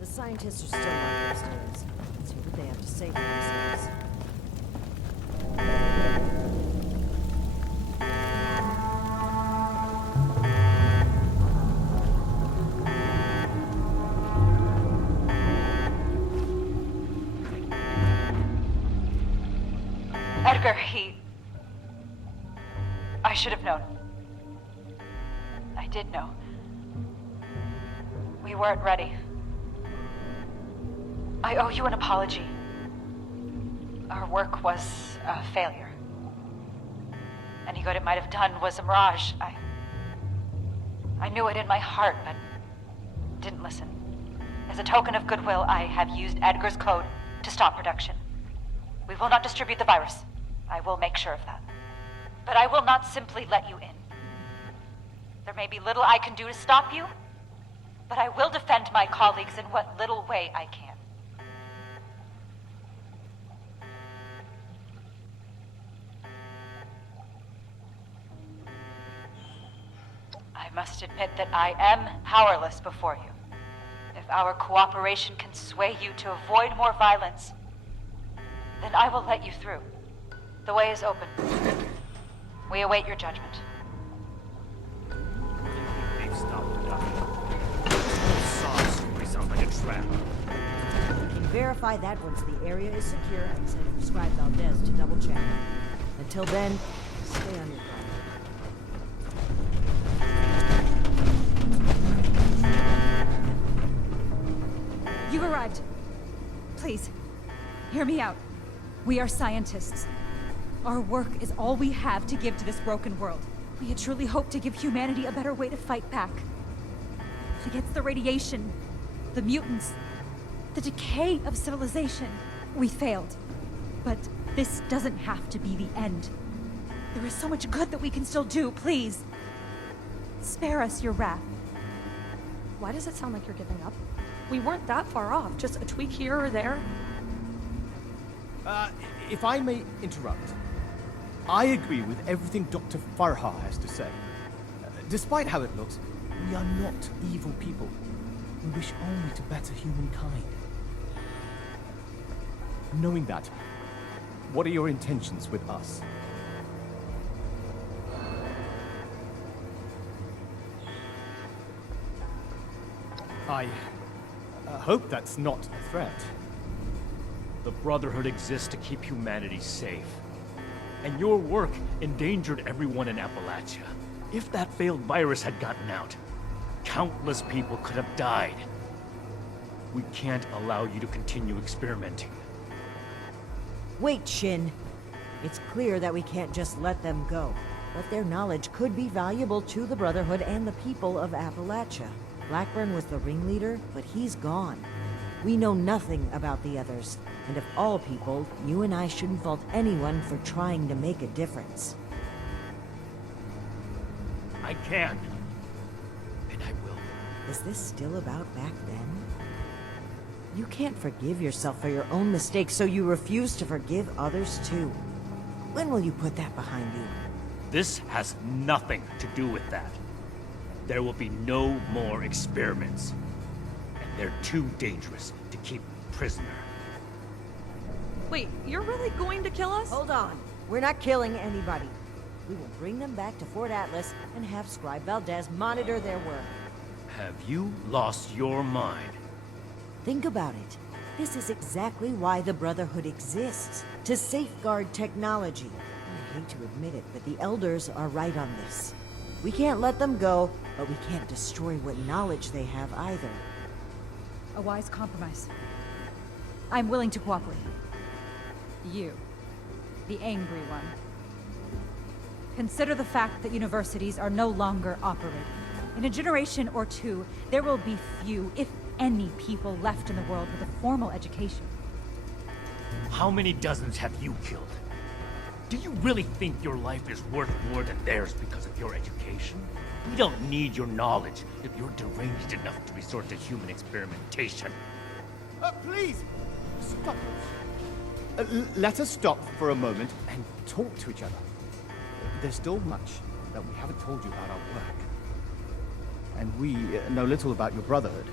The scientists are still locked upstairs. Let's see what they have to say for themselves. I should have known. I did know. We weren't ready. I owe you an apology. Our work was a failure. Any good it might have done was a mirage. I knew it in my heart, but didn't listen. As a token of goodwill, I have used Edgar's code to stop production. We will not distribute the virus. I will make sure of that. But I will not simply let you in. There may be little I can do to stop you, but I will defend my colleagues in what little way I can. I must admit that I am powerless before you. If our cooperation can sway you to avoid more violence, then I will let you through. The way is open. We await your judgment. They've stopped production. This sauce sounds like a trap. We can verify that once the area is secure and send for Scribe Valdez to double check. Until then, stay on your guard. You've arrived. Please, hear me out. We are scientists. Our work is all we have to give to this broken world. We had truly hoped to give humanity a better way to fight back. Against the radiation, the mutants, the decay of civilization. We failed. But this doesn't have to be the end. There is so much good that we can still do, please. Spare us your wrath. Why does it sound like you're giving up? We weren't that far off, just a tweak here or there. If I may interrupt, I agree with everything Dr. Farha has to say. Despite how it looks, we are not evil people. We wish only to better humankind. Knowing that, what are your intentions with us? I hope that's not a threat. The Brotherhood exists to keep humanity safe. And your work endangered everyone in Appalachia. If that failed virus had gotten out, countless people could have died. We can't allow you to continue experimenting. Wait, Shin. It's clear that we can't just let them go. But their knowledge could be valuable to the Brotherhood and the people of Appalachia. Blackburn was the ringleader, but he's gone. We know nothing about the others, and of all people, you and I shouldn't fault anyone for trying to make a difference. I can. And I will. Is this still about back then? You can't forgive yourself for your own mistakes, so you refuse to forgive others too. When will you put that behind you? This has nothing to do with that. There will be no more experiments. And they're too dangerous to keep prisoner. Wait, you're really going to kill us? Hold on. We're not killing anybody. We will bring them back to Fort Atlas and have Scribe Valdez monitor their work. Have you lost your mind? Think about it. This is exactly why the Brotherhood exists. To safeguard technology. I hate to admit it, but the Elders are right on this. We can't let them go, but we can't destroy what knowledge they have either. A wise compromise. I'm willing to cooperate. You, the angry one. Consider the fact that universities are no longer operating. In a generation or two, there will be few, if any, people left in the world with a formal education. How many dozens have you killed? Do you really think your life is worth more than theirs because of your education? We don't need your knowledge if you're deranged enough to resort to human experimentation. Please, stop. Let us stop for a moment and talk to each other. There's still much that we haven't told you about our work. And we know little about your Brotherhood.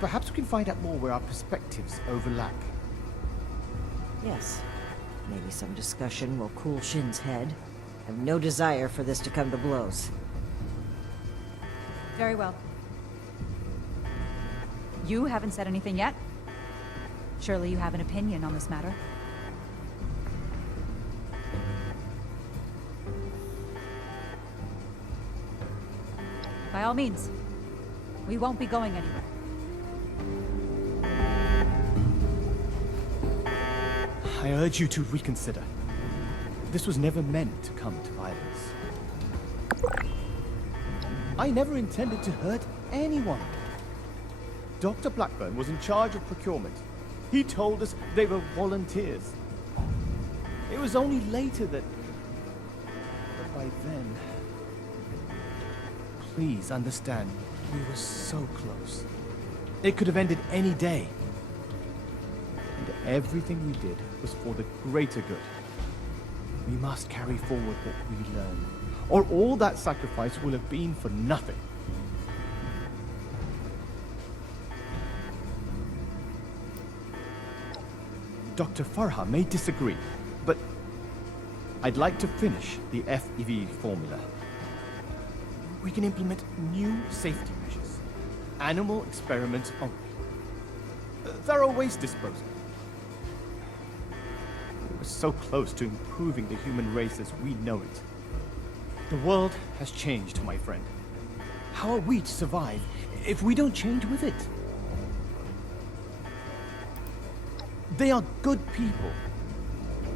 Perhaps we can find out more where our perspectives overlap. Yes. Maybe some discussion will cool Shin's head. I have no desire for this to come to blows. Very well. You haven't said anything yet. Surely you have an opinion on this matter. By all means. We won't be going anywhere. I urge you to reconsider. This was never meant to come to violence. I never intended to hurt anyone. Dr. Blackburn was in charge of procurement. He told us they were volunteers. It was only later that... But by then... Please understand, we were so close. It could have ended any day. And everything we did was for the greater good. We must carry forward what we learned, or all that sacrifice will have been for nothing. Dr. Farha may disagree, but I'd like to finish the FEV formula. We can implement new safety measures. Animal experiments only. Thorough waste disposal. We're so close to improving the human race as we know it. The world has changed, my friend. How are we to survive if we don't change with it? They are good people.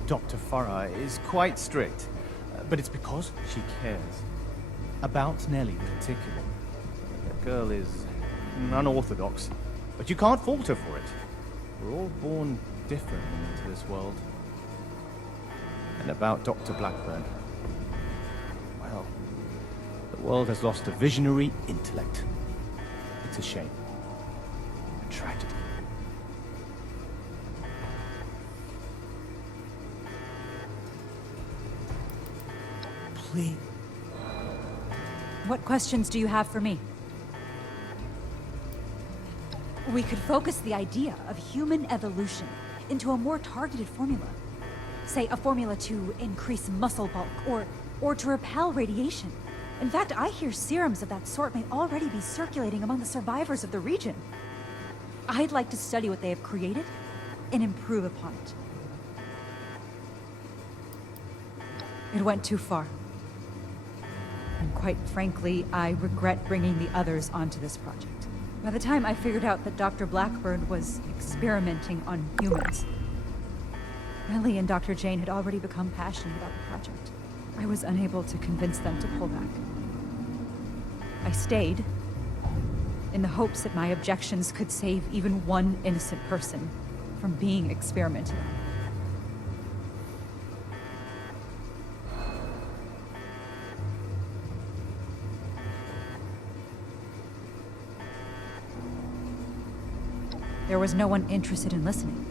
Dr. Farah is quite strict, but it's because she cares. About Nellie in particular. The girl is unorthodox, but you can't fault her for it. We're all born different into this world. And about Dr. Blackburn, well, the world has lost a visionary intellect. It's a shame. A tragedy. Please. What questions do you have for me? We could focus the idea of human evolution into a more targeted formula. Say, a formula to increase muscle bulk, or to repel radiation. In fact, I hear serums of that sort may already be circulating among the survivors of the region. I'd like to study what they have created and improve upon it. It went too far. And quite frankly, I regret bringing the others onto this project. By the time I figured out that Dr. Blackburn was experimenting on humans, Ellie and Dr. Jane had already become passionate about the project. I was unable to convince them to pull back. I stayed, in the hopes that my objections could save even one innocent person from being experimented on. There was no one interested in listening.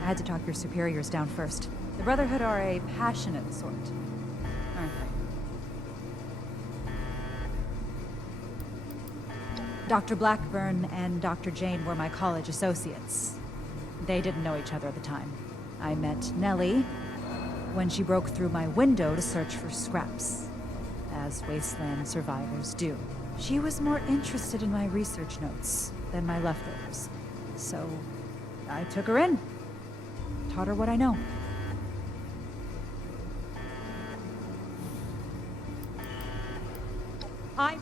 I had to talk your superiors down first. The Brotherhood are a passionate sort, aren't they? Dr. Blackburn and Dr. Jane were my college associates. They didn't know each other at the time. I met Nellie when she broke through my window to search for scraps, as wasteland survivors do. She was more interested in my research notes than my leftovers. So, I took her in. Taught her what I know. I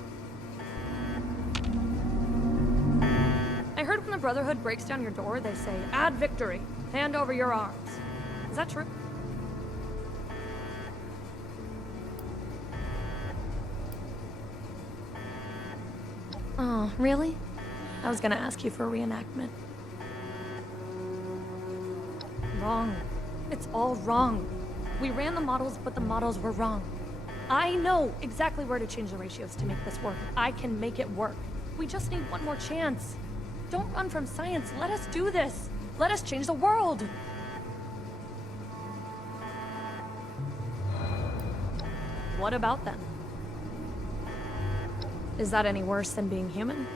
heard when the Brotherhood breaks down your door, they say, "Add victory. Hand over your arms." Is that true? Oh, really? I was gonna ask you for a reenactment. Wrong. It's all wrong. We ran the models, but the models were wrong. I know exactly where to change the ratios to make this work. I can make it work. We just need one more chance. Don't run from science. Let us do this. Let us change the world. What about them? Is that any worse than being human?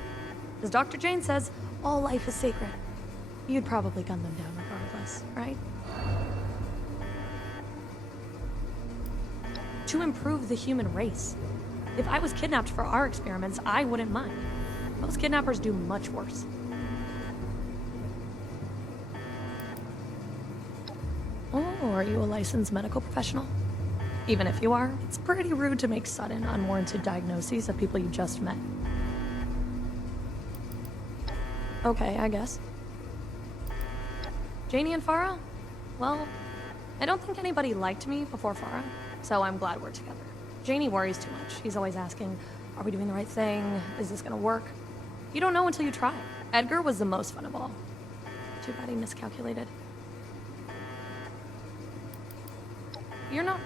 As Dr. Jane says, all life is sacred. You'd probably gun them down regardless, right? To improve the human race. If I was kidnapped for our experiments, I wouldn't mind. Most kidnappers do much worse. Oh, are you a licensed medical professional? Even if you are, it's pretty rude to make sudden, unwarranted diagnoses of people you just met. Okay, I guess. Janie and Farah? Well, I don't think anybody liked me before Farah, so I'm glad we're together. Janie worries too much. He's always asking, are we doing the right thing? Is this gonna work? You don't know until you try. Edgar was the most fun of all. Too bad he miscalculated. You're not...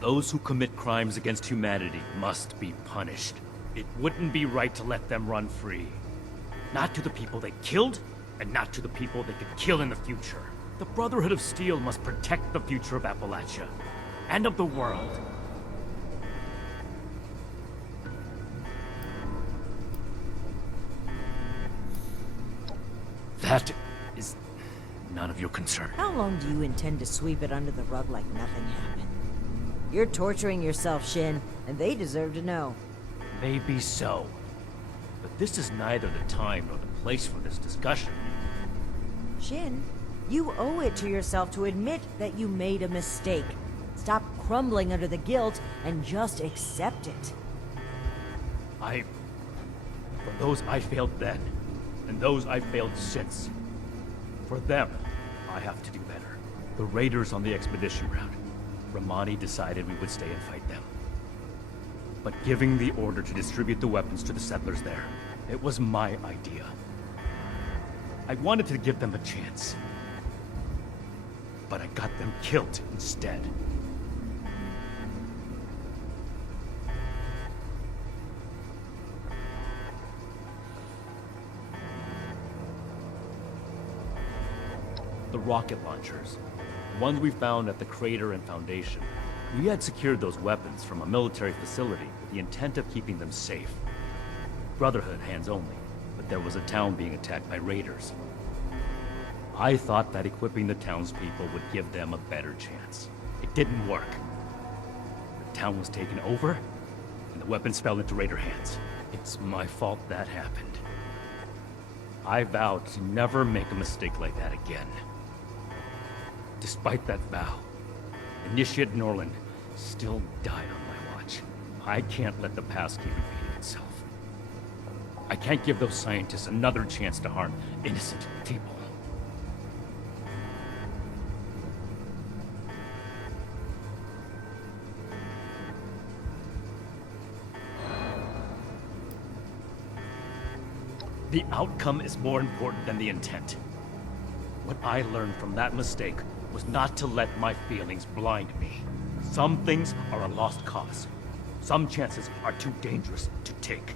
Those who commit crimes against humanity must be punished. It wouldn't be right to let them run free. Not to the people they killed, and not to the people they could kill in the future. The Brotherhood of Steel must protect the future of Appalachia, and of the world. That is none of your concern. How long do you intend to sweep it under the rug like nothing happened? You're torturing yourself, Shin, and they deserve to know. Maybe so. But this is neither the time nor the place for this discussion. Shin, you owe it to yourself to admit that you made a mistake. Stop crumbling under the guilt and just accept it. For those I failed then, and those I failed since, for them, I have to do better. The raiders on the expedition route, Romani decided we would stay and fight them. But giving the order to distribute the weapons to the settlers there, it was my idea. I wanted to give them a chance. But I got them killed instead. The rocket launchers, the ones we found at the crater and foundation. We had secured those weapons from a military facility with the intent of keeping them safe. Brotherhood hands only, but there was a town being attacked by raiders. I thought that equipping the townspeople would give them a better chance. It didn't work. The town was taken over, and the weapons fell into raider hands. It's my fault that happened. I vowed to never make a mistake like that again. Despite that vow, Initiate Norland still died on my watch. I can't let the past keep repeating itself. I can't give those scientists another chance to harm innocent people. The outcome is more important than the intent. What I learned from that mistake was not to let my feelings blind me. Some things are a lost cause. Some chances are too dangerous to take,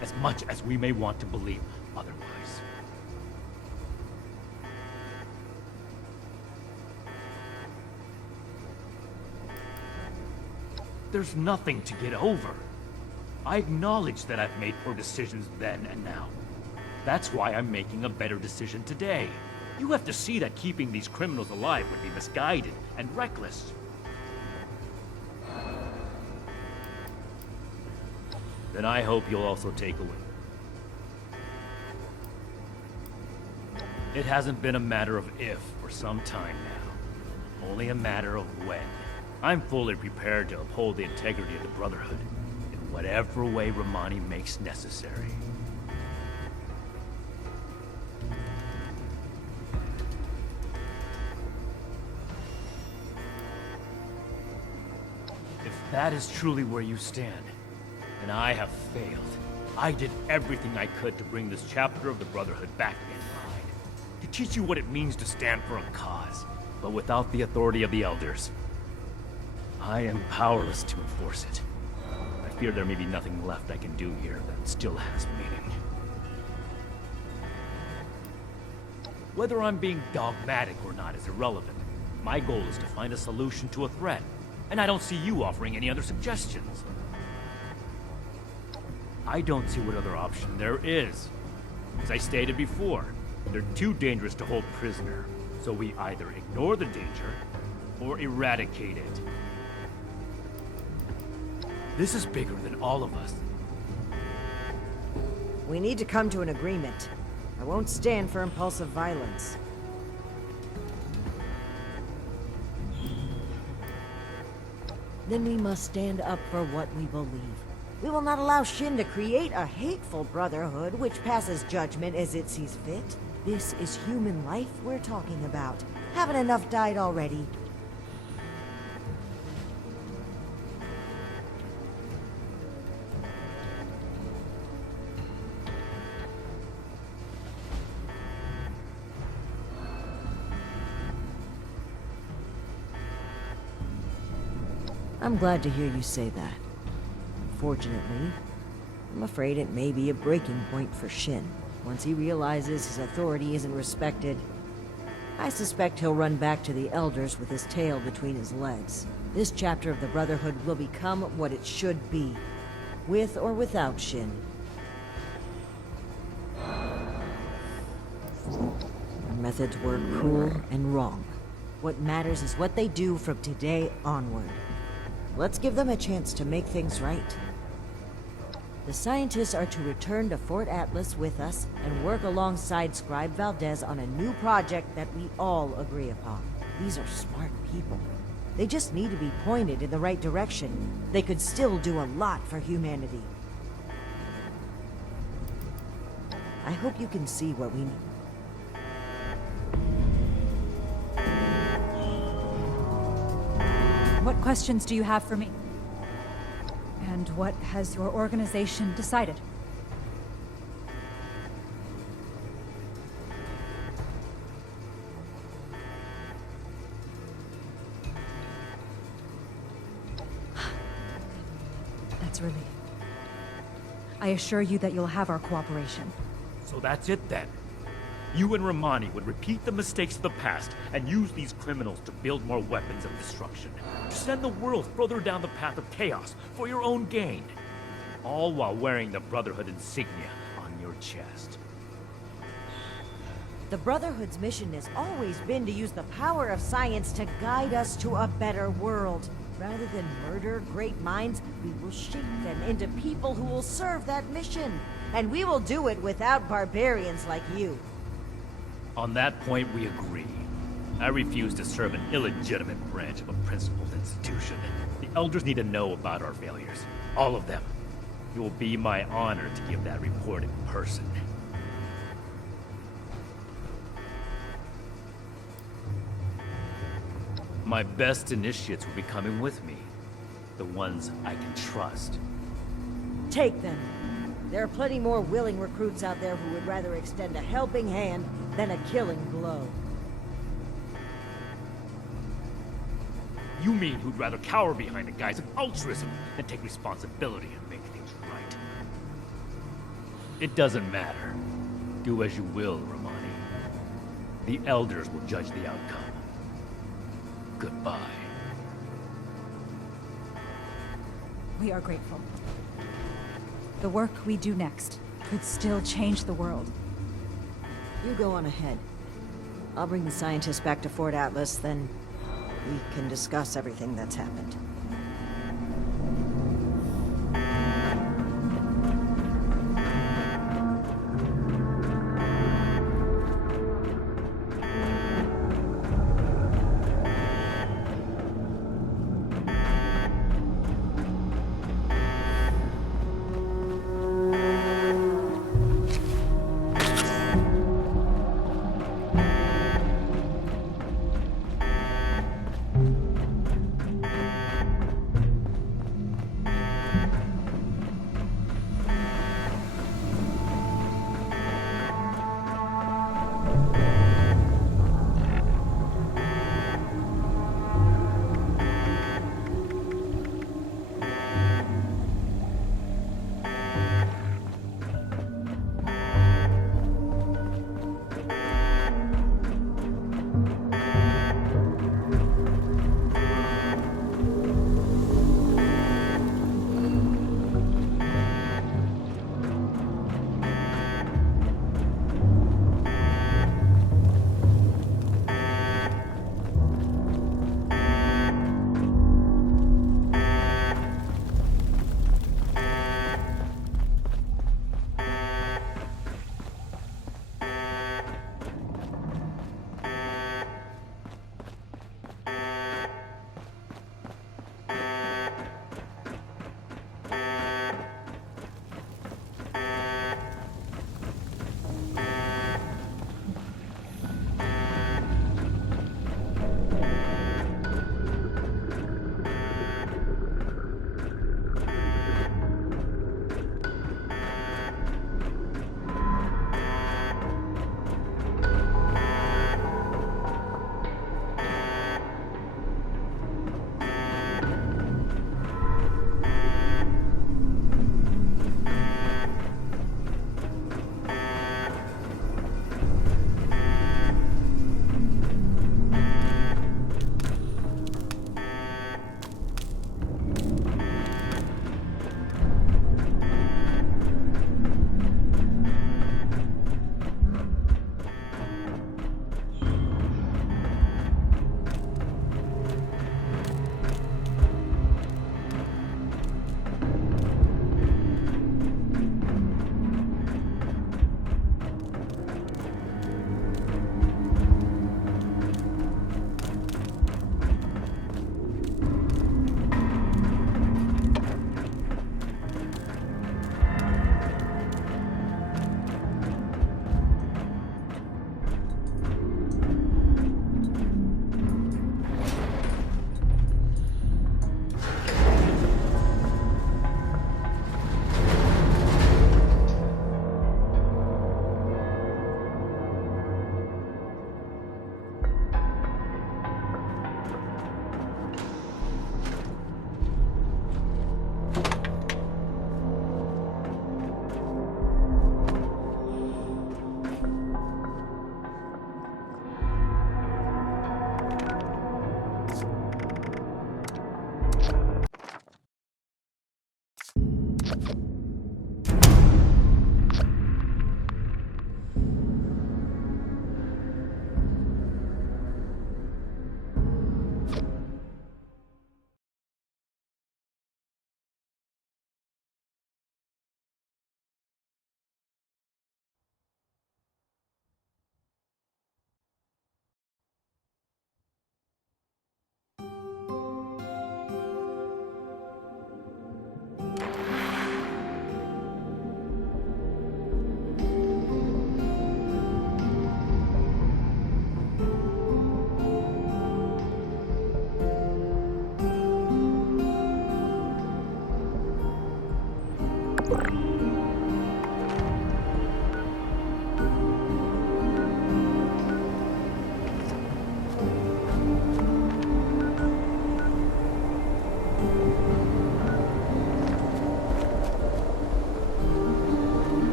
as much as we may want to believe otherwise. There's nothing to get over. I acknowledge that I've made poor decisions then and now. That's why I'm making a better decision today. You have to see that keeping these criminals alive would be misguided and reckless. Then I hope you'll also take away. It hasn't been a matter of if for some time now. Only a matter of when. I'm fully prepared to uphold the integrity of the Brotherhood in whatever way Romani makes necessary. If that is truly where you stand, then I have failed. I did everything I could to bring this chapter of the Brotherhood back in line, to teach you what it means to stand for a cause, but without the authority of the Elders, I am powerless to enforce it. I fear there may be nothing left I can do here that still has meaning. Whether I'm being dogmatic or not is irrelevant. My goal is to find a solution to a threat, and I don't see you offering any other suggestions. I don't see what other option there is. As I stated before, they're too dangerous to hold prisoner, so we either ignore the danger or eradicate it. This is bigger than all of us. We need to come to an agreement. I won't stand for impulsive violence. then we must stand up for what we believe. We will not allow Shin to create a hateful brotherhood which passes judgment as it sees fit. This is human life we're talking about. Haven't enough died already? I'm glad to hear you say that. Unfortunately, I'm afraid it may be a breaking point for Shin. Once he realizes his authority isn't respected, I suspect he'll run back to the Elders with his tail between his legs. This chapter of the Brotherhood will become what it should be, with or without Shin. Our methods were cruel and wrong. What matters is what they do from today onward. Let's give them a chance to make things right. The scientists are to return to Fort Atlas with us and work alongside Scribe Valdez on a new project that we all agree upon. These are smart people. They just need to be pointed in the right direction. They could still do a lot for humanity. I hope you can see what we need. What questions do you have for me? And what has your organization decided? That's relief. I assure you that you'll have our cooperation. So that's it then. You and Romani would repeat the mistakes of the past and use these criminals to build more weapons of destruction. To send the world further down the path of chaos for your own gain. All while wearing the Brotherhood insignia on your chest. The Brotherhood's mission has always been to use the power of science to guide us to a better world. Rather than murder great minds, we will shape them into people who will serve that mission. And we will do it without barbarians like you. On that point, we agree. I refuse to serve an illegitimate branch of a principled institution. The Elders need to know about our failures. All of them. It will be my honor to give that report in person. My best initiates will be coming with me. The ones I can trust. Take them. There are plenty more willing recruits out there who would rather extend a helping hand than a killing blow. You mean who'd rather cower behind the guise of altruism than take responsibility and make things right? It doesn't matter. Do as you will, Romani. The Elders will judge the outcome. Goodbye. We are grateful. The work we do next could still change the world. You go on ahead. I'll bring the scientists back to Fort Atlas, then we can discuss everything that's happened.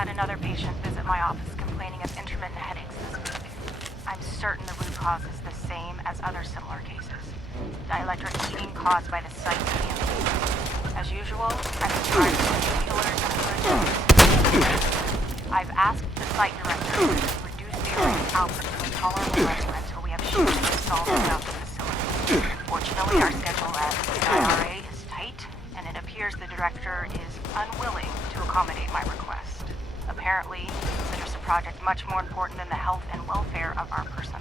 had another patient visit my office complaining of intermittent headaches this week. I'm certain the root cause is the same as other similar cases. Dielectric heating caused by the site contamination. As usual, I'm prescribed painkillers and surgery. I've asked the site director to reduce the array's output to a tolerable level until we have shifted installed throughout the facility. Fortunately, our schedule at the IRA is tight, and it appears the director is unwilling to accommodate my request. Apparently, he considers the project much more important than the health and welfare of our personnel.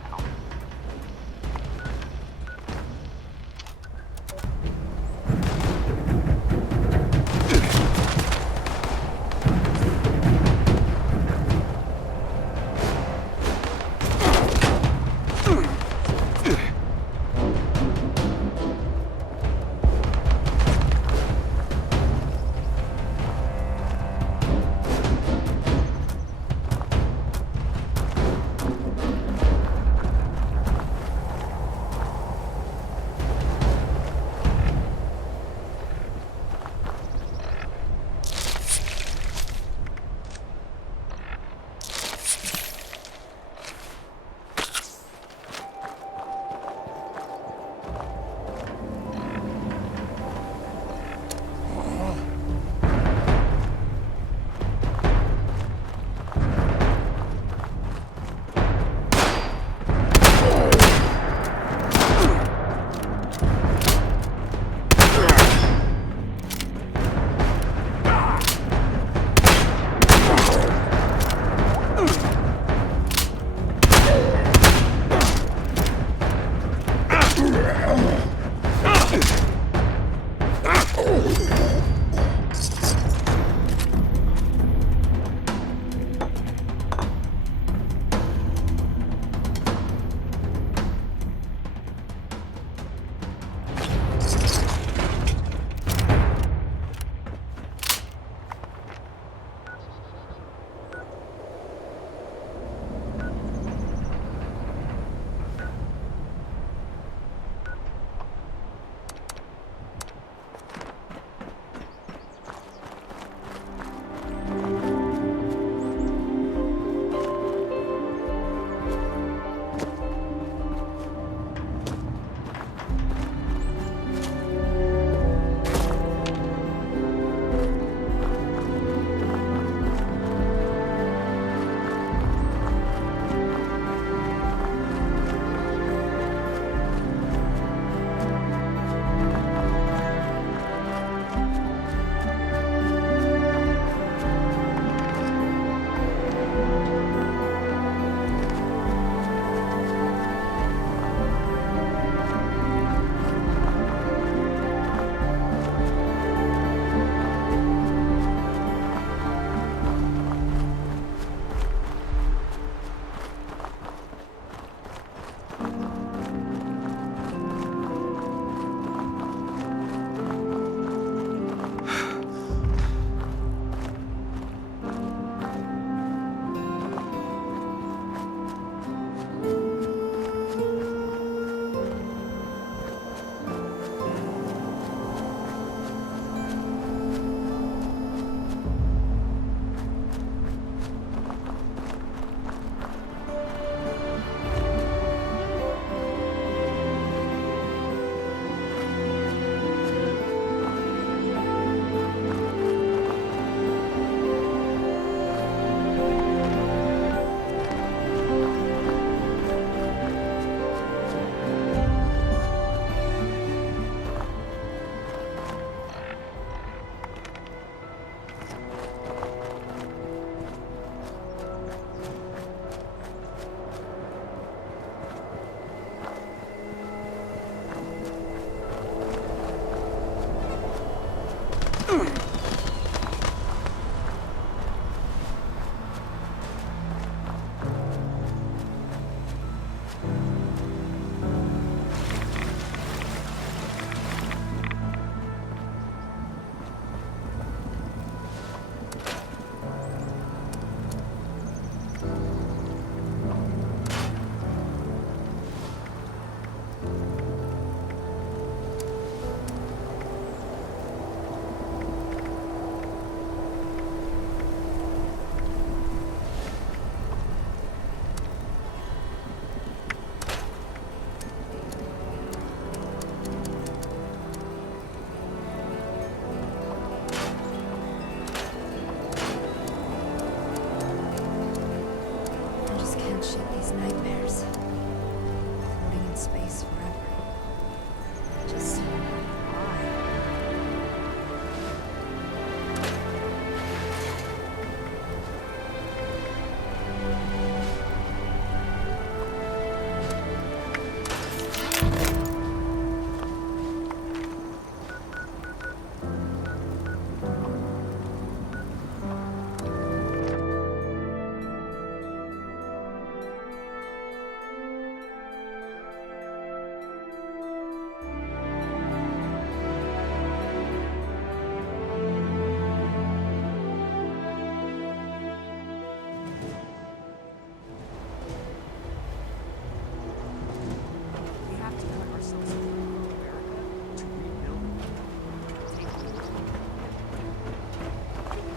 Just...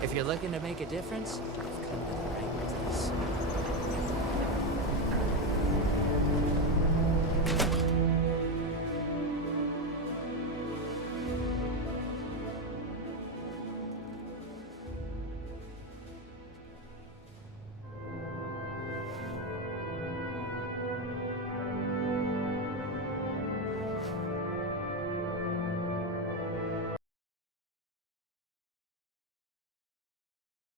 If you're looking to make a difference, you've come to the right place.